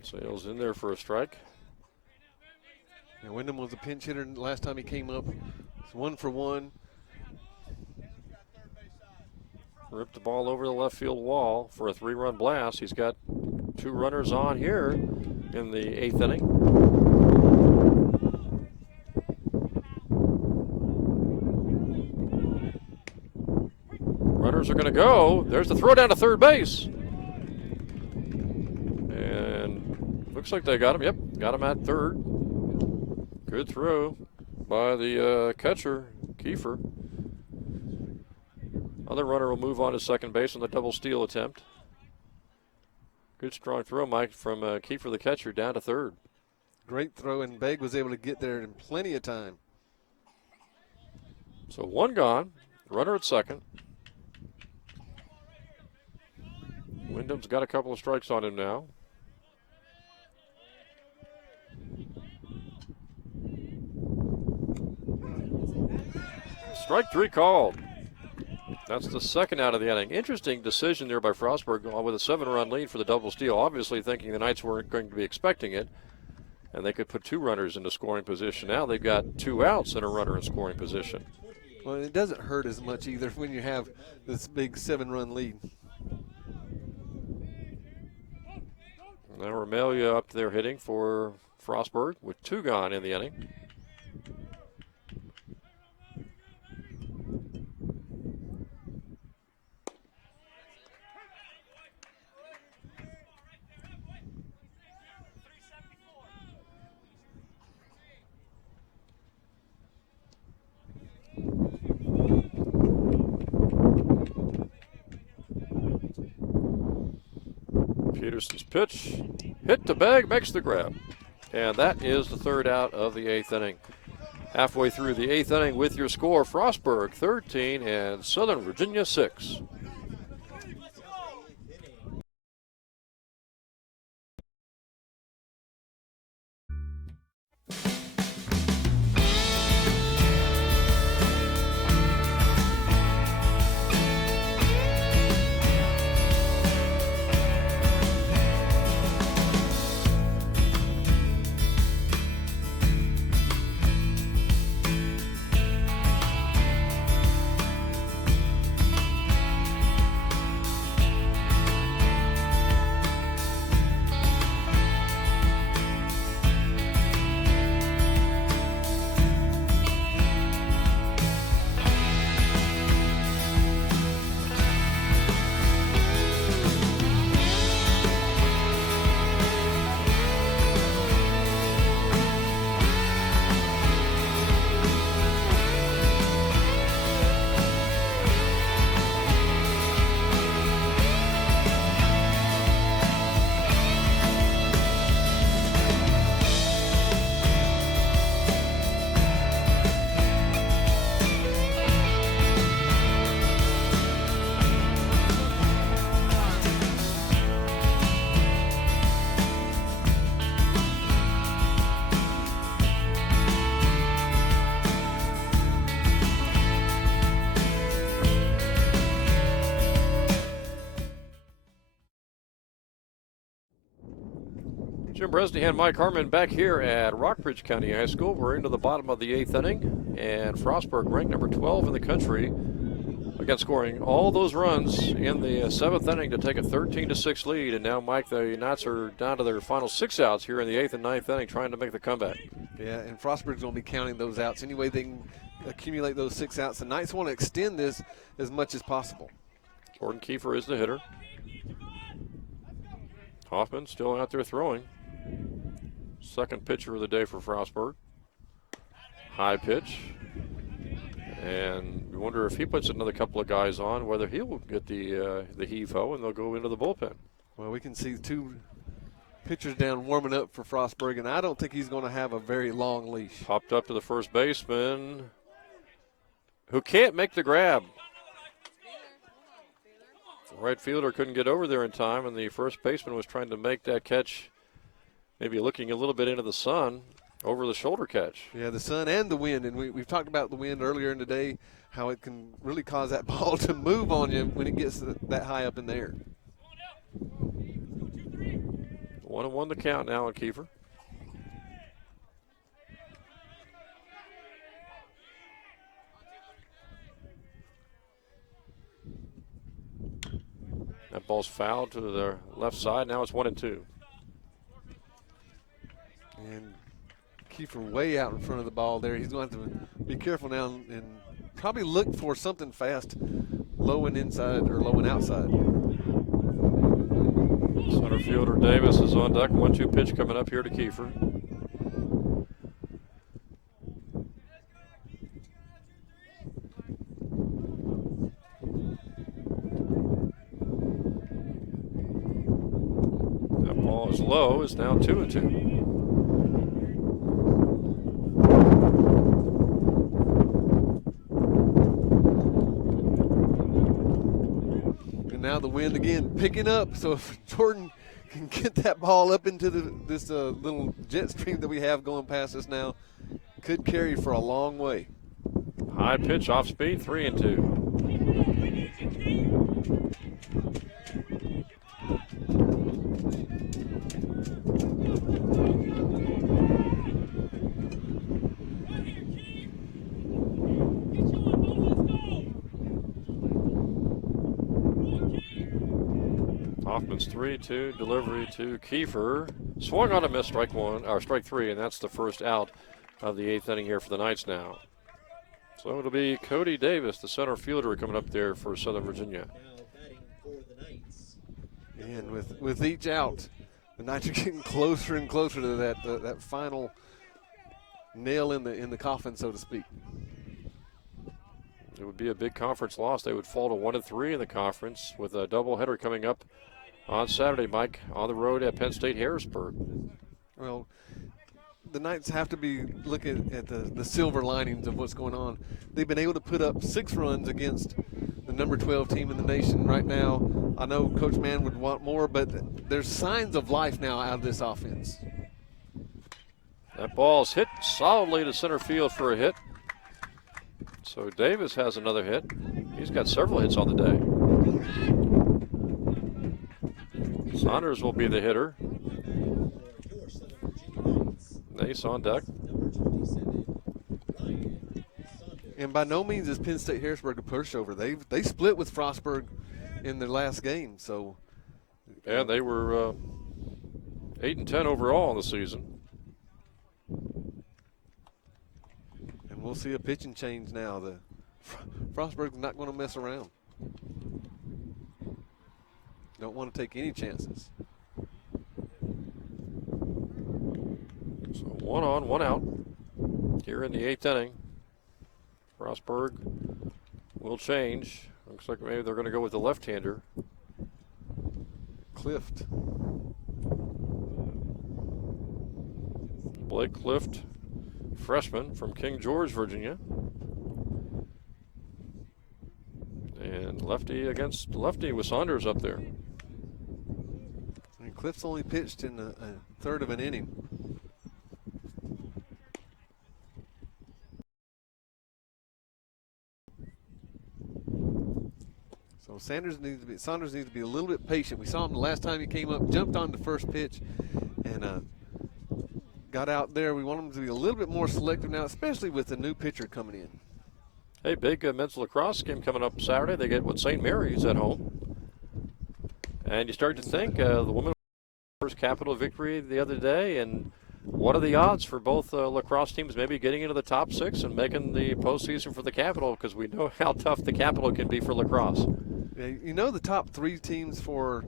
Sales in there for a strike. Yeah, Wyndham was a pinch hitter last time he came up. It's 1 for 1. Ripped the ball over the left field wall for a 3-run blast. He's got 2 runners on here in the 8th inning. Runners are going to go. There's the throw down to third base. And looks like they got him. Yep, got him at third. Good throw by the catcher, Kiefer. Other runner will move on to second base on the double steal attempt. Good strong throw, Mike, from Kiefer, the catcher, down to third. Great throw, and Begg was able to get there in plenty of time. So 1 gone, runner at second. Wyndham's got a couple of strikes on him now. Strike 3 called. That's the second out of the inning. Interesting decision there by Frostburg with a 7-run lead for the double steal, obviously thinking the Knights weren't going to be expecting it, and they could put 2 runners into scoring position. Now they've got 2 outs and a runner in scoring position. Well, it doesn't hurt as much either when you have this big 7-run lead. Now Romelia up there hitting for Frostburg with 2 gone in the inning. Peterson's pitch, hit to Begg, makes the grab. And that is the 3rd out of the 8th inning. Halfway through the 8th inning with your score, Frostburg 13 and Southern Virginia 6. Tim Bresnahan, Mike Harmon back here at Rockbridge County High School. We're into the bottom of the 8th inning, and Frostburg ranked number 12 in the country, again scoring all those runs in the 7th inning to take a 13-6 lead. And now, Mike, the Knights are down to their final 6 outs here in the 8th and 9th inning, trying to make the comeback. Yeah, and Frostburg's going to be counting those outs. Any way they can accumulate those 6 outs. The Knights want to extend this as much as possible. Jordan Kiefer is the hitter. Hoffman still out there throwing. Second pitcher of the day for Frostburg. High pitch. And we wonder if he puts another couple of guys on, whether he'll get the heave-ho and they'll go into the bullpen. Well, we can see 2 pitchers down warming up for Frostburg, and I don't think he's going to have a very long leash. Popped up to the first baseman, who can't make the grab. The right fielder couldn't get over there in time, and the first baseman was trying to make that catch, maybe looking a little bit into the sun, over the shoulder catch. Yeah, the sun and the wind, and we've talked about the wind earlier in the day, how it can really cause that ball to move on you when it gets that high up in the air. 1-1 the count now on Kiefer. That ball's fouled to the left side. Now it's 1-2. And Kiefer way out in front of the ball there. He's going to have to be careful now and probably look for something fast, low and inside or low and outside. Center fielder Davis is on deck. 1-2 pitch coming up here to Kiefer. That ball is low. It's now 2-2. Now the wind again picking up, so if Jordan can get that ball up into this little jet stream that we have going past us now, could carry for a long way. High pitch off speed, 3-2. Hoffman's 3-2 delivery to Kiefer. Swung on a miss, strike 3, and that's the first out of the 8th inning here for the Knights now. So it'll be Cody Davis, the center fielder, coming up there for Southern Virginia. Now batting for the Knights. And with each out, the Knights are getting closer and closer to that final nail in the coffin, so to speak. It would be a big conference loss. They would fall to 1-3 in the conference with a doubleheader coming up on Saturday, Mike, on the road at Penn State Harrisburg. Well, the Knights have to be looking at the silver linings of what's going on. They've been able to put up 6 runs against the number 12 team in the nation right now. I know Coach Mann would want more, but there's signs of life now out of this offense. That ball's hit solidly to center field for a hit. So Davis has another hit. He's got several hits on the day. Saunders will be the hitter. Nace on deck. And by no means is Penn State Harrisburg a pushover. They split with Frostburg in their last game. So yeah, they were 8-10 overall in the season. And we'll see a pitching change now. The Frostburg's not going to mess around. Don't want to take any chances. So 1 on, 1 out here in the 8th inning. Frostburg will change. Looks like maybe they're going to go with the left-hander. Clift. Blake Clift, freshman from King George, Virginia. And lefty against lefty with Saunders up there. And Clift's only pitched in a third of an inning. So Saunders needs to be a little bit patient. We saw him the last time he came up, jumped on the first pitch, and got out there. We want them to be a little bit more selective now, especially with the new pitcher coming in. Hey, big men's lacrosse game coming up Saturday. They get St. Mary's at home. And you start to think the women first Capital victory the other day, and what are the odds for both lacrosse teams maybe getting into the top 6 and making the postseason for the Capital, because we know how tough the Capital can be for lacrosse. Yeah, you know the top 3 teams for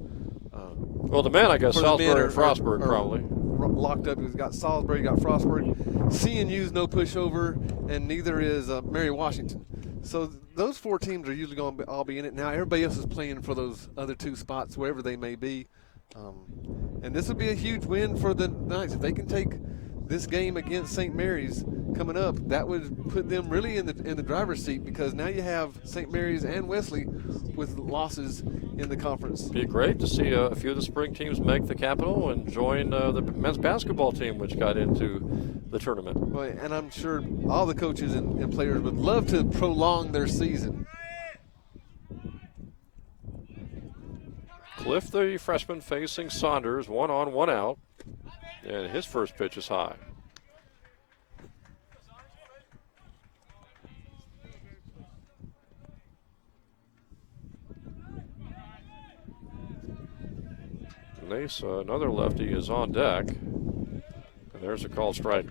well, the men, I guess, Salisbury and Frostburg probably. Locked up. We've got Salisbury, you got Frostburg. CNU's no pushover, and neither is Mary Washington. So those 4 teams are usually going to all be in it. Now everybody else is playing for those other 2 spots, wherever they may be. And this would be a huge win for the Knights. If they can take this game against St. Mary's coming up, that would put them really in the driver's seat, because now you have St. Mary's and Wesley with losses in the conference. It'd be great to see a few of the spring teams make the Capital and join the men's basketball team, which got into the tournament. Well, and I'm sure all the coaches and players would love to prolong their season. Cliff, the freshman, facing Saunders, 1 on, 1 out. And his first pitch is high. Nace, another lefty, is on deck. And there's a called strike.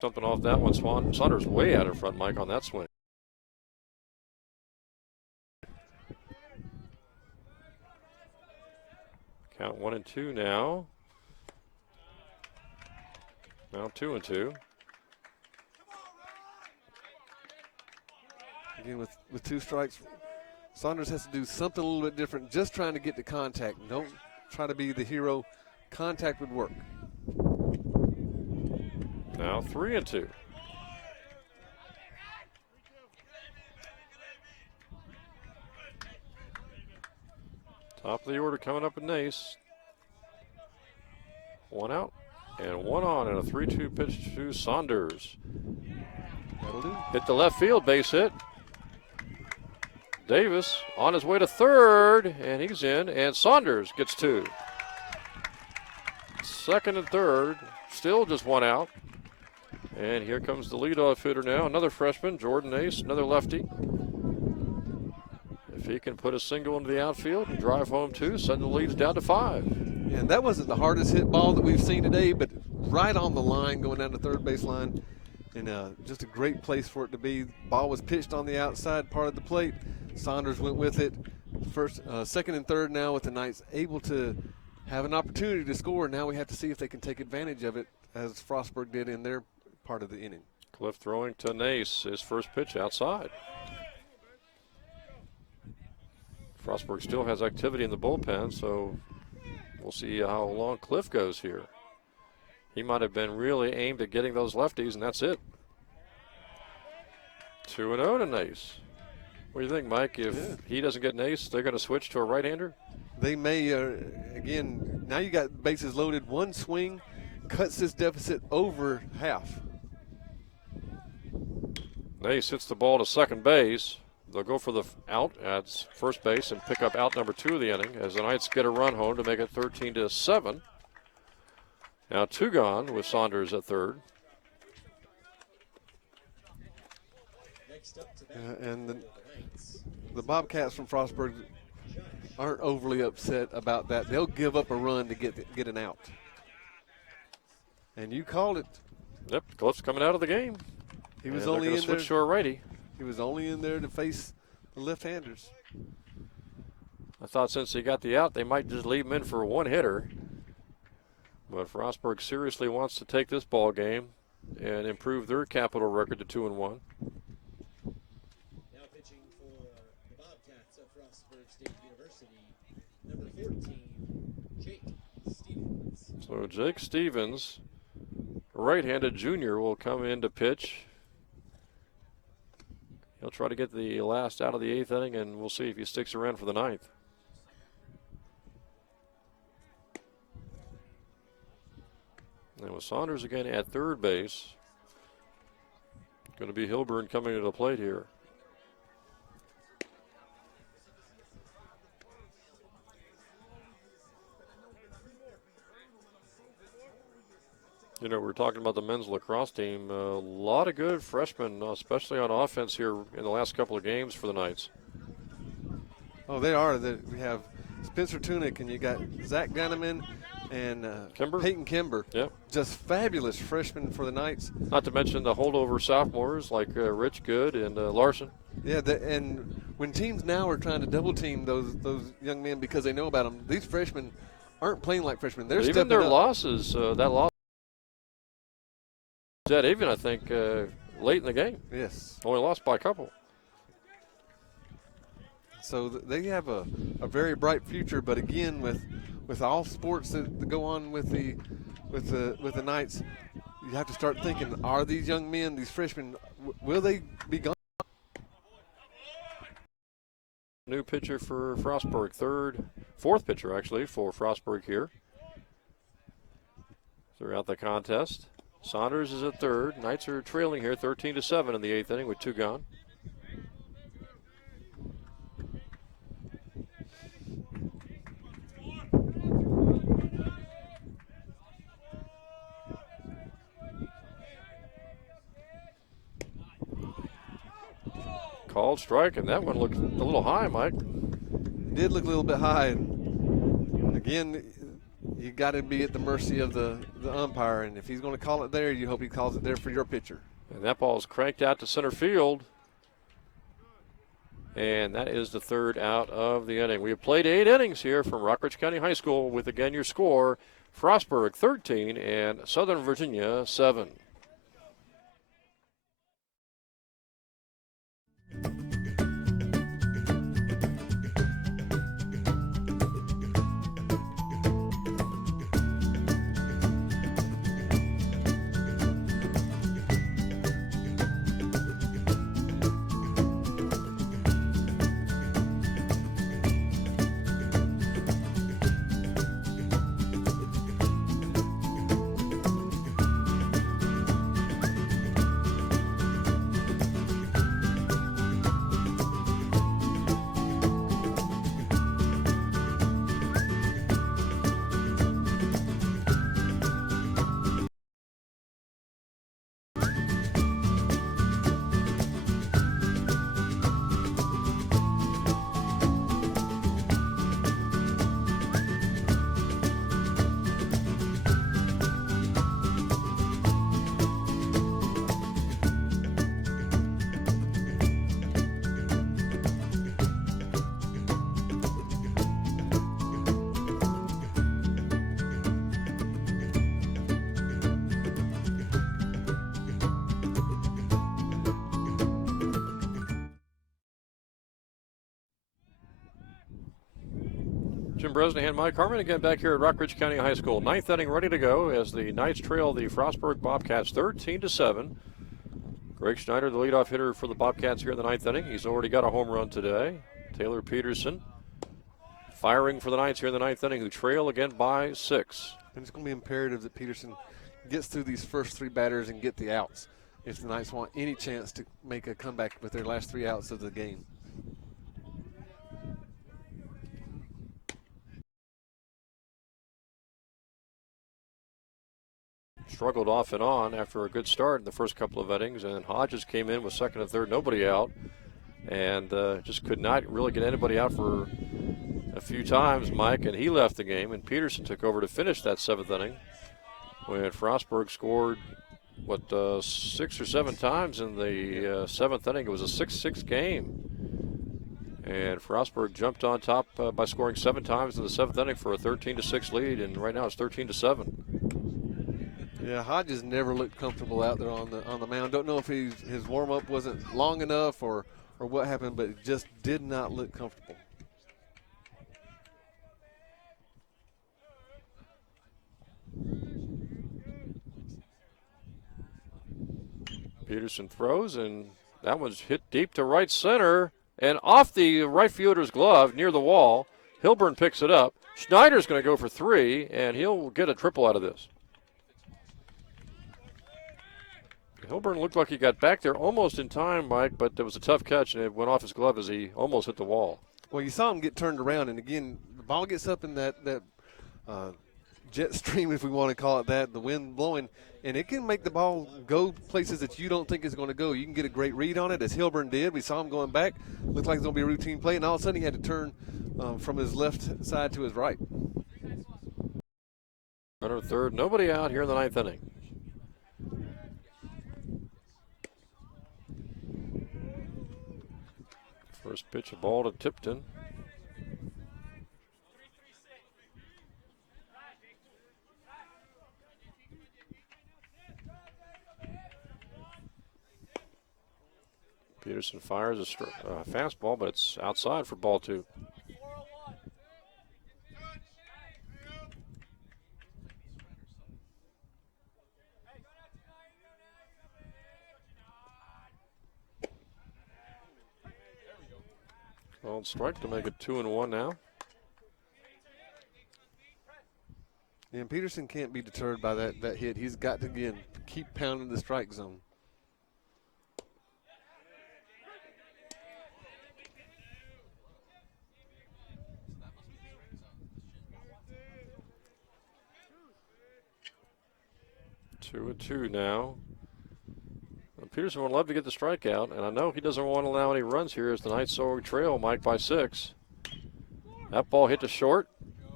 Something off that one. Saunders way out in front, Mike, on that swing. Count 1 and 2 now. Now 2 and 2. Again, with 2 strikes, Saunders has to do something a little bit different, just trying to get to contact. Don't try to be the hero. Contact would work. Now 3 and 2. Top of the order coming up in Nace. 1 out and 1 on, and a 3-2 pitch to Saunders. That'll do. Hit the left field, base hit. Davis on his way to third, and he's in, and Saunders gets 2. Second and third, still just 1 out. And here comes the leadoff hitter now, another freshman, Jordan Ace, another lefty. If he can put a single into the outfield and drive home 2, send the leads down to 5. Yeah, and that wasn't the hardest hit ball that we've seen today, but right on the line, going down the third base line, and just a great place for it to be. Ball was pitched on the outside part of the plate. Saunders went with it. Second and third now with the Knights able to have an opportunity to score. Now we have to see if they can take advantage of it, as Frostburg did in their part of the inning. Cliff throwing to Nace, his first pitch outside. Frostburg still has activity in the bullpen, so we'll see how long Cliff goes here. He might have been really aimed at getting those lefties, and that's it. 2-0 to Nace. What do you think, Mike? If he doesn't get Nace, they're going to switch to a right-hander? They may, again, now you got bases loaded. One swing cuts this deficit over half. Nace hits the ball to second base. They'll go for the out at first base and pick up out number 2 of the inning as the Knights get a run home to make it 13-7. Now 2 gone with Saunders at third. And the Bobcats from Frostburg aren't overly upset about that. They'll give up a run to get an out. And you called it. Yep, Cliff's coming out of the game. He was only in there. Switch to a righty. He was only in there to face the left-handers. I thought since he got the out, they might just leave him in for a one-hitter. But Frostburg seriously wants to take this ball game and improve their Capital record to 2-1. Now pitching for the Bobcats of Frostburg State University, number 14, Jake Stevens. So Jake Stevens, right-handed junior, will come in to pitch. He'll try to get the last out of the 8th inning, and we'll see if he sticks around for the 9th. And with Saunders again at third base, going to be Hilburn coming to the plate here. You know, we're talking about the men's lacrosse team. A lot of good freshmen, especially on offense here in the last couple of games for the Knights. Oh, they are. We have Spencer Tunick, and you got Zach Gunneman and Peyton Kimber. Yep. Just fabulous freshmen for the Knights. Not to mention the holdover sophomores like Rich Good and Larson. Yeah, and when teams now are trying to double team those young men because they know about them, these freshmen aren't playing like freshmen. They're even their up. losses. That loss, even I think late in the game. Yes. Only lost by a couple. So they have a very bright future, but again, with all sports that go on with the Knights, you have to start thinking: are these young men, these freshmen, will they be gone? New pitcher for Frostburg, fourth pitcher actually for Frostburg here throughout the contest. Saunders is at third. Knights are trailing here 13-7 in the 8th inning with 2 gone. Called strike, and that one looked a little high, Mike. It did look a little bit high. And again, you got to be at the mercy of the umpire, and if he's going to call it there, you hope he calls it there for your pitcher. And that ball is cranked out to center field. And that is the 3rd out of the inning. We have played 8 innings here from Rockridge County High School with, again, your score, Frostburg 13 and Southern Virginia 7. Jim Bresnahan, Mike Harmon again back here at Rockridge County High School. 9th inning ready to go as the Knights trail the Frostburg Bobcats 13-7. Greg Schneider, the leadoff hitter for the Bobcats here in the 9th inning. He's already got a home run today. Taylor Peterson firing for the Knights here in the 9th inning, who trail again by 6. And it's going to be imperative that Peterson gets through these first 3 batters and get the outs if the Knights want any chance to make a comeback with their last 3 outs of the game. Struggled off and on after a good start in the first couple of innings, and Hodges came in with 2nd and 3rd, nobody out, and just could not really get anybody out for a few times, Mike, and he left the game, and Peterson took over to finish that 7th inning when Frostburg scored, 6 or 7 times in the 7th inning. It was a 6-6 game, and Frostburg jumped on top by scoring 7 times in the 7th inning for a 13-6 lead, and right now it's 13-7. Yeah, Hodges never looked comfortable out there on the mound. Don't know if his warm-up wasn't long enough or what happened, but it just did not look comfortable. Peterson throws, and that one's hit deep to right center and off the right fielder's glove near the wall. Hilburn picks it up. Schneider's going to go for 3, and he'll get a triple out of this. Hilburn looked like he got back there almost in time, Mike, but there was a tough catch, and it went off his glove as he almost hit the wall. Well, you saw him get turned around, and again, the ball gets up in that jet stream, if we want to call it that, the wind blowing, and it can make the ball go places that you don't think it's going to go. You can get a great read on it, as Hilburn did. We saw him going back. Looked like it was going to be a routine play, and all of a sudden he had to turn from his left side to his right. Runner third, nobody out here in the ninth inning. First pitch, a ball to Tipton. Peterson fires a fastball, but it's outside for ball two. Called strike to make it 2-1 now. And Peterson can't be deterred by that hit. He's got to, again, keep pounding the strike zone. Two and two now. Peterson would love to get the strikeout, and I know he doesn't want to allow any runs here as the Knights so trail Mike by 6. That ball hit to short.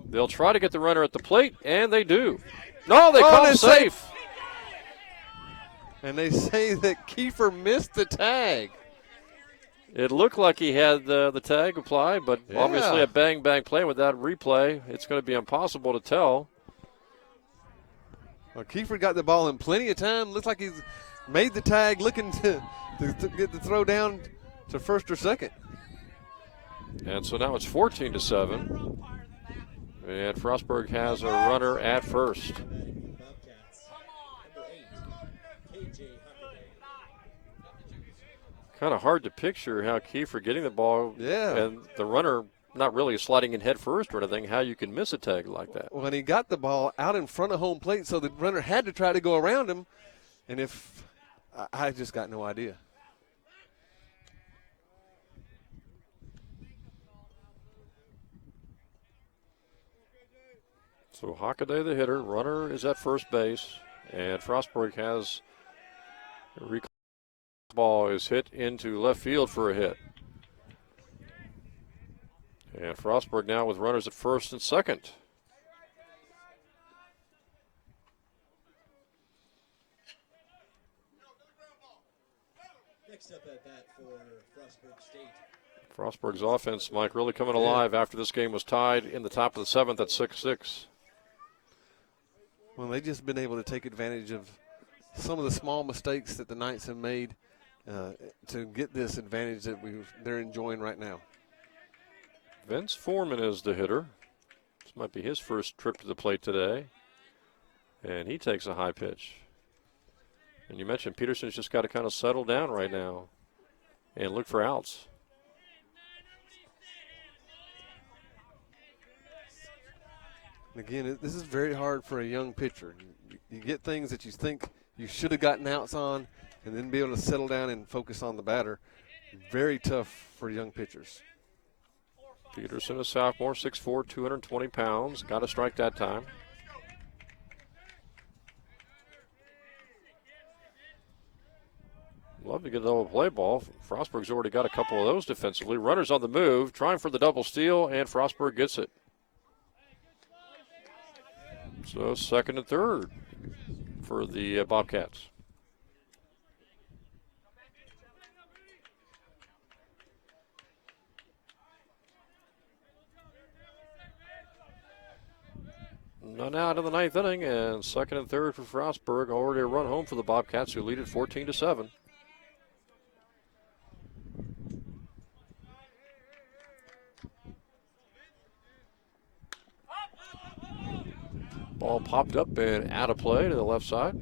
They'll try to get the runner at the plate, and they do. No, they call him safe. And they say that Kiefer missed the tag. It looked like he had the tag applied, but obviously a bang-bang play with that replay, it's going to be impossible to tell. Well, Kiefer got the ball in plenty of time. Looks like he's made the tag, looking to get the throw down to first or second. And so now it's 14-7. And Frostburg has a runner at first. Kind of hard to picture how Kiefer getting the ball and the runner not really sliding in head first or anything, how you can miss a tag like that. When he got the ball out in front of home plate, so the runner had to try to go around him, and I just got no idea. So Hockaday the hitter, runner is at first base, and Frostburg has a ball is hit into left field for a hit. And Frostburg now with runners at first and second. Next up at bat for Frostburg State. Frostburg's offense, Mike, really coming alive after this game was tied in the top of the 7th at 6-6. Well, they've just been able to take advantage of some of the small mistakes that the Knights have made to get this advantage that they're enjoying right now. Vince Foreman is the hitter. This might be his first trip to the plate today. And he takes a high pitch. And you mentioned Peterson's just got to kind of settle down right now and look for outs. Again, this is very hard for a young pitcher. You get things that you think you should have gotten outs on and then be able to settle down and focus on the batter. Very tough for young pitchers. Peterson, a sophomore, 6'4", 220 pounds. Got a strike that time. Love to get a double play ball. Frostburg's already got a couple of those defensively. Runners on the move, trying for the double steal, and Frostburg gets it. So second and third for the Bobcats. None out in the 9th inning, and second and third for Frostburg. Already a run home for the Bobcats, who lead it 14-7. Ball popped up and out of play to the left side.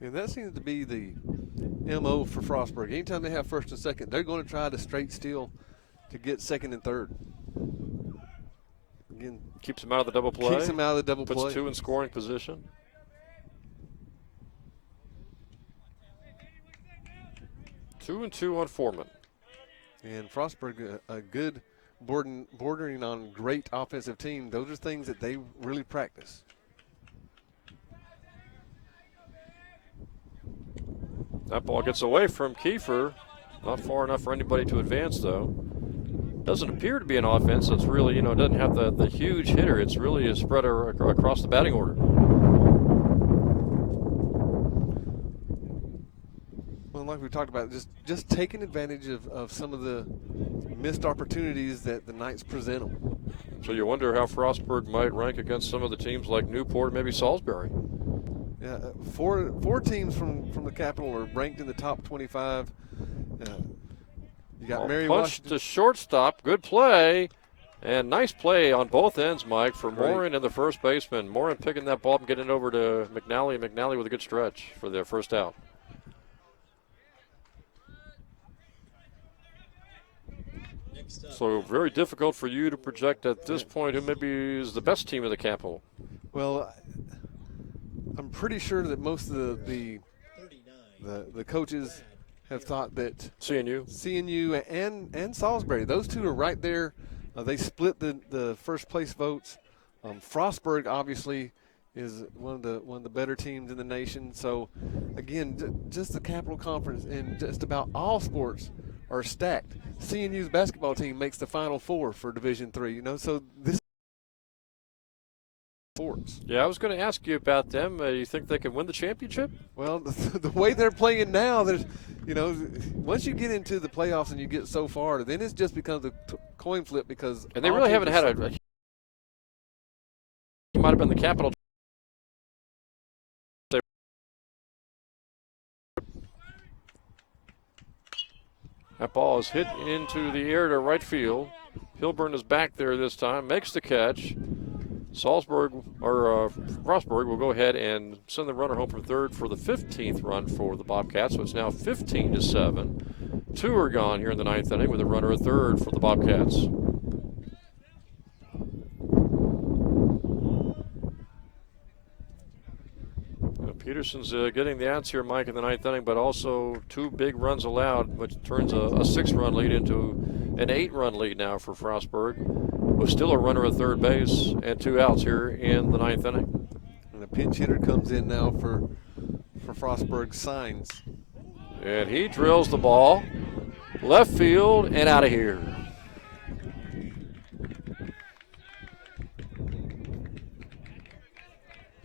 And that seems to be the MO for Frostburg. Anytime they have first and second, they're going to try to straight steal to get second and third. Again, keeps them out of the double play. Keeps them out of the double play. Puts two in scoring position. Two and two on Foreman. And Frostburg, a good bordering on great offensive team, those are things that they really practice. That ball gets away from Kiefer. Not far enough for anybody to advance, though. Doesn't appear to be an offense that's really, doesn't have the huge hitter. It's really a spreader across the batting order. Well, like we talked about, just taking advantage of some of the missed opportunities that the Knights present them. So you wonder how Frostburg might rank against some of the teams like Newport, maybe Salisbury. Yeah, four teams from the Capital are ranked in the top 25. You got Mary Punch Washington to shortstop. Good play. And nice play on both ends, Mike, for Great. Morin and the first baseman. Morin picking that ball and getting it over to McNally. McNally with a good stretch for their first out. So very difficult for you to project at this point who maybe is the best team of the Capital. Well, I'm pretty sure that most of the coaches have thought that CNU and Salisbury, those two are right there. They split the first place votes. Frostburg obviously is one of the better teams in the nation. So again, just the Capital Conference and just about all sports are stacked. CNU's basketball team makes the Final Four for Division III. So this. Sports. Yeah, I was going to ask you about them. You think they can win the championship? Well, the way they're playing now, there's, once you get into the playoffs and you get so far, then it just becomes a coin flip because. And they really haven't had it might have been the Capital. That ball is hit into the air to right field. Hilburn is back there this time, makes the catch. Frostburg will go ahead and send the runner home from third for the 15th run for the Bobcats. So it's now 15-7. Two are gone here in the ninth inning with a runner at third for the Bobcats. Peterson's getting the outs here, Mike, in the ninth inning, but also two big runs allowed, which turns a 6-run lead into an 8-run lead now for Frostburg. With still a runner at third base and two outs here in the ninth inning. And a pinch hitter comes in now for Frostburg, Signs. And he drills the ball left field and out of here.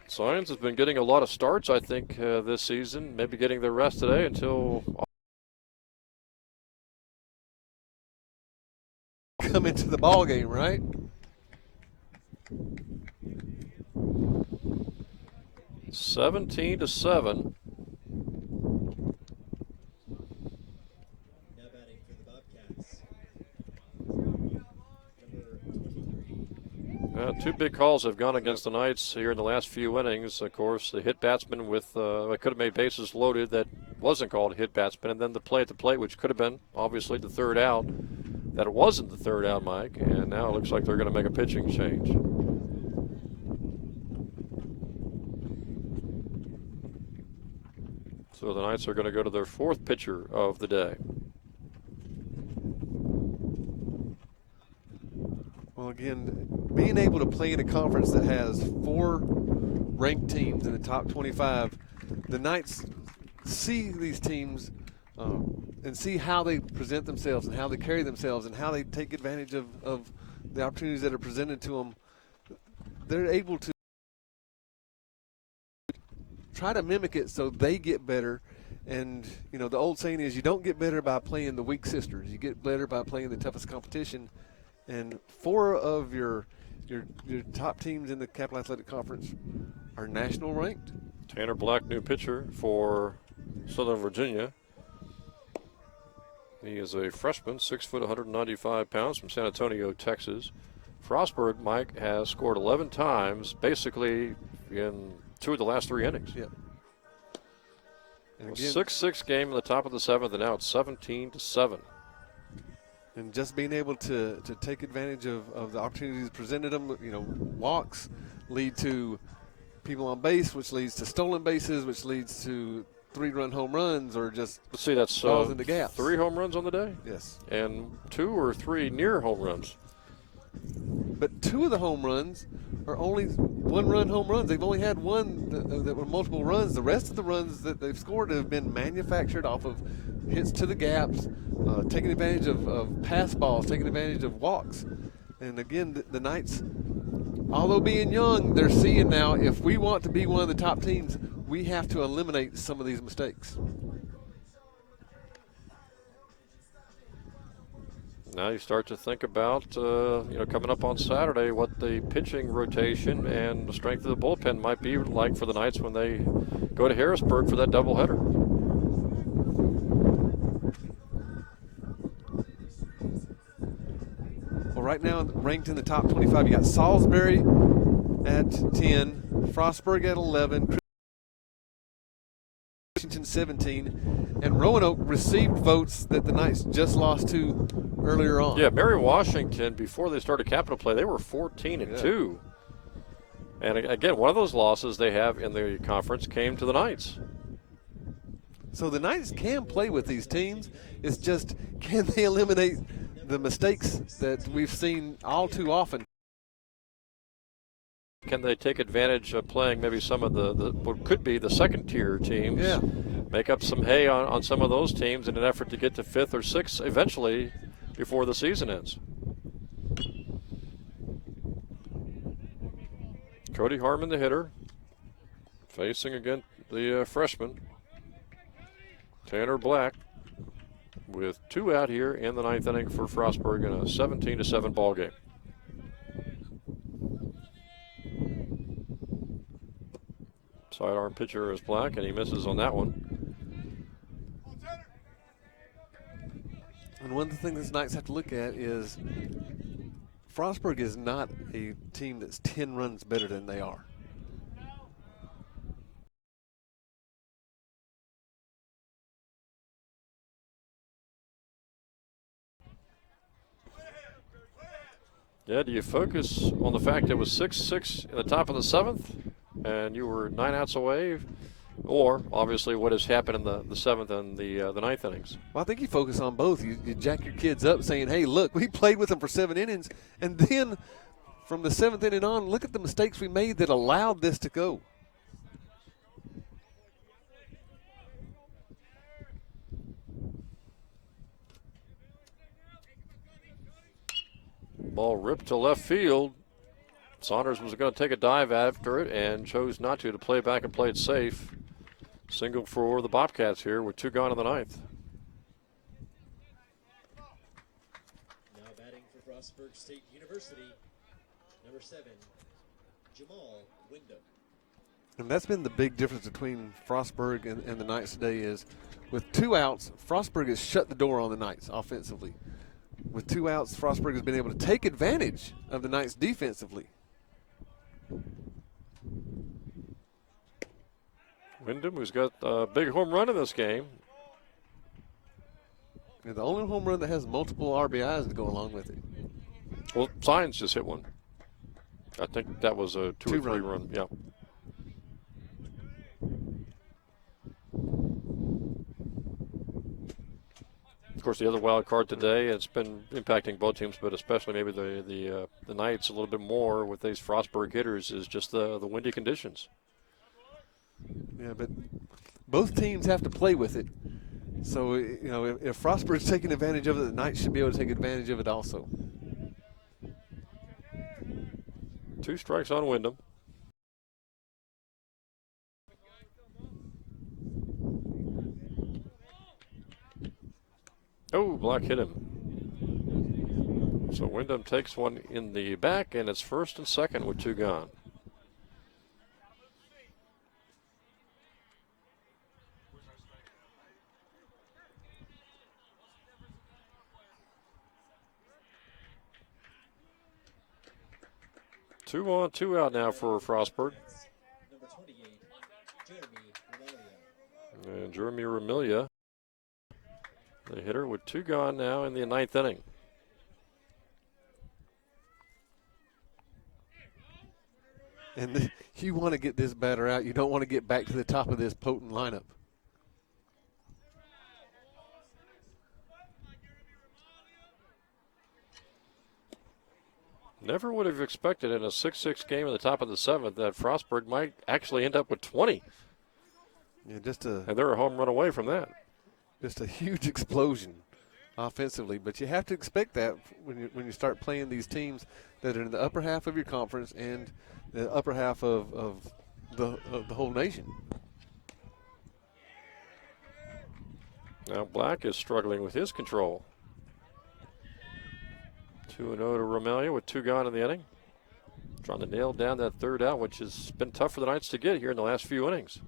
Signs has been getting a lot of starts, I think, this season. Maybe getting the rest today until come into the ball game, right? $17-7. Now batting for the Bobcats, number 23. Two big calls have gone against the Knights here in the last few innings. Of course, the hit batsman with could have made bases loaded that wasn't called a hit batsman, and then the play at the plate, which could have been obviously the third out. That it wasn't the third out, Mike, and now it looks like they're going to make a pitching change. So the Knights are going to go to their fourth pitcher of the day. Well, again, being able to play in a conference that has 4 ranked teams in the top 25, the Knights see these teams and see how they present themselves and how they carry themselves and how they take advantage of the opportunities that are presented to them. They're able to try to mimic it so they get better. And, the old saying is you don't get better by playing the weak sisters. You get better by playing the toughest competition. And 4 of your top teams in the Capital Athletic Conference are national ranked. Tanner Black, new pitcher for Southern Virginia. He is a freshman, 6 foot, 195 pounds from San Antonio, Texas. Frostburg, Mike, has scored 11 times, basically in 2 of the last 3 innings. Yeah. A 6-6 game in the top of the 7th, and now it's 17-7. And just being able to take advantage of the opportunities presented them, walks lead to people on base, which leads to stolen bases, which leads to 3-run home runs or just Let's see, that's balls into gaps. 3 home runs on the day? Yes. And 2 or 3 near home runs. But 2 of the home runs are only 1-run home runs. They've only had one that were multiple runs. The rest of the runs that they've scored have been manufactured off of hits to the gaps, taking advantage of pass balls, taking advantage of walks. And again, the Knights, although being young, they're seeing now if we want to be one of the top teams, we have to eliminate some of these mistakes. Now you start to think about, coming up on Saturday, what the pitching rotation and the strength of the bullpen might be like for the Knights when they go to Harrisburg for that doubleheader. Well, right now, ranked in the top 25, you got Salisbury at 10, Frostburg at 11, Washington 17, and Roanoke received votes that the Knights just lost to earlier on. Yeah, Mary Washington, before they started Capital Play, they were 14-2. And again, one of those losses they have in the conference came to the Knights. So the Knights can play with these teams. It's just, can they eliminate the mistakes that we've seen all too often? Can they take advantage of playing maybe some of the what could be the second-tier teams? Yeah. Make up some hay on some of those teams in an effort to get to 5th or 6th eventually before the season ends. Cody Harmon, the hitter, facing again the freshman, Tanner Black, with 2 out here in the 9th inning for Frostburg in a 17-7 ball game. Sidearm pitcher is Black, and he misses on that one. And one of the things the Knights have to look at is Frostburg is not a team that's 10 runs better than they are. Yeah, do you focus on the fact that it was 6-6 in the top of the 7th and you were 9 outs away, or obviously what has happened in the 7th and the 9th innings? Well, I think you focus on both. You jack your kids up saying, hey, look, we played with them for 7 innings, and then from the 7th inning on, look at the mistakes we made that allowed this to go. Ball ripped to left field. Saunders was going to take a dive after it and chose not to play back and play it safe. Single for the Bobcats here with 2 gone in the 9th. Now batting for Frostburg State University, number 7, Jamal Wyndham. And that's been the big difference between Frostburg and the Knights today is with 2 outs, Frostburg has shut the door on the Knights offensively. With 2 outs, Frostburg has been able to take advantage of the Knights defensively. Wyndham, who's got a big home run in this game. And the only home run that has multiple RBIs to go along with it. Well, Science just hit one. I think that was a 2 or 3 run. Yeah. Of course, the other wild card today, it's been impacting both teams, but especially maybe the Knights a little bit more with these Frostburg hitters, is just the windy conditions. Yeah, but both teams have to play with it. So, if Frostburg's taking advantage of it, the Knights should be able to take advantage of it also. 2 strikes on Wyndham. Oh, Black hit him. So Wyndham takes one in the back, and it's 1st and 2nd with 2 gone. Two on, 2 out now for Frostburg. Number 28, Jeremy Remelia. And Jeremy Remilia, the hitter, with 2 gone now in the 9th inning. And you want to get this batter out. You don't want to get back to the top of this potent lineup. Never would have expected in a 6-6 game in the top of the 7th that Frostburg might actually end up with 20. Yeah, and they're a home run away from that. Just a huge explosion offensively, but you have to expect that when you start playing these teams that are in the upper half of your conference and the upper half of the whole nation. Now Black is struggling with his control. 2-0 to Romelia with 2 gone in the inning. Trying to nail down that 3rd out, which has been tough for the Knights to get here in the last few innings.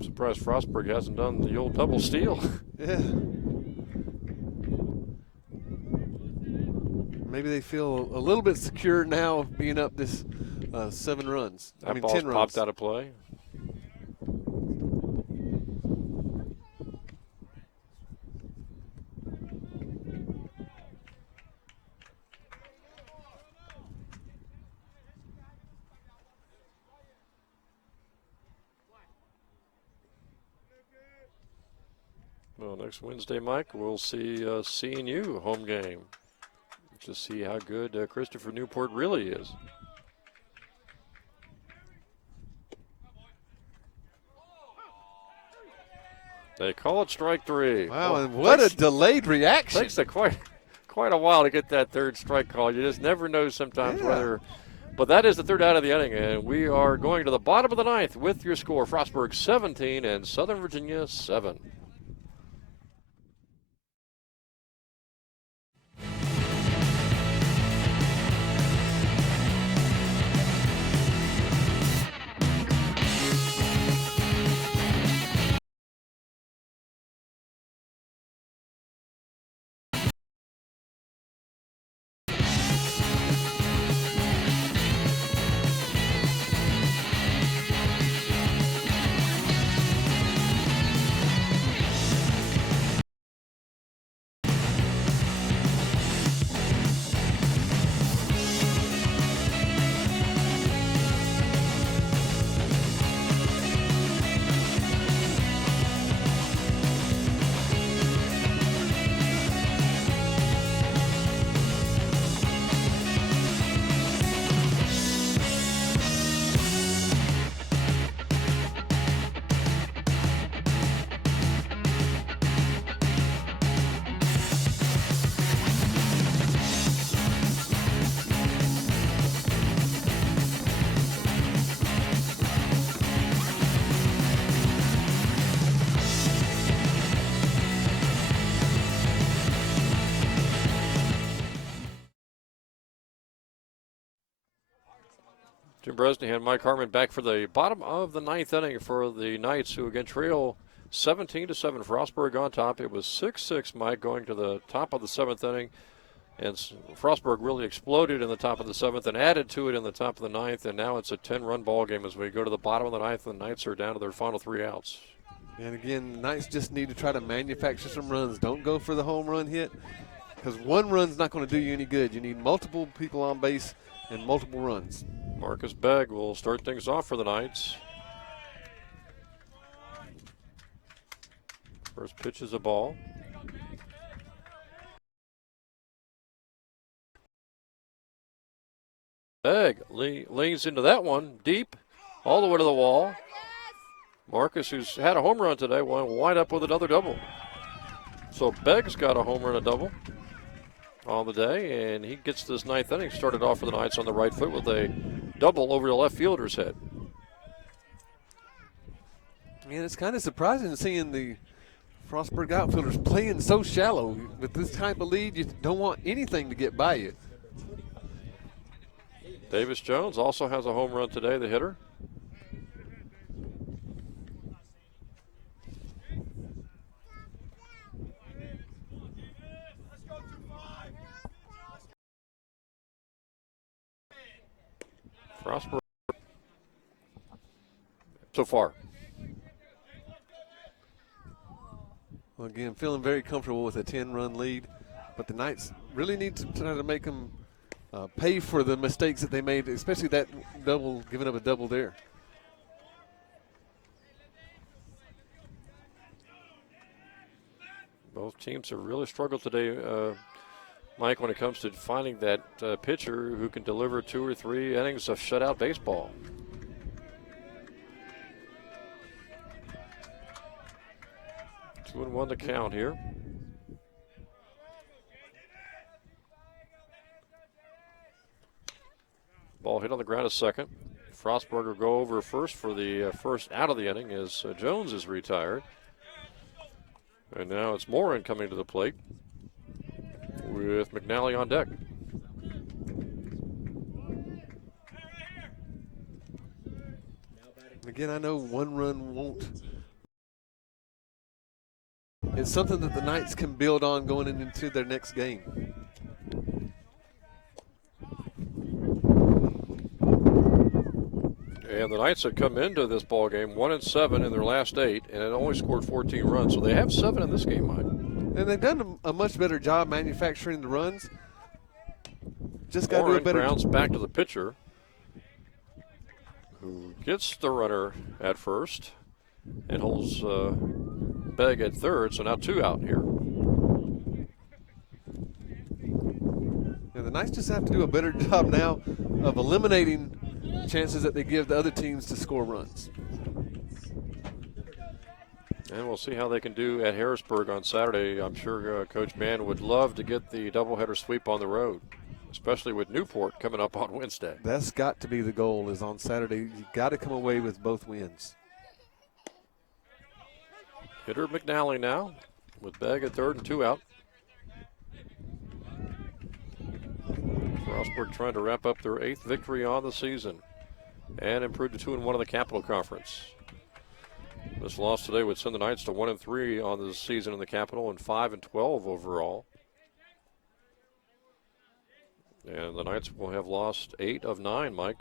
Surprised Frostburg hasn't done the old double steal. Yeah. Maybe they feel a little bit secure now being up this 7 runs. That ball's 10 runs. popped out of play. Well, next Wednesday, Mike, we'll see C&U home game to see how good Christopher Newport really is. They call it strike 3. Wow, and what a delayed reaction. Takes quite a while to get that 3rd strike call. You just never know sometimes whether. But that is the 3rd out of the inning, and we are going to the bottom of the 9th with your score: Frostburg 17 and Southern Virginia 7. Jim Bresnahan, Mike Harmon back for the bottom of the 9th inning for the Knights, who again trail 17-7. Frostburg on top. It was 6-6, Mike, going to the top of the 7th inning. And Frostburg really exploded in the top of the 7th and added to it in the top of the 9th. And now it's a 10-run ball game as we go to the bottom of the 9th. And the Knights are down to their final 3 outs. And again, the Knights just need to try to manufacture some runs. Don't go for the home run hit, because one run's not going to do you any good. You need multiple people on base and multiple runs. Marcus Begg will start things off for the Knights. First pitch is a ball. Begg leans into that one deep, all the way to the wall. Marcus, who's had a home run today, will wind up with another double. So Begg's got a home run, a double on the day, and he gets this 9th inning started off for the Knights on the right foot with a double over the left fielder's head. And it's kind of surprising seeing the Frostburg outfielders playing so shallow. With this type of lead, you don't want anything to get by you. Davis Jones also has a home run today, the hitter. Frostburg so far. Well, again, feeling very comfortable with a 10-run lead, but the Knights really need to try to make them pay for the mistakes that they made, especially that double, giving up a double there. Both teams have really struggled today, Mike, when it comes to finding that pitcher who can deliver 2 or 3 innings of shutout baseball. Two and 1 to count here. Ball hit on the ground a second. Frostburg will go over first for the first out of the inning as Jones is retired. And now it's Morin coming to the plate with McNally on deck. Again, I know 1 run won't. It's something that the Knights can build on going into their next game. And the Knights had come into this ball game 1-7 in their last 8, and had only scored 14 runs. So they have 7 in this game, Mike. And they've done a much better job manufacturing the runs. Just got to do a Morin better grounds back to the pitcher, who gets the runner at first and holds Begg at third. So now 2 out here. And the Knights just have to do a better job now of eliminating chances that they give the other teams to score runs. And we'll see how they can do at Harrisburg on Saturday. I'm sure Coach Mann would love to get the doubleheader sweep on the road, especially with Newport coming up on Wednesday. That's got to be the goal, is on Saturday. You got to come away with both wins. Hitter McNally now with Begg at third and 2 out. Frostburg trying to wrap up their 8th victory on the season and improve to 2-1 in the Capital Conference. This loss today would send the Knights to 1-3 on the season in the Capital and 5-12 overall. And the Knights will have lost 8 of 9, Mike.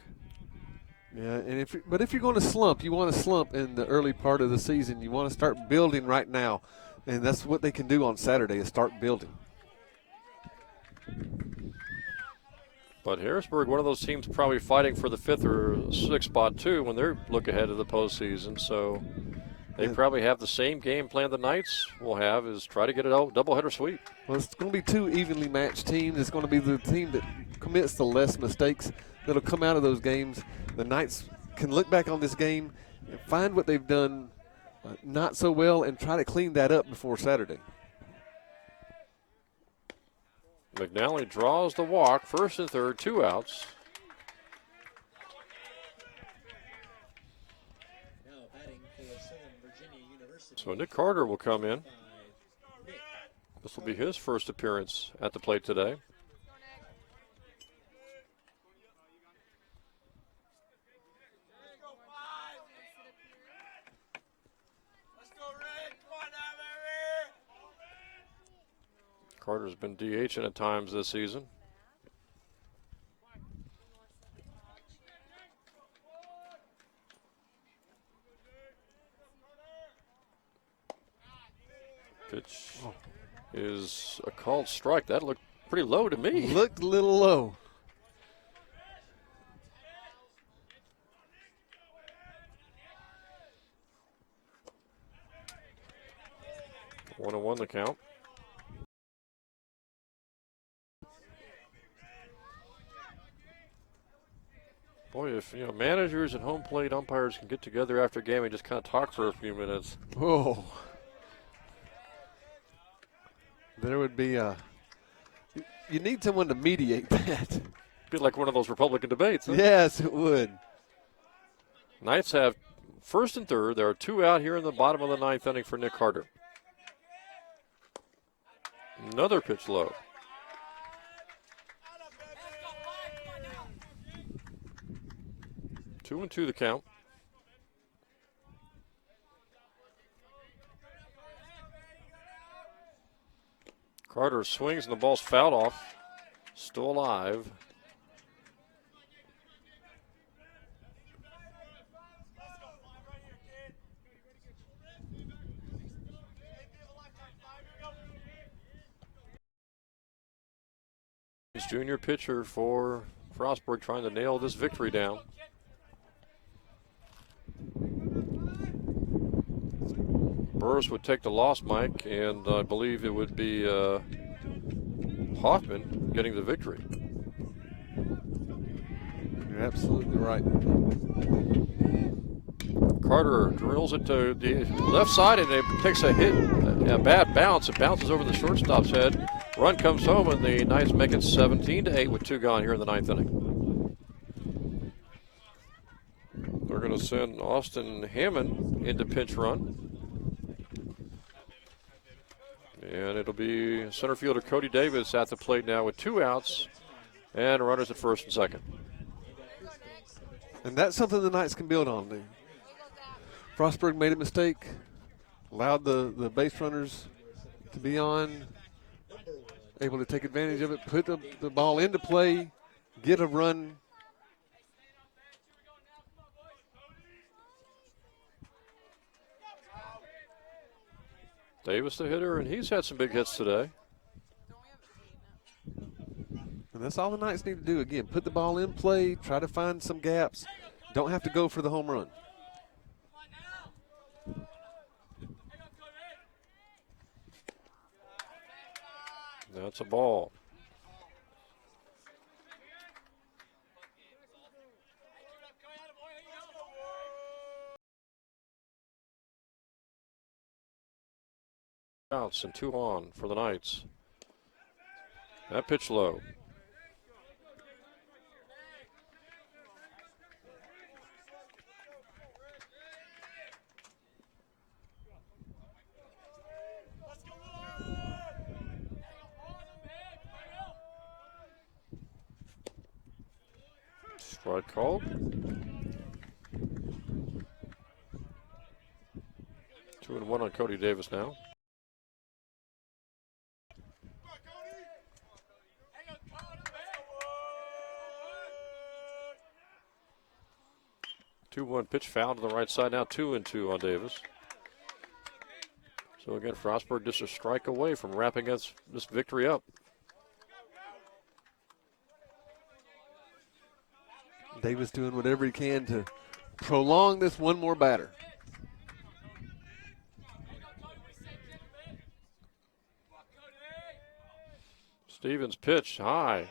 Yeah, and if you're going to slump, you want to slump in the early part of the season. You want to start building right now, and that's what they can do on Saturday, is start building. But Harrisburg, one of those teams probably fighting for the 5th or 6th spot too when they look ahead to the postseason. So they probably have the same game plan the Knights will have, is try to get a doubleheader sweep. Well, it's going to be 2 evenly matched teams. It's going to be the team that commits the less mistakes that'll come out of those games. The Knights can look back on this game and find what they've done not so well and try to clean that up before Saturday. McNally draws the walk, first and third, 2 outs. Now batting for Southern Virginia University. So Nick Carter will come in. This will be his first appearance at the plate today. Carter's been DHing at times this season. Pitch is a called strike. That looked pretty low to me. Looked a little low. One and 1 the count. Boy, if managers and home plate umpires can get together after a game and just kind of talk for a few minutes. Whoa. There would be you need someone to mediate that. Be like one of those Republican debates. Huh? Yes, it would. Knights have first and third. There are 2 out here in the bottom of the 9th inning for Nick Carter. Another pitch low. Two and 2 the count. Carter swings and the ball's fouled off. Still alive. junior pitcher for Frostburg, trying to nail this victory down. Burris would take the loss, Mike, and I believe it would be Hoffman getting the victory. You're absolutely right. Carter drills it to the left side, and it takes a hit, a bad bounce. It bounces over the shortstop's head. Run comes home, and the Knights make it 17-8 with 2 gone here in the 9th inning. They're going to send Austin Hammond into pinch run. And it'll be center fielder Cody Davis at the plate now with 2 outs and runners at first and second. And that's something the Knights can build on. Frostburg made a mistake, allowed the base runners to be on, able to take advantage of it, put the ball into play, get a run. Davis the hitter, and he's had some big hits today. And that's all the Knights need to do. Again, put the ball in play, try to find some gaps. Don't have to go for the home run. That's a ball. Outs and 2 on for the Knights. That pitch low. Strike called. 2-1 on Cody Davis now. One pitch foul to the right side now, 2-2 on Davis. So again, Frostburg just a strike away from wrapping this victory up. Davis doing whatever he can to prolong this one more batter. Stevens pitch high.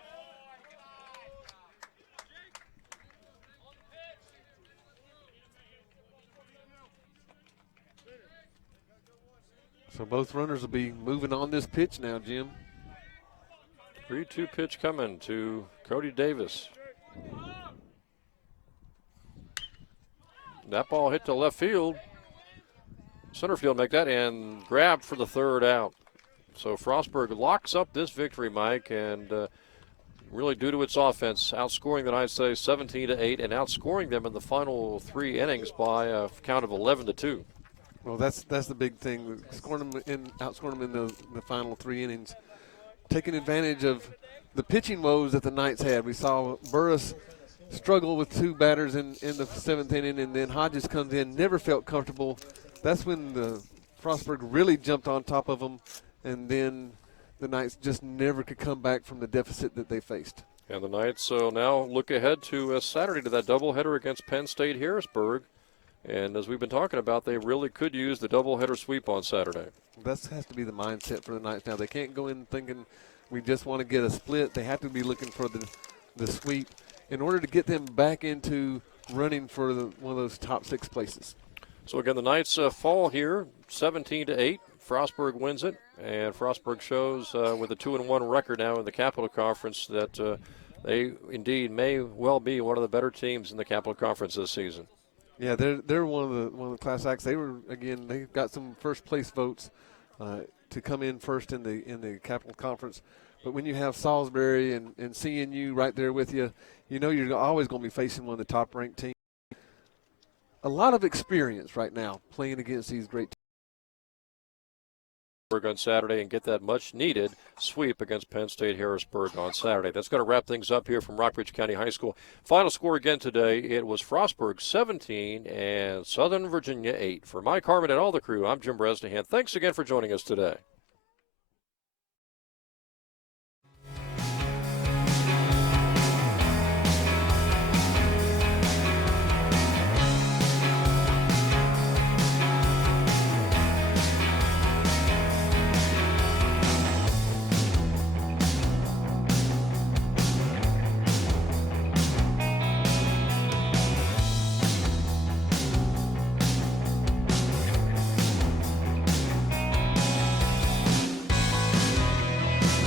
So both runners will be moving on this pitch now, Jim. 3-2 pitch coming to Cody Davis. That ball hit to left field. Center field make that and grab for the 3rd out. So Frostburg locks up this victory, Mike, and really due to its offense, outscoring the Knights 17-8 and outscoring them in the final 3 innings by a count of 11-2. Well, that's the big thing. Outscoring them in the final 3 innings, taking advantage of the pitching woes that the Knights had. We saw Burris struggle with 2 batters in the 7th inning, and then Hodges comes in, never felt comfortable. That's when the Frostburg really jumped on top of them, and then the Knights just never could come back from the deficit that they faced. And the Knights now look ahead to Saturday to that doubleheader against Penn State Harrisburg. And as we've been talking about, they really could use the doubleheader sweep on Saturday. That has to be the mindset for the Knights now. They can't go in thinking we just want to get a split. They have to be looking for the sweep in order to get them back into running for one of those top 6 places. So again, the Knights fall here 17-8. Frostburg wins it, and Frostburg shows with a 2-1 record now in the Capital Conference that they indeed may well be one of the better teams in the Capital Conference this season. Yeah, they're one of the class acts. They got some first place votes to come in first in the Capital Conference. But when you have Salisbury and CNU right there with you, you know you're always going to be facing one of the top ranked teams. A lot of experience right now playing against these great teams. On Saturday and get that much needed sweep against Penn State Harrisburg on Saturday. That's going to wrap things up here from Rockbridge County High School. Final score again today, it was Frostburg 17 and Southern Virginia 8. For Mike Harmon and all the crew, I'm Jim Bresnahan. Thanks again for joining us today.